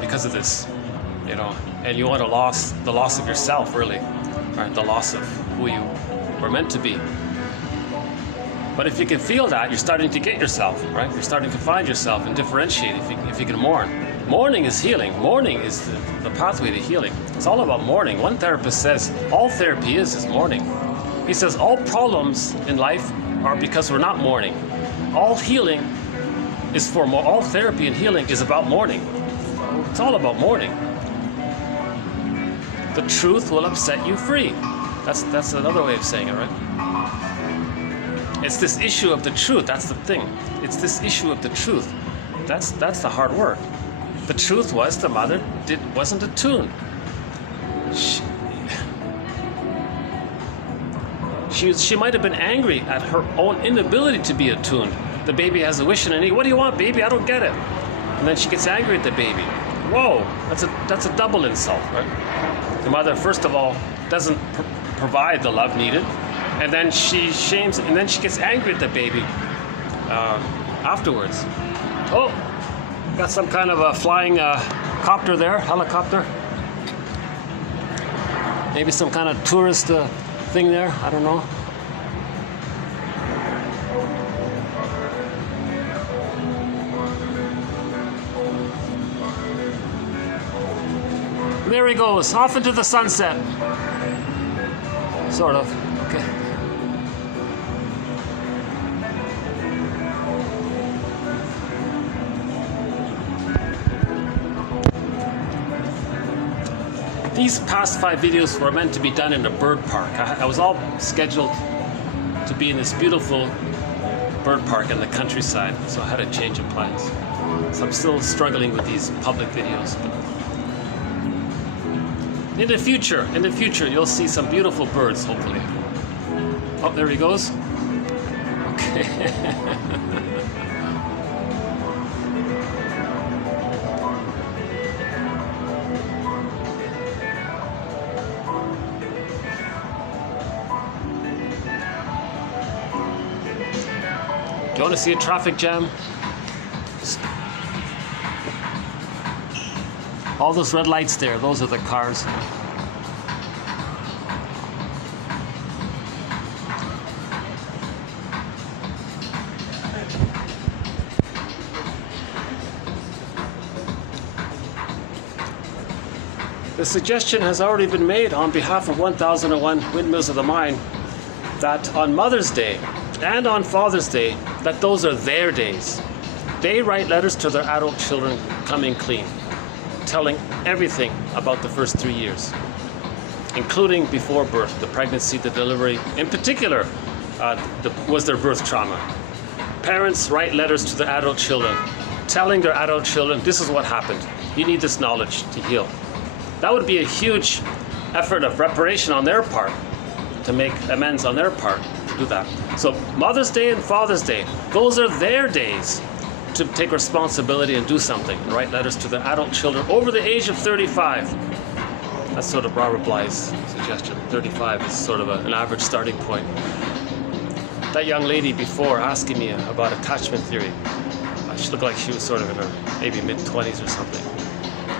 because of this, you know, and you want the loss of yourself, really, right? The loss of who you were meant to be. But if you can feel that, you're starting to get yourself, right? You're starting to find yourself and differentiate if you can mourn. Mourning is healing. Mourning is the pathway to healing. It's all about mourning. One therapist says all therapy is mourning. He says all problems in life are because we're not mourning. All healing is all therapy and healing is about mourning. It's all about mourning. The truth will up set you free. That's another way of saying it, right? It's this issue of the truth. That's the thing. It's this issue of the truth. That's the hard work. The truth was the mother wasn't attuned. She might have been angry at her own inability to be attuned. The baby has a wish and a need. What do you want, baby? I don't get it. And then she gets angry at the baby. Whoa, that's a double insult, right? The mother, first of all, doesn't provide the love needed, and then she shames, and then she gets angry at the baby afterwards. Oh, got some kind of a flying copter there, helicopter. Maybe some kind of tourist thing there, I don't know. There he goes, off into the sunset. Sort of, okay. These past 5 videos were meant to be done in a bird park. I was all scheduled to be in this beautiful bird park in the countryside, so I had a change of plans. So I'm still struggling with these public videos. But in the future, you'll see some beautiful birds, hopefully. Oh, there he goes. Okay. Do you want to see a traffic jam? All those red lights there, those are the cars. The suggestion has already been made on behalf of 1001 Windmills of the Mind that on Mother's Day and on Father's Day, that those are their days. They write letters to their adult children coming clean, telling everything about the first 3 years, including before birth, the pregnancy, the delivery. In particular, was their birth trauma. Parents write letters to their adult children, telling their adult children, this is what happened. You need this knowledge to heal. That would be a huge effort of reparation on their part, to make amends on their part to do that. So Mother's Day and Father's Day, those are their days to take responsibility and do something, and write letters to their adult children over the age of 35. That's sort of Robert Bly's suggestion. 35 is sort of an average starting point. That young lady before asking me about attachment theory, she looked like she was sort of in her maybe mid-20s or something.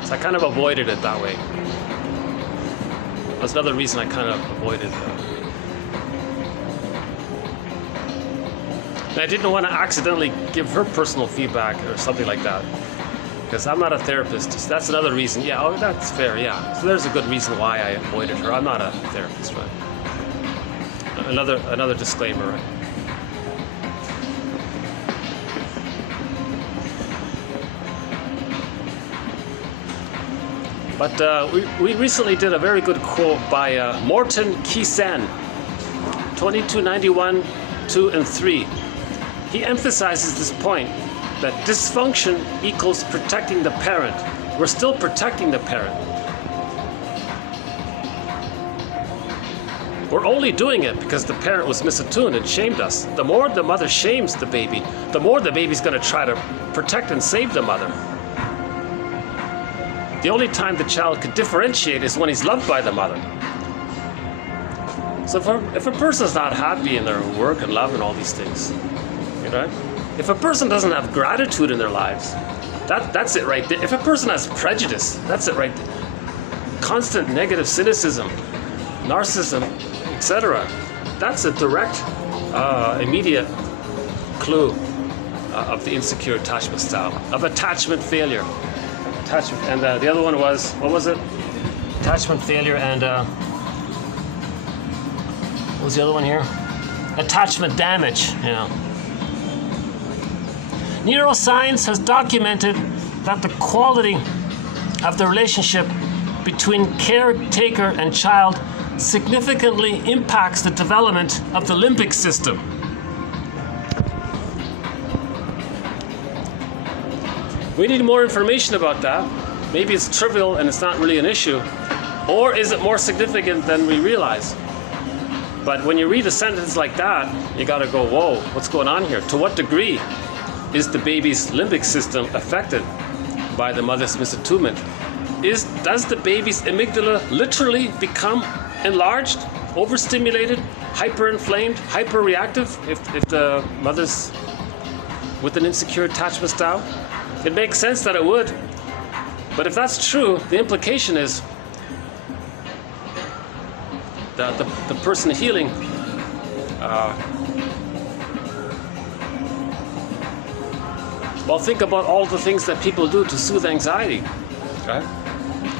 So I kind of avoided it that way. That's another reason I kind of avoided and I didn't want to accidentally give her personal feedback or something like that, because I'm not a therapist. So that's another reason. Yeah, oh, that's fair, yeah. So there's a good reason why I avoided her. I'm not a therapist, right? Another disclaimer, right? But we recently did a very good quote by Morton Keysen, 2291, 2 and 3. He emphasizes this point that dysfunction equals protecting the parent. We're still protecting the parent. We're only doing it because the parent was misattuned and shamed us. The more the mother shames the baby, the more the baby's going to try to protect and save the mother. The only time the child could differentiate is when he's loved by the mother. So if a person's not happy in their work and love and all these things, you know, if a person doesn't have gratitude in their lives, that's it right there. If a person has prejudice, that's it right there. Constant negative cynicism, narcissism, etc. That's a direct, immediate clue of the insecure attachment style, of attachment failure. Attachment, and the other one was, what was it? Attachment failure, and what was the other one here? Attachment damage. Yeah. Neuroscience has documented that the quality of the relationship between caretaker and child significantly impacts the development of the limbic system. We need more information about that. Maybe it's trivial and it's not really an issue. Or is it more significant than we realize? But when you read a sentence like that, you gotta go, whoa, what's going on here? To what degree is the baby's limbic system affected by the mother's misattunement? Does the baby's amygdala literally become enlarged, overstimulated, hyperinflamed, hyperreactive if the mother's with an insecure attachment style? It makes sense that it would. But if that's true, the implication is that the person healing well, think about all the things that people do to soothe anxiety, right?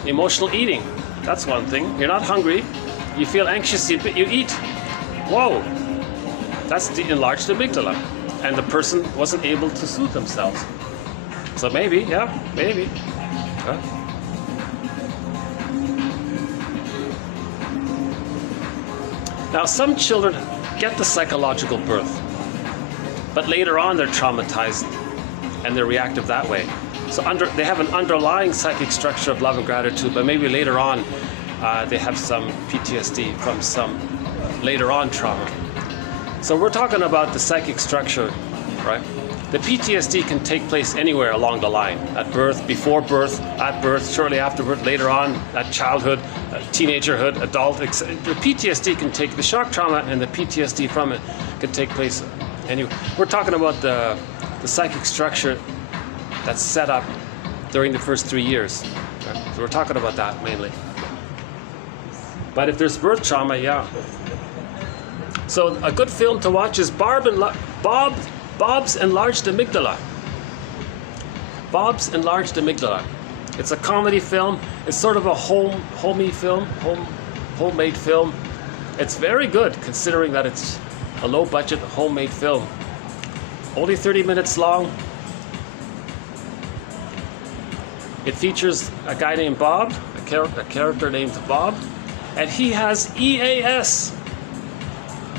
Emotional eating, that's one thing. You're not hungry, you feel anxious, you eat. Whoa, that's the enlarged amygdala. And the person wasn't able to soothe themselves. So maybe, yeah, maybe. Huh? Now, some children get the psychological birth, but later on they're traumatized and they're reactive that way. So they have an underlying psychic structure of love and gratitude, but maybe later on they have some PTSD from some later on trauma. So we're talking about the psychic structure, right? The PTSD can take place anywhere along the line. At birth, before birth, at birth, shortly after birth, later on, at childhood, teenagerhood, adult, etc. The PTSD can take, the shock trauma and the PTSD from it can take place anywhere. We're talking about the psychic structure that's set up during the first 3 years. Right? So we're talking about that mainly. But if there's birth trauma, yeah. So a good film to watch is Bob's Enlarged Amygdala. Bob's Enlarged Amygdala. It's a comedy film. It's sort of a homemade film. It's very good considering that it's a low-budget homemade film. Only 30 minutes long. It features a guy named Bob, a character named Bob, and he has EAS,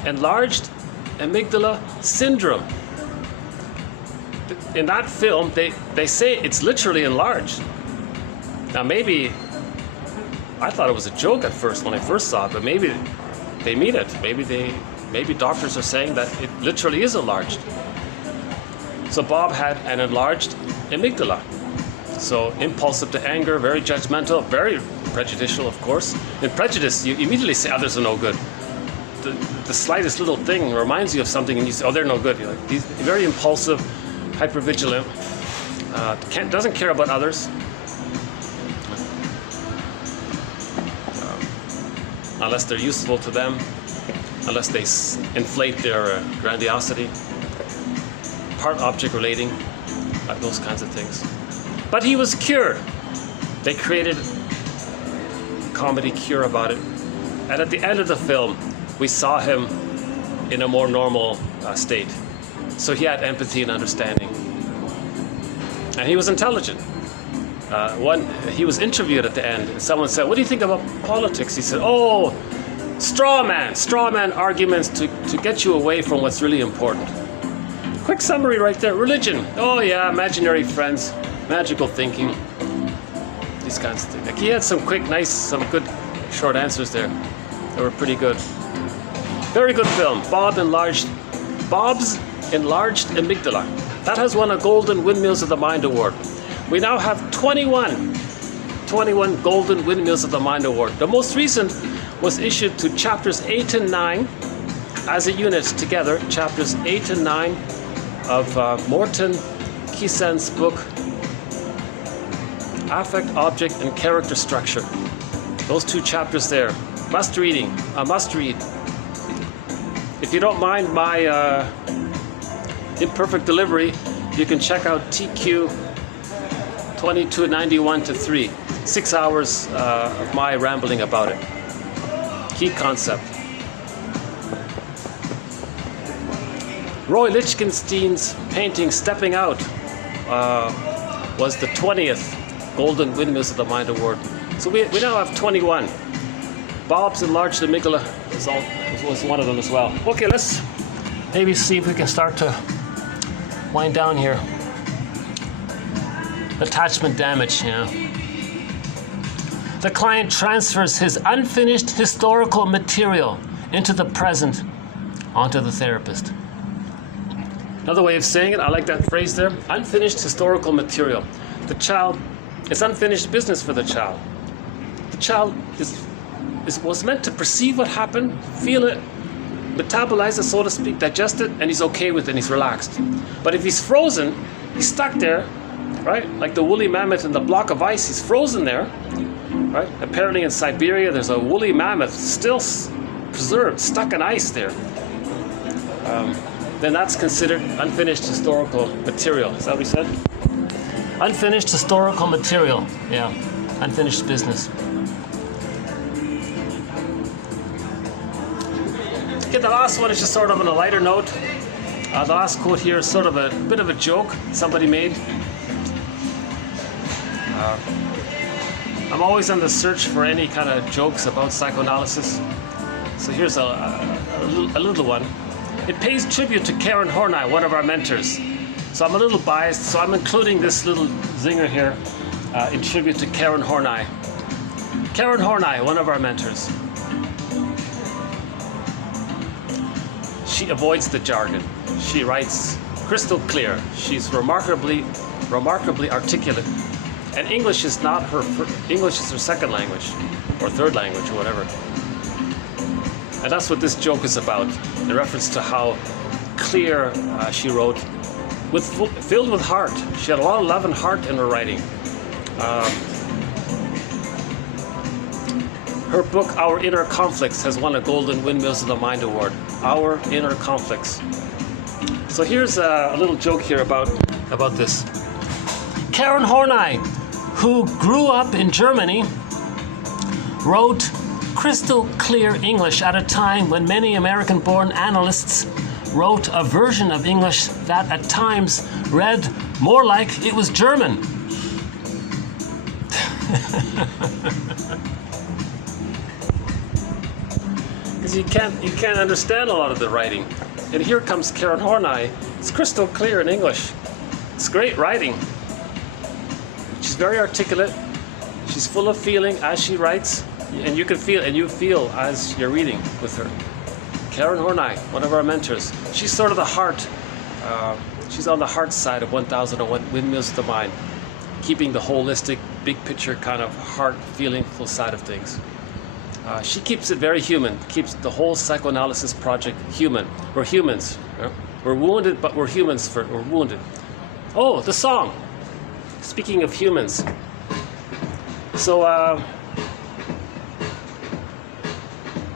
Enlarged Amygdala Syndrome. In that film, they say it's literally enlarged. Now maybe, I thought it was a joke at first when I first saw it, but maybe they mean it. Maybe doctors are saying that it literally is enlarged. So Bob had an enlarged amygdala. So impulsive to anger, very judgmental, very prejudicial, of course. In prejudice, you immediately say others are no good. The slightest little thing reminds you of something, and you say, "Oh, they're no good." You're like, he's very impulsive, hypervigilant, doesn't care about others, unless they're useful to them, unless they inflate their grandiosity, part-object relating, those kinds of things. But he was cured. They created a comedy cure about it. And at the end of the film, we saw him in a more normal state. So he had empathy and understanding. And he was intelligent. He was interviewed at the end, and someone said, "What do you think about politics?" He said, "Oh, straw man arguments to get you away from what's really important." Quick summary right there. Religion. Oh yeah, imaginary friends, magical thinking, these kinds of things. Like he had some some good short answers there. They were pretty good. Very good film. Bob's Enlarged Amygdala. That has won a Golden Windmills of the Mind Award. We now have 21 Golden Windmills of the Mind Award. The most recent was issued to chapters 8 and 9 as a unit together, chapters 8 and 9 of Morton Kisen's book, Affect, Object, and Character Structure. Those two chapters there. Must read. If you don't mind my imperfect delivery, you can check out TQ 2291-3. 6 hours of my rambling about it. Key concept. Roy Lichtenstein's painting Stepping Out was the 20th Golden Windmills of the Mind Award. So we now have 21. Bob's Enlarged Amygdala was one of them as well. Okay, let's maybe see if we can start to wind down here. Attachment damage, The client transfers his unfinished historical material into the present onto the therapist. Another way of saying it, I like that phrase there, unfinished historical material. The child, it's unfinished business for the child. The child was meant to perceive what happened, feel it, metabolize it, so to speak, digest it, and he's okay with it, and he's relaxed. But if he's frozen, he's stuck there, right? Like the woolly mammoth in the block of ice, he's frozen there, right? Apparently in Siberia, there's a woolly mammoth still preserved, stuck in ice there. Then that's considered unfinished historical material. Is that what he said? Unfinished historical material, yeah. Unfinished business. Okay, the last one is just sort of on a lighter note. The last quote here is sort of a bit of a joke somebody made. I'm always on the search for any kind of jokes about psychoanalysis. So here's a little one. It pays tribute to Karen Horney, one of our mentors. So I'm a little biased, so I'm including this little zinger here in tribute to Karen Horney. Karen Horney, one of our mentors. She avoids the jargon. She writes crystal clear. She's remarkably articulate. And English is not her English is her second language or third language or whatever. And that's what this joke is about, in reference to how clear she wrote, filled with heart. She had a lot of love and heart in her writing. Her book, Our Inner Conflicts, has won a Golden Windmills of the Mind Award. Our Inner Conflicts. So here's a little joke here about this. Karen Horney, who grew up in Germany, wrote crystal clear English at a time when many American-born analysts wrote a version of English that at times read more like it was German. Because you can't understand a lot of the writing. And here comes Karen Horney. It's crystal clear in English. It's great writing. She's very articulate. She's full of feeling as she writes. And you can feel, and you feel as you're reading with her. Karen Horney, one of our mentors. She's sort of the heart. She's on the heart side of 1001 Windmills of the Mind. keeping the holistic, big picture kind of heart feeling side of things. She keeps it very human, keeps the whole psychoanalysis project human. We're humans. Yeah? We're wounded, but we're humans. We're wounded. Oh, the song. Speaking of humans. So,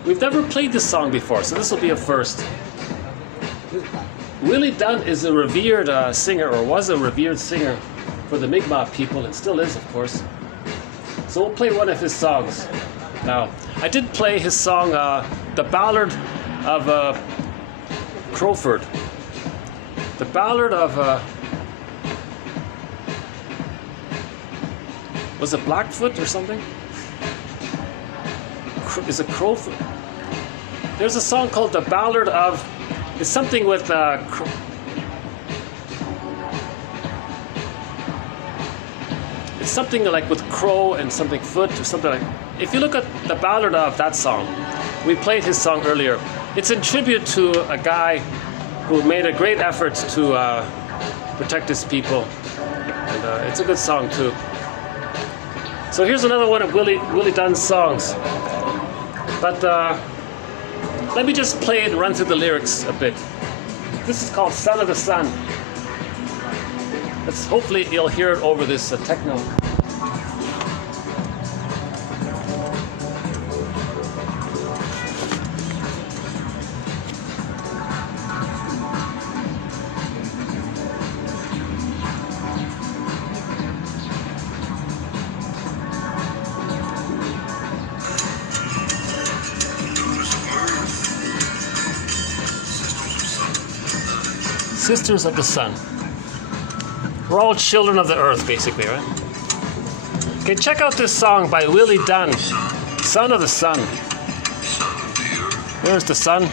we've never played this song before, so this will be a first. Willie Dunn is a revered singer, or was a revered singer for the Mi'kmaq people, and still is, of course. So we'll play one of his songs. Now, I did play his song, The Ballad of Crowford. The Ballad of, was it Blackfoot or something? Is it Crowford? There's a song called The Ballad of, it's something with, it's something like with crow and something foot or something like. If you look at the ballad of that song, we played his song earlier. It's in tribute to a guy who made a great effort to protect his people, and it's a good song too. So here's another one of Willie Dunn's songs. But let me just play it and run through the lyrics a bit. This is called "Son of the Sun." Hopefully you'll hear it over this techno. Sisters of the Sun. We're all children of the earth, basically, right? Okay, check out this song by Willie Dunn, Son of the Sun. There's the sun.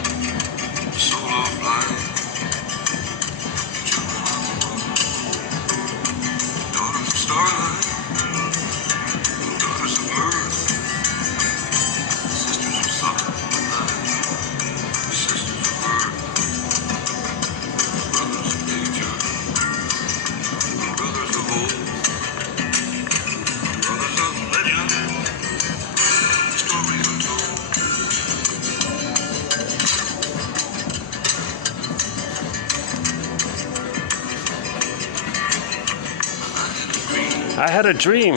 I had a dream.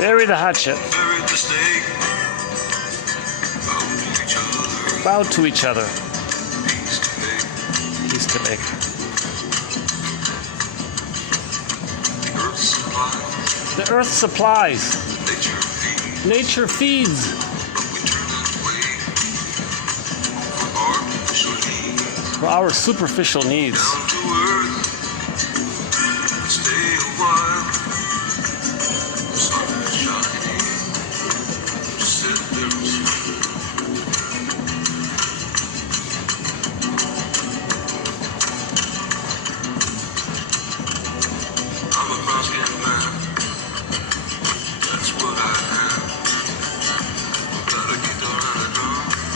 Bury the hatchet. Bow to each other. Peace to make. The earth supplies. Nature feeds. For our superficial needs.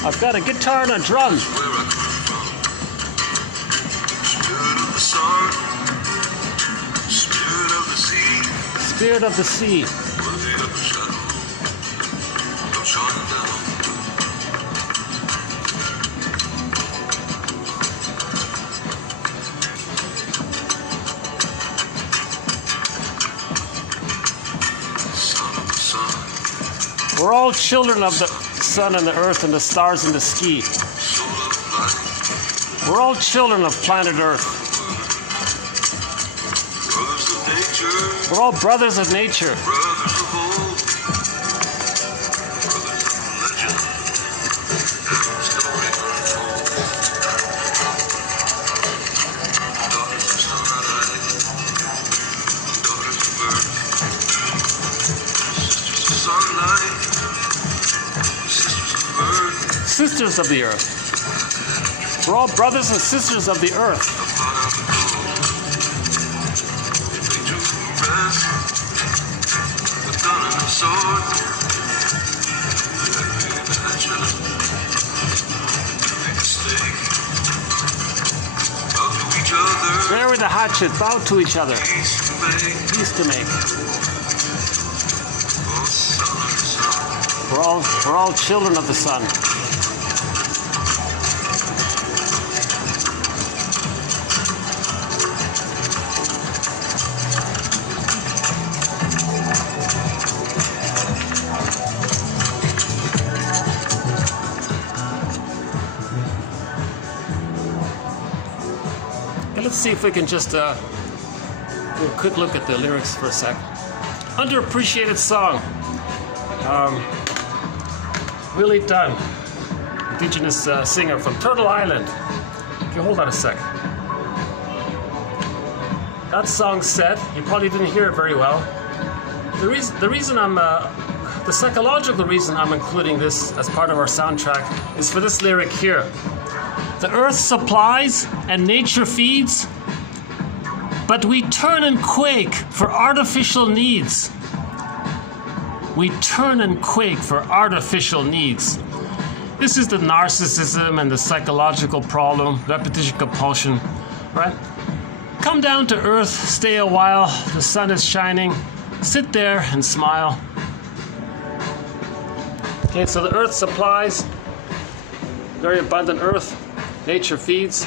I've got a guitar and a drum. Spirit of the sea. We're all children of the sun and the earth and the stars and the ski. We're all children of planet Earth. We're all brothers of nature. Sisters of the earth. We're all brothers and sisters of the earth. the hatchet, bow to each other. Peace to make. We're all children of the sun. Let's see if we can just do a quick look at the lyrics for a sec. Underappreciated song. Willie Dunn, indigenous singer from Turtle Island. Okay, hold on a sec. That song said, you probably didn't hear it very well. The psychological reason I'm including this as part of our soundtrack is for this lyric here. The earth supplies and nature feeds, but we turn and quake for artificial needs. We turn and quake for artificial needs. This is the narcissism and the psychological problem, repetition compulsion, right? Come down to earth, stay a while, the sun is shining, sit there and smile. Okay, so the earth supplies, very abundant earth. Nature feeds.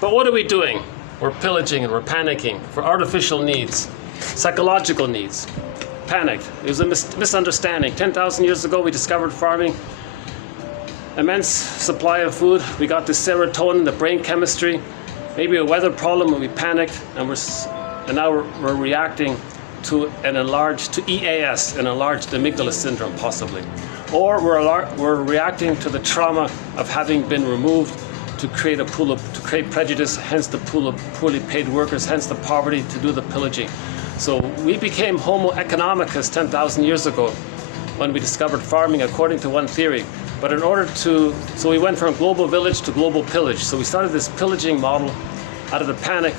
But what are we doing? We're pillaging and we're panicking for artificial needs, psychological needs. Panicked. It was a misunderstanding. 10,000 years ago, we discovered farming. Immense supply of food. We got the serotonin, the brain chemistry. Maybe a weather problem, and we panicked, and now we're reacting to EAS, an enlarged amygdala syndrome, possibly. Or we're reacting to the trauma of having been removed to create prejudice, hence the pool of poorly paid workers, hence the poverty to do the pillaging. So we became Homo economicus 10,000 years ago when we discovered farming, according to one theory. But so we went from global village to global pillage. So we started this pillaging model out of the panic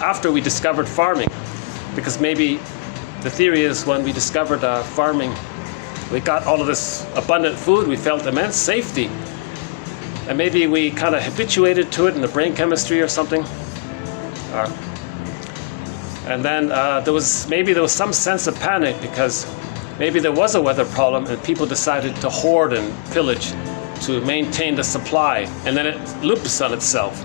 after we discovered farming, because maybe the theory is when we discovered farming, we got all of this abundant food, we felt immense safety. And maybe we kind of habituated to it in the brain chemistry or something. And then there was some sense of panic because maybe there was a weather problem and people decided to hoard and pillage to maintain the supply. And then it loops on itself.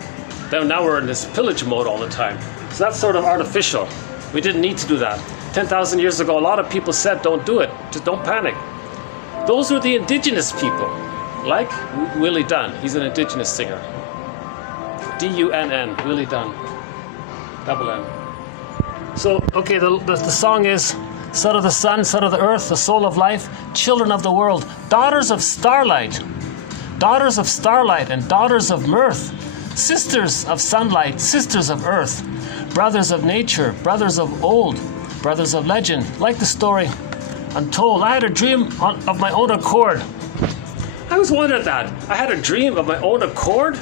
Then now we're in this pillage mode all the time. So that's sort of artificial. We didn't need to do that. 10,000 years ago, a lot of people said, don't do it, just don't panic. Those were the indigenous people, like Willie Dunn. He's an indigenous singer. D-U-N-N, Willie Dunn, double N. So, okay, the song is Son of the Sun, Son of the Earth, the Soul of Life, Children of the World, Daughters of Starlight and Daughters of Mirth, Sisters of Sunlight, Sisters of Earth, Brothers of Nature, Brothers of Old, Brothers of Legend, like the story untold. I had a dream of my own accord. I was wondering that. I had a dream of my own accord?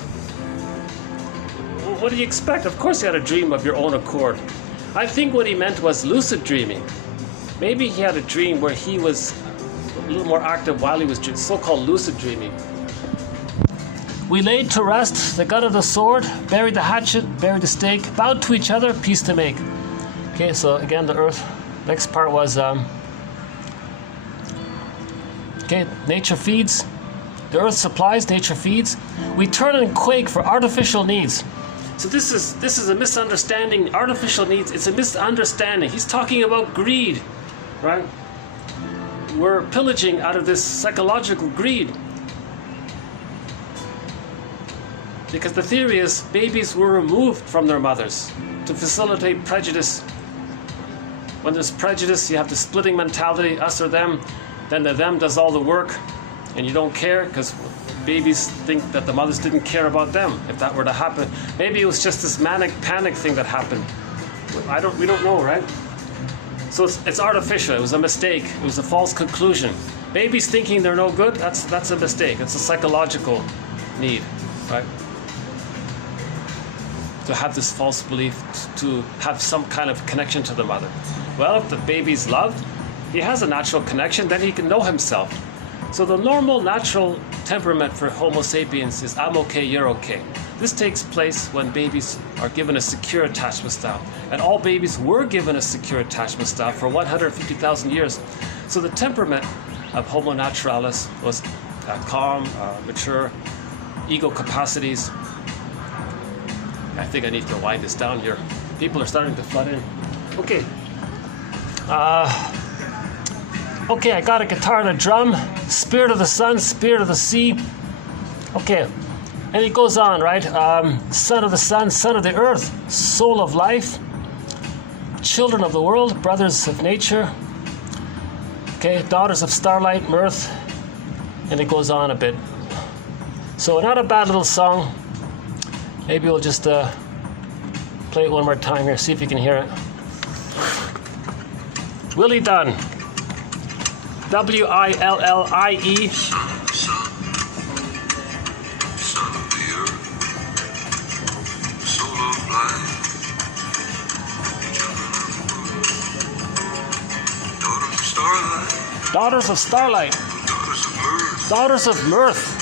Well, what do you expect? Of course you had a dream of your own accord. I think what he meant was lucid dreaming. Maybe he had a dream where he was a little more active while he was dreaming, so-called lucid dreaming. We laid to rest the gut of the sword, buried the hatchet, buried the stake, bowed to each other, peace to make. Okay, so again, the earth. Next part was, nature feeds. The earth supplies, nature feeds. We turn and quake for artificial needs. So this is a misunderstanding. Artificial needs, it's a misunderstanding. He's talking about greed, right? We're pillaging out of this psychological greed. Because the theory is babies were removed from their mothers to facilitate prejudice. When there's prejudice, you have the splitting mentality, us or them. Then the them does all the work, and you don't care because babies think that the mothers didn't care about them if that were to happen. Maybe it was just this manic panic thing that happened. We don't know, right? So it's artificial. It was a mistake. It was a false conclusion. Babies thinking they're no good, that's a mistake. It's a psychological need, right? To have this false belief, to have some kind of connection to the mother. Well, if the baby's loved, he has a natural connection, then he can know himself. So the normal natural temperament for Homo sapiens is I'm okay, you're okay. This takes place when babies are given a secure attachment style. And all babies were given a secure attachment style for 150,000 years. So the temperament of Homo naturalis was calm, mature, ego capacities. I think I need to wind this down here. People are starting to flood in. Okay. Okay, I got a guitar and a drum. Spirit of the sun, spirit of the sea. Okay. And it goes on, right? Son of the sun, son of the earth, soul of life, children of the world, brothers of nature. Okay, daughters of starlight, mirth. And it goes on a bit. So not a bad little song. Maybe we'll just play it one more time here, see if you can hear it. Willie Dunn. W-I-L-L-I-E. Daughters of starlight. Daughters of mirth.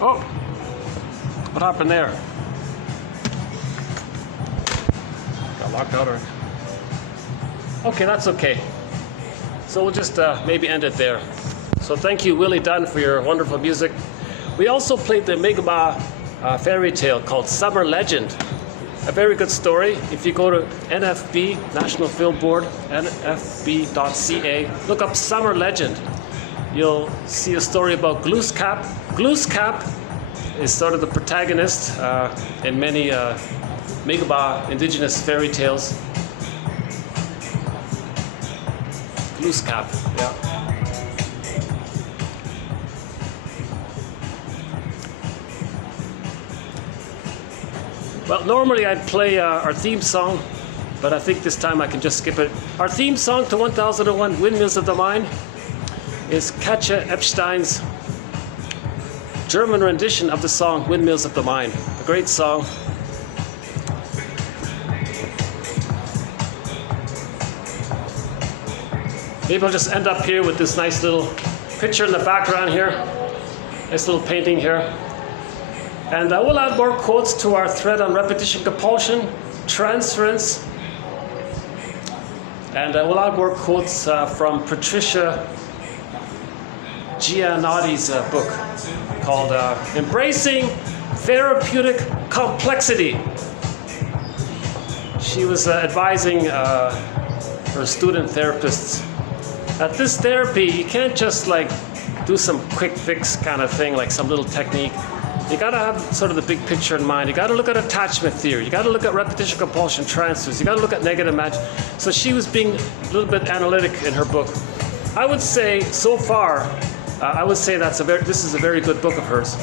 Oh, what happened there? Got locked out or? Okay, that's okay. So we'll just maybe end it there. So thank you, Willie Dunn, for your wonderful music. We also played the Mi'kmaq fairy tale called Summer Legend. A very good story. If you go to NFB, National Film Board, nfb.ca, look up Summer Legend. You'll see a story about Glooskap. Glooskap is sort of the protagonist in many Mi'kmaq indigenous fairy tales. Glooskap, yeah. Well, normally I'd play our theme song, but I think this time I can just skip it. Our theme song to 1001 Windmills of the Mind is Katja Epstein's German rendition of the song Windmills of the Mind. A great song. Maybe I'll just end up here with this nice little picture in the background here. Nice little painting here. And we'll add more quotes to our thread on repetition compulsion, transference. And we'll add more quotes from Patricia Giannotti's book called Embracing Therapeutic Complexity. She was advising her student therapists that this therapy, you can't just like do some quick fix kind of thing, like some little technique. You gotta have sort of the big picture in mind. You gotta look at attachment theory. You gotta look at repetition compulsion transfers. You gotta look at negative match. So she was being a little bit analytic in her book. I would say so far, I would say this is a very good book of hers.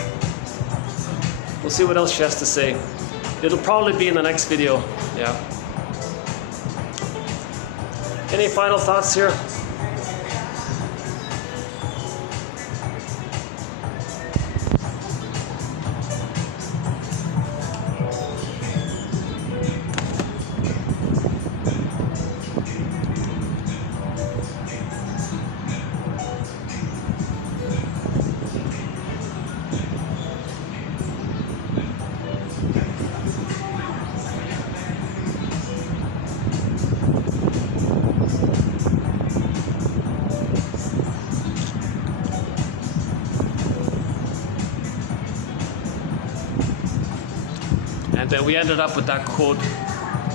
We'll see what else she has to say. It'll probably be in the next video. Yeah. Any final thoughts here? And then we ended up with that quote,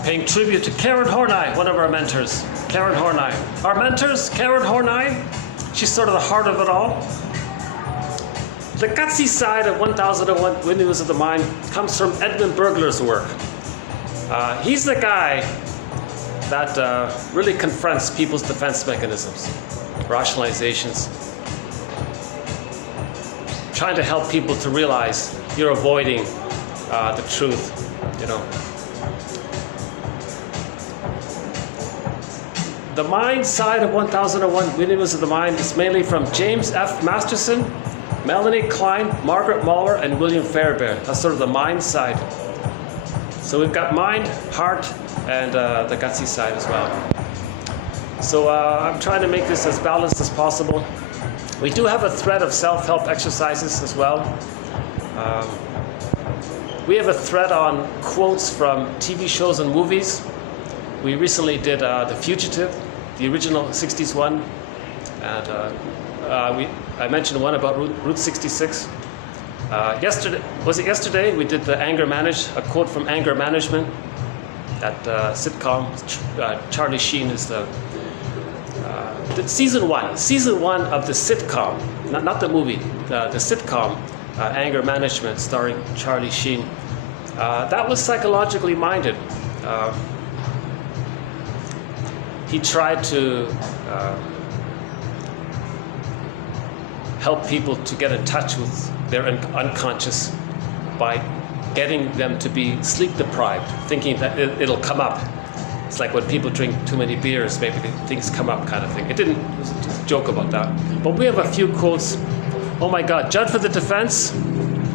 paying tribute to Karen Horney, one of our mentors. Karen Horney. Our mentors, Karen Horney, she's sort of the heart of it all. The gutsy side of 1001 Windmills of the Mind comes from Edmund Burglar's work. He's the guy that really confronts people's defense mechanisms, rationalizations, trying to help people to realize you're avoiding the truth, you know. The mind side of 1001 Windmills of the Mind is mainly from James F. Masterson, Melanie Klein, Margaret Mahler, and William Fairbairn. That's sort of the mind side. So we've got mind, heart, and the gutsy side as well. So I'm trying to make this as balanced as possible. We do have a thread of self-help exercises as well. We have a thread on quotes from TV shows and movies. We recently did The Fugitive, the original 60s one, and I mentioned one about Route 66. Yesterday we did a quote from Anger Management, that sitcom. Charlie Sheen is the season one of the sitcom, not the movie, the sitcom, Anger Management, starring Charlie Sheen. That was psychologically minded. He tried to help people to get in touch with their unconscious by getting them to be sleep deprived, thinking that it'll come up. It's like when people drink too many beers, maybe things come up kind of thing. It was just a joke about that. But we have a few quotes. Oh my God, Judd for the Defense.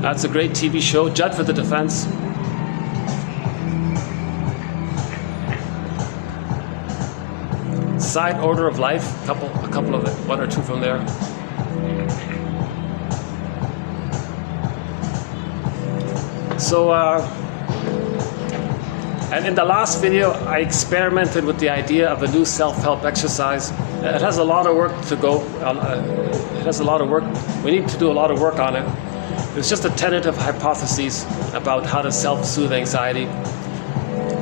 That's a great TV show, Judd for the Defense. Side Order of Life, a couple of it, one or two from there. So, and in the last video, I experimented with the idea of a new self-help exercise. It has a lot of work to go. It has a lot of work. We need to do a lot of work on it. It's just a tentative hypothesis about how to self-soothe anxiety.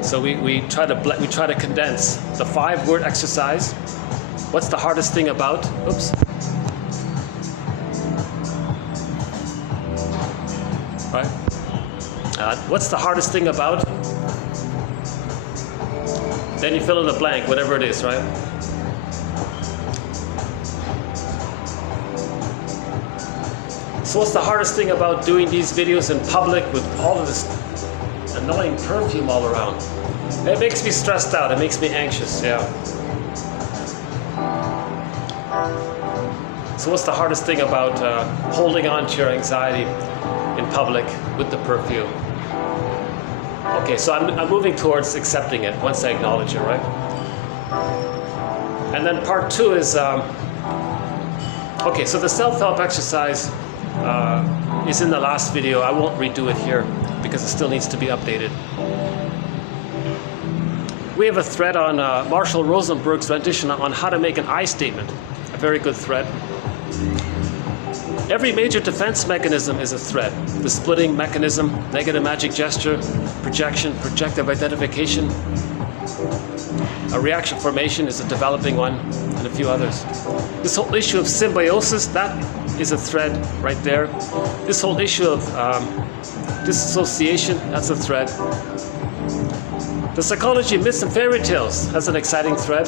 So we try to condense the 5-word exercise. What's the hardest thing about? Oops. Right. What's the hardest thing about? Then you fill in the blank, whatever it is, right? So what's the hardest thing about doing these videos in public with all of this annoying perfume all around? It makes me stressed out, it makes me anxious, yeah. So what's the hardest thing about holding on to your anxiety in public with the perfume? Okay, so I'm moving towards accepting it once I acknowledge it, right? And then part 2 is, okay, so the self-help exercise is in the last video. I won't redo it here because it still needs to be updated. We have a thread on Marshall Rosenberg's rendition on how to make an I statement, a very good thread. Every major defense mechanism is a threat. The splitting mechanism, negative magic gesture, projection, projective identification. A reaction formation is a developing one, and a few others. This whole issue of symbiosis, that is a thread right there. This whole issue of disassociation, that's a thread. The psychology of myths and fairy tales has an exciting thread.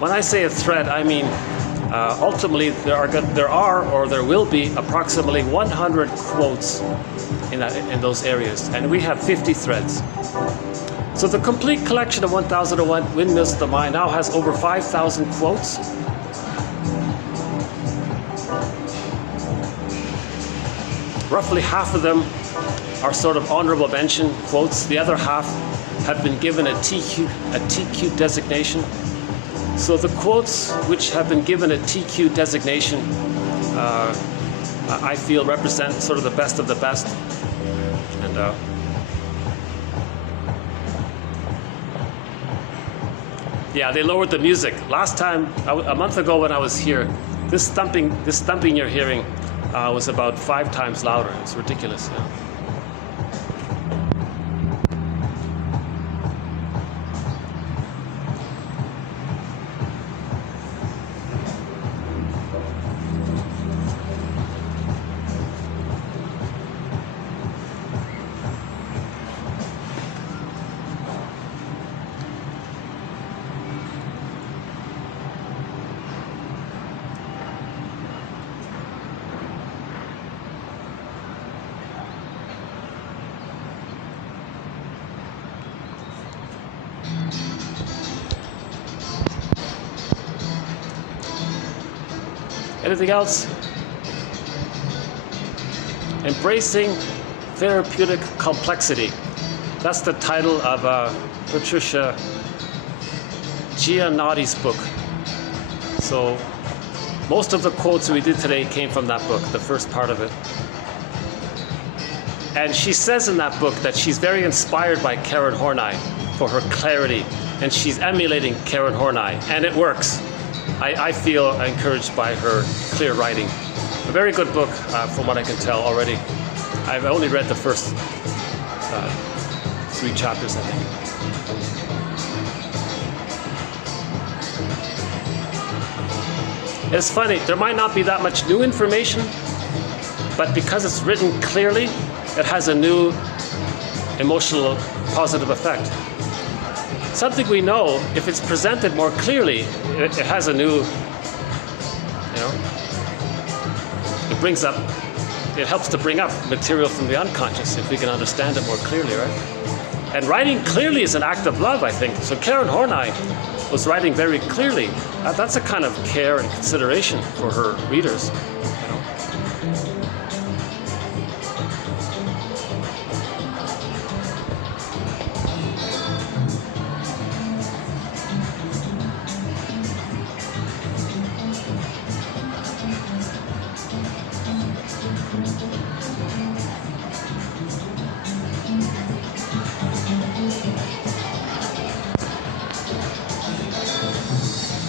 When I say a thread, I mean ultimately there will be approximately 100 quotes in those areas, and we have 50 threads. So the complete collection of 1001 Windmills of the Mind now has over 5,000 quotes. Roughly half of them are sort of honorable mention quotes. The other half have been given a TQ designation. So the quotes which have been given a TQ designation, I feel represent sort of the best of the best. And yeah, they lowered the music. Last time, a month ago when I was here, this thumping you're hearing was about 5 times louder. It's ridiculous. Yeah. Anything else? Embracing Therapeutic Complexity. That's the title of Patricia Giannotti's book. So most of the quotes we did today came from that book, the first part of it. And she says in that book that she's very inspired by Karen Horney for her clarity, and she's emulating Karen Horney, and it works. I feel encouraged by her clear writing. A very good book from what I can tell already. I've only read the first 3 chapters, I think. It's funny, there might not be that much new information, but because it's written clearly, it has a new emotional positive effect. Something we know, if it's presented more clearly, it has a new, it helps to bring up material from the unconscious if we can understand it more clearly, right? And writing clearly is an act of love, I think. So Karen Horney was writing very clearly. That's a kind of care and consideration for her readers.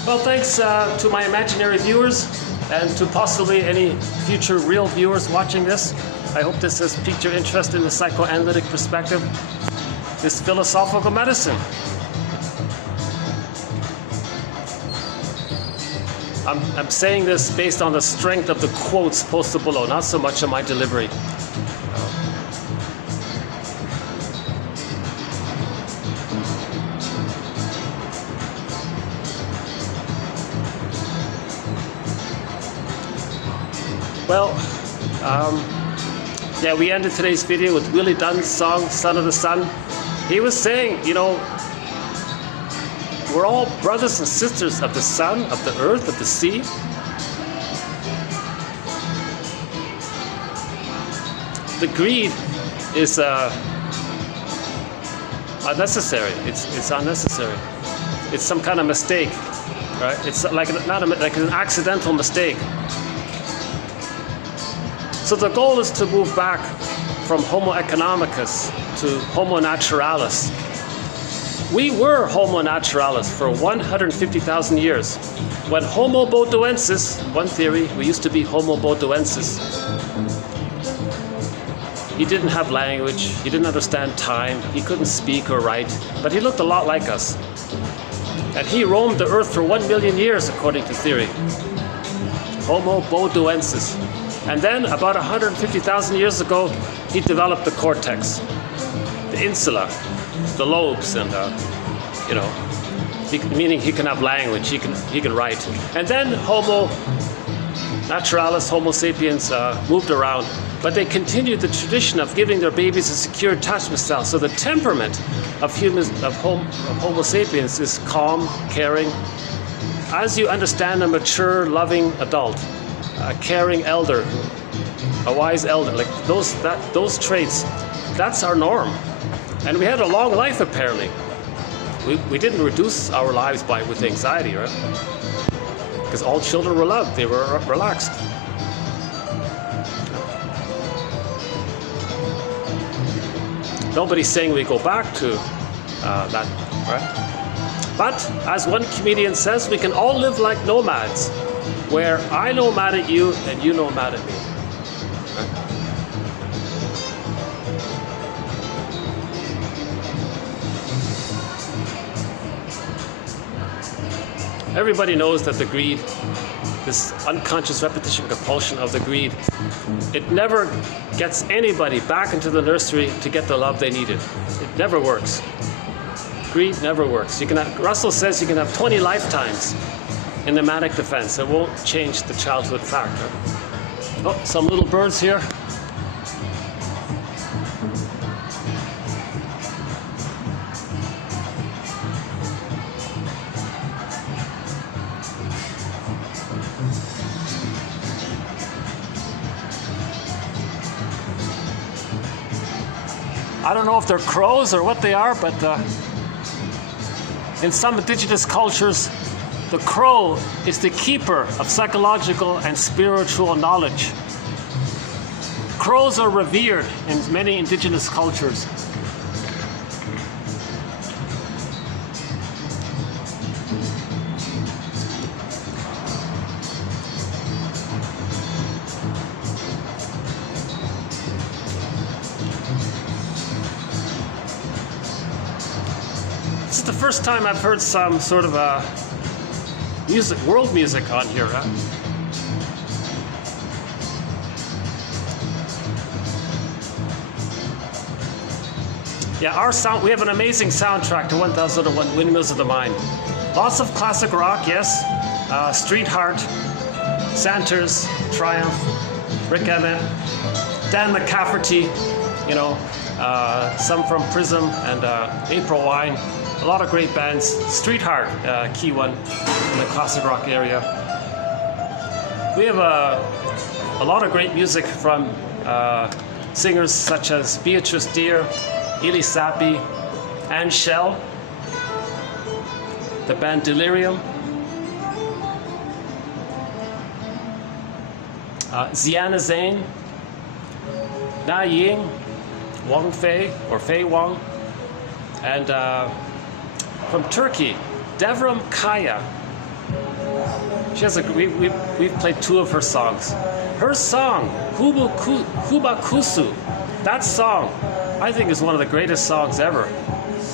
Well, thanks to my imaginary viewers and to possibly any future real viewers watching this. I hope this has piqued your interest in the psychoanalytic perspective, this philosophical medicine. I'm saying this based on the strength of the quotes posted below, not so much on my delivery. Well, yeah, we ended today's video with Willie Dunn's song, Son of the Sun. He was saying, we're all brothers and sisters of the sun, of the earth, of the sea. The greed is unnecessary. It's unnecessary. It's some kind of mistake, right? It's like like an accidental mistake. So the goal is to move back from Homo economicus to Homo naturalis. We were Homo naturalis for 150,000 years. When Homo bodoensis, one theory, we used to be Homo bodoensis. He didn't have language, he didn't understand time, he couldn't speak or write, but he looked a lot like us. And he roamed the earth for 1 million years, according to theory. Homo bodoensis. And then, about 150,000 years ago, he developed the cortex, the insula, the lobes, and meaning he can have language, he can write. And then Homo naturalis, Homo sapiens moved around, but they continued the tradition of giving their babies a secure attachment style. So the temperament of humans, of Homo sapiens, is calm, caring. As you understand a mature, loving adult, a caring elder, a wise elder, like those traits, that's our norm. And we had a long life, apparently. We didn't reduce our lives with anxiety, right? Because all children were loved, they were relaxed. Nobody's saying we go back to that, right? But, as one comedian says, we can all live like nomads, where I nomad at you and you nomad at me. Right? Everybody knows that the greed, this unconscious repetition compulsion of the greed, it never gets anybody back into the nursery to get the love they needed. It never works. Greed never works. Russell says you can have 20 lifetimes in the manic defense. It won't change the childhood factor. Oh, some little birds here. I don't know if they're crows or what they are, but in some indigenous cultures, the crow is the keeper of psychological and spiritual knowledge. Crows are revered in many indigenous cultures. This is the first time I've heard some sort of world music on here. Yeah, we have an amazing soundtrack to 1001 Windmills of the Mind. Lots of classic rock, yes. Street Heart, Santers, Triumph, Rick Emmett, Dan McCafferty, you know, some from Prism and April Wine. A lot of great bands. Street Heart, key one in the classic rock area. We have a lot of great music from singers such as Beatrice Deer, Ely Sappi, Anne Shell, the band Delirium, Ziana Zain, Na Ying, Wang Fei or Fei Wang, and from Turkey, Devrim Kaya. She has we've played two of her songs. Her song, Huba Kusu, that song, I think is one of the greatest songs ever,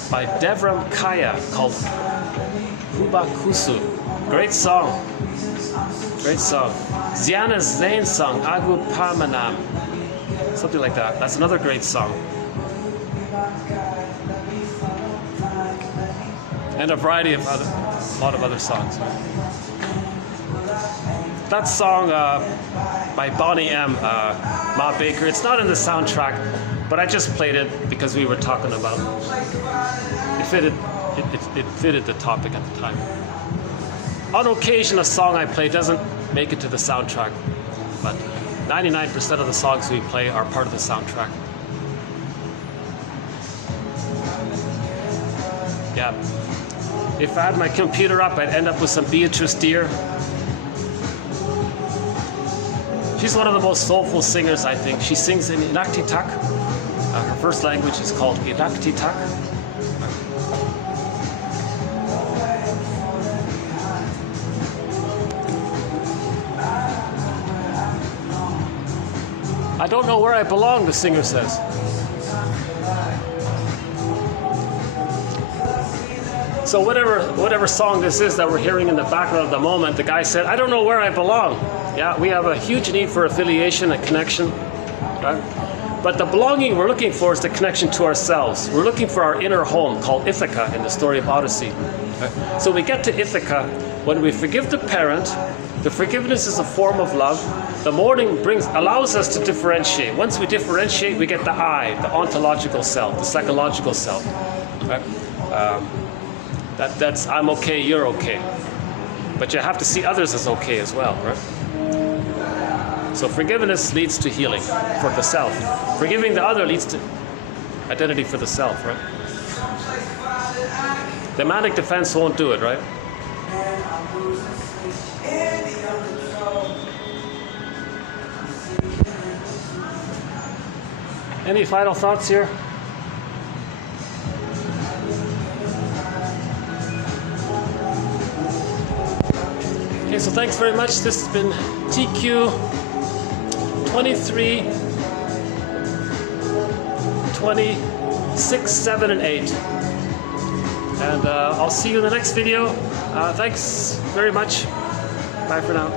by Devrim Kaya, called Huba Kusu. Great song. Great song. Ziana Zain's song, Agu Pamanam. Something like that. That's another great song. And a variety of a lot of other songs. That song by Bonnie M, Ma Baker, it's not in the soundtrack, but I just played it because we were talking about it. It fitted the topic at the time. On occasion, a song I play doesn't make it to the soundtrack, but 99% of the songs we play are part of the soundtrack. Yeah. If I had my computer up, I'd end up with some Beatrice Deer. She's one of the most soulful singers, I think. She sings in Inuktitut. Her first language is called Inuktitut. I don't know where I belong, the singer says. So whatever song this is that we're hearing in the background at the moment, the guy said, I don't know where I belong. Yeah, we have a huge need for affiliation and connection, right? But the belonging we're looking for is the connection to ourselves. We're looking for our inner home called Ithaca in the story of Odyssey. Right? So we get to Ithaca when we forgive the parent. The forgiveness is a form of love. The mourning allows us to differentiate. Once we differentiate, we get the I, the ontological self, the psychological self. Right? That's I'm okay, you're okay. But you have to see others as okay as well, right? So forgiveness leads to healing for the self. Forgiving the other leads to identity for the self, right? The manic defense won't do it, right? Any final thoughts here? Okay, so thanks very much. This has been TQ 23, 26, 7, and 8. And I'll see you in the next video. Thanks very much. Bye for now.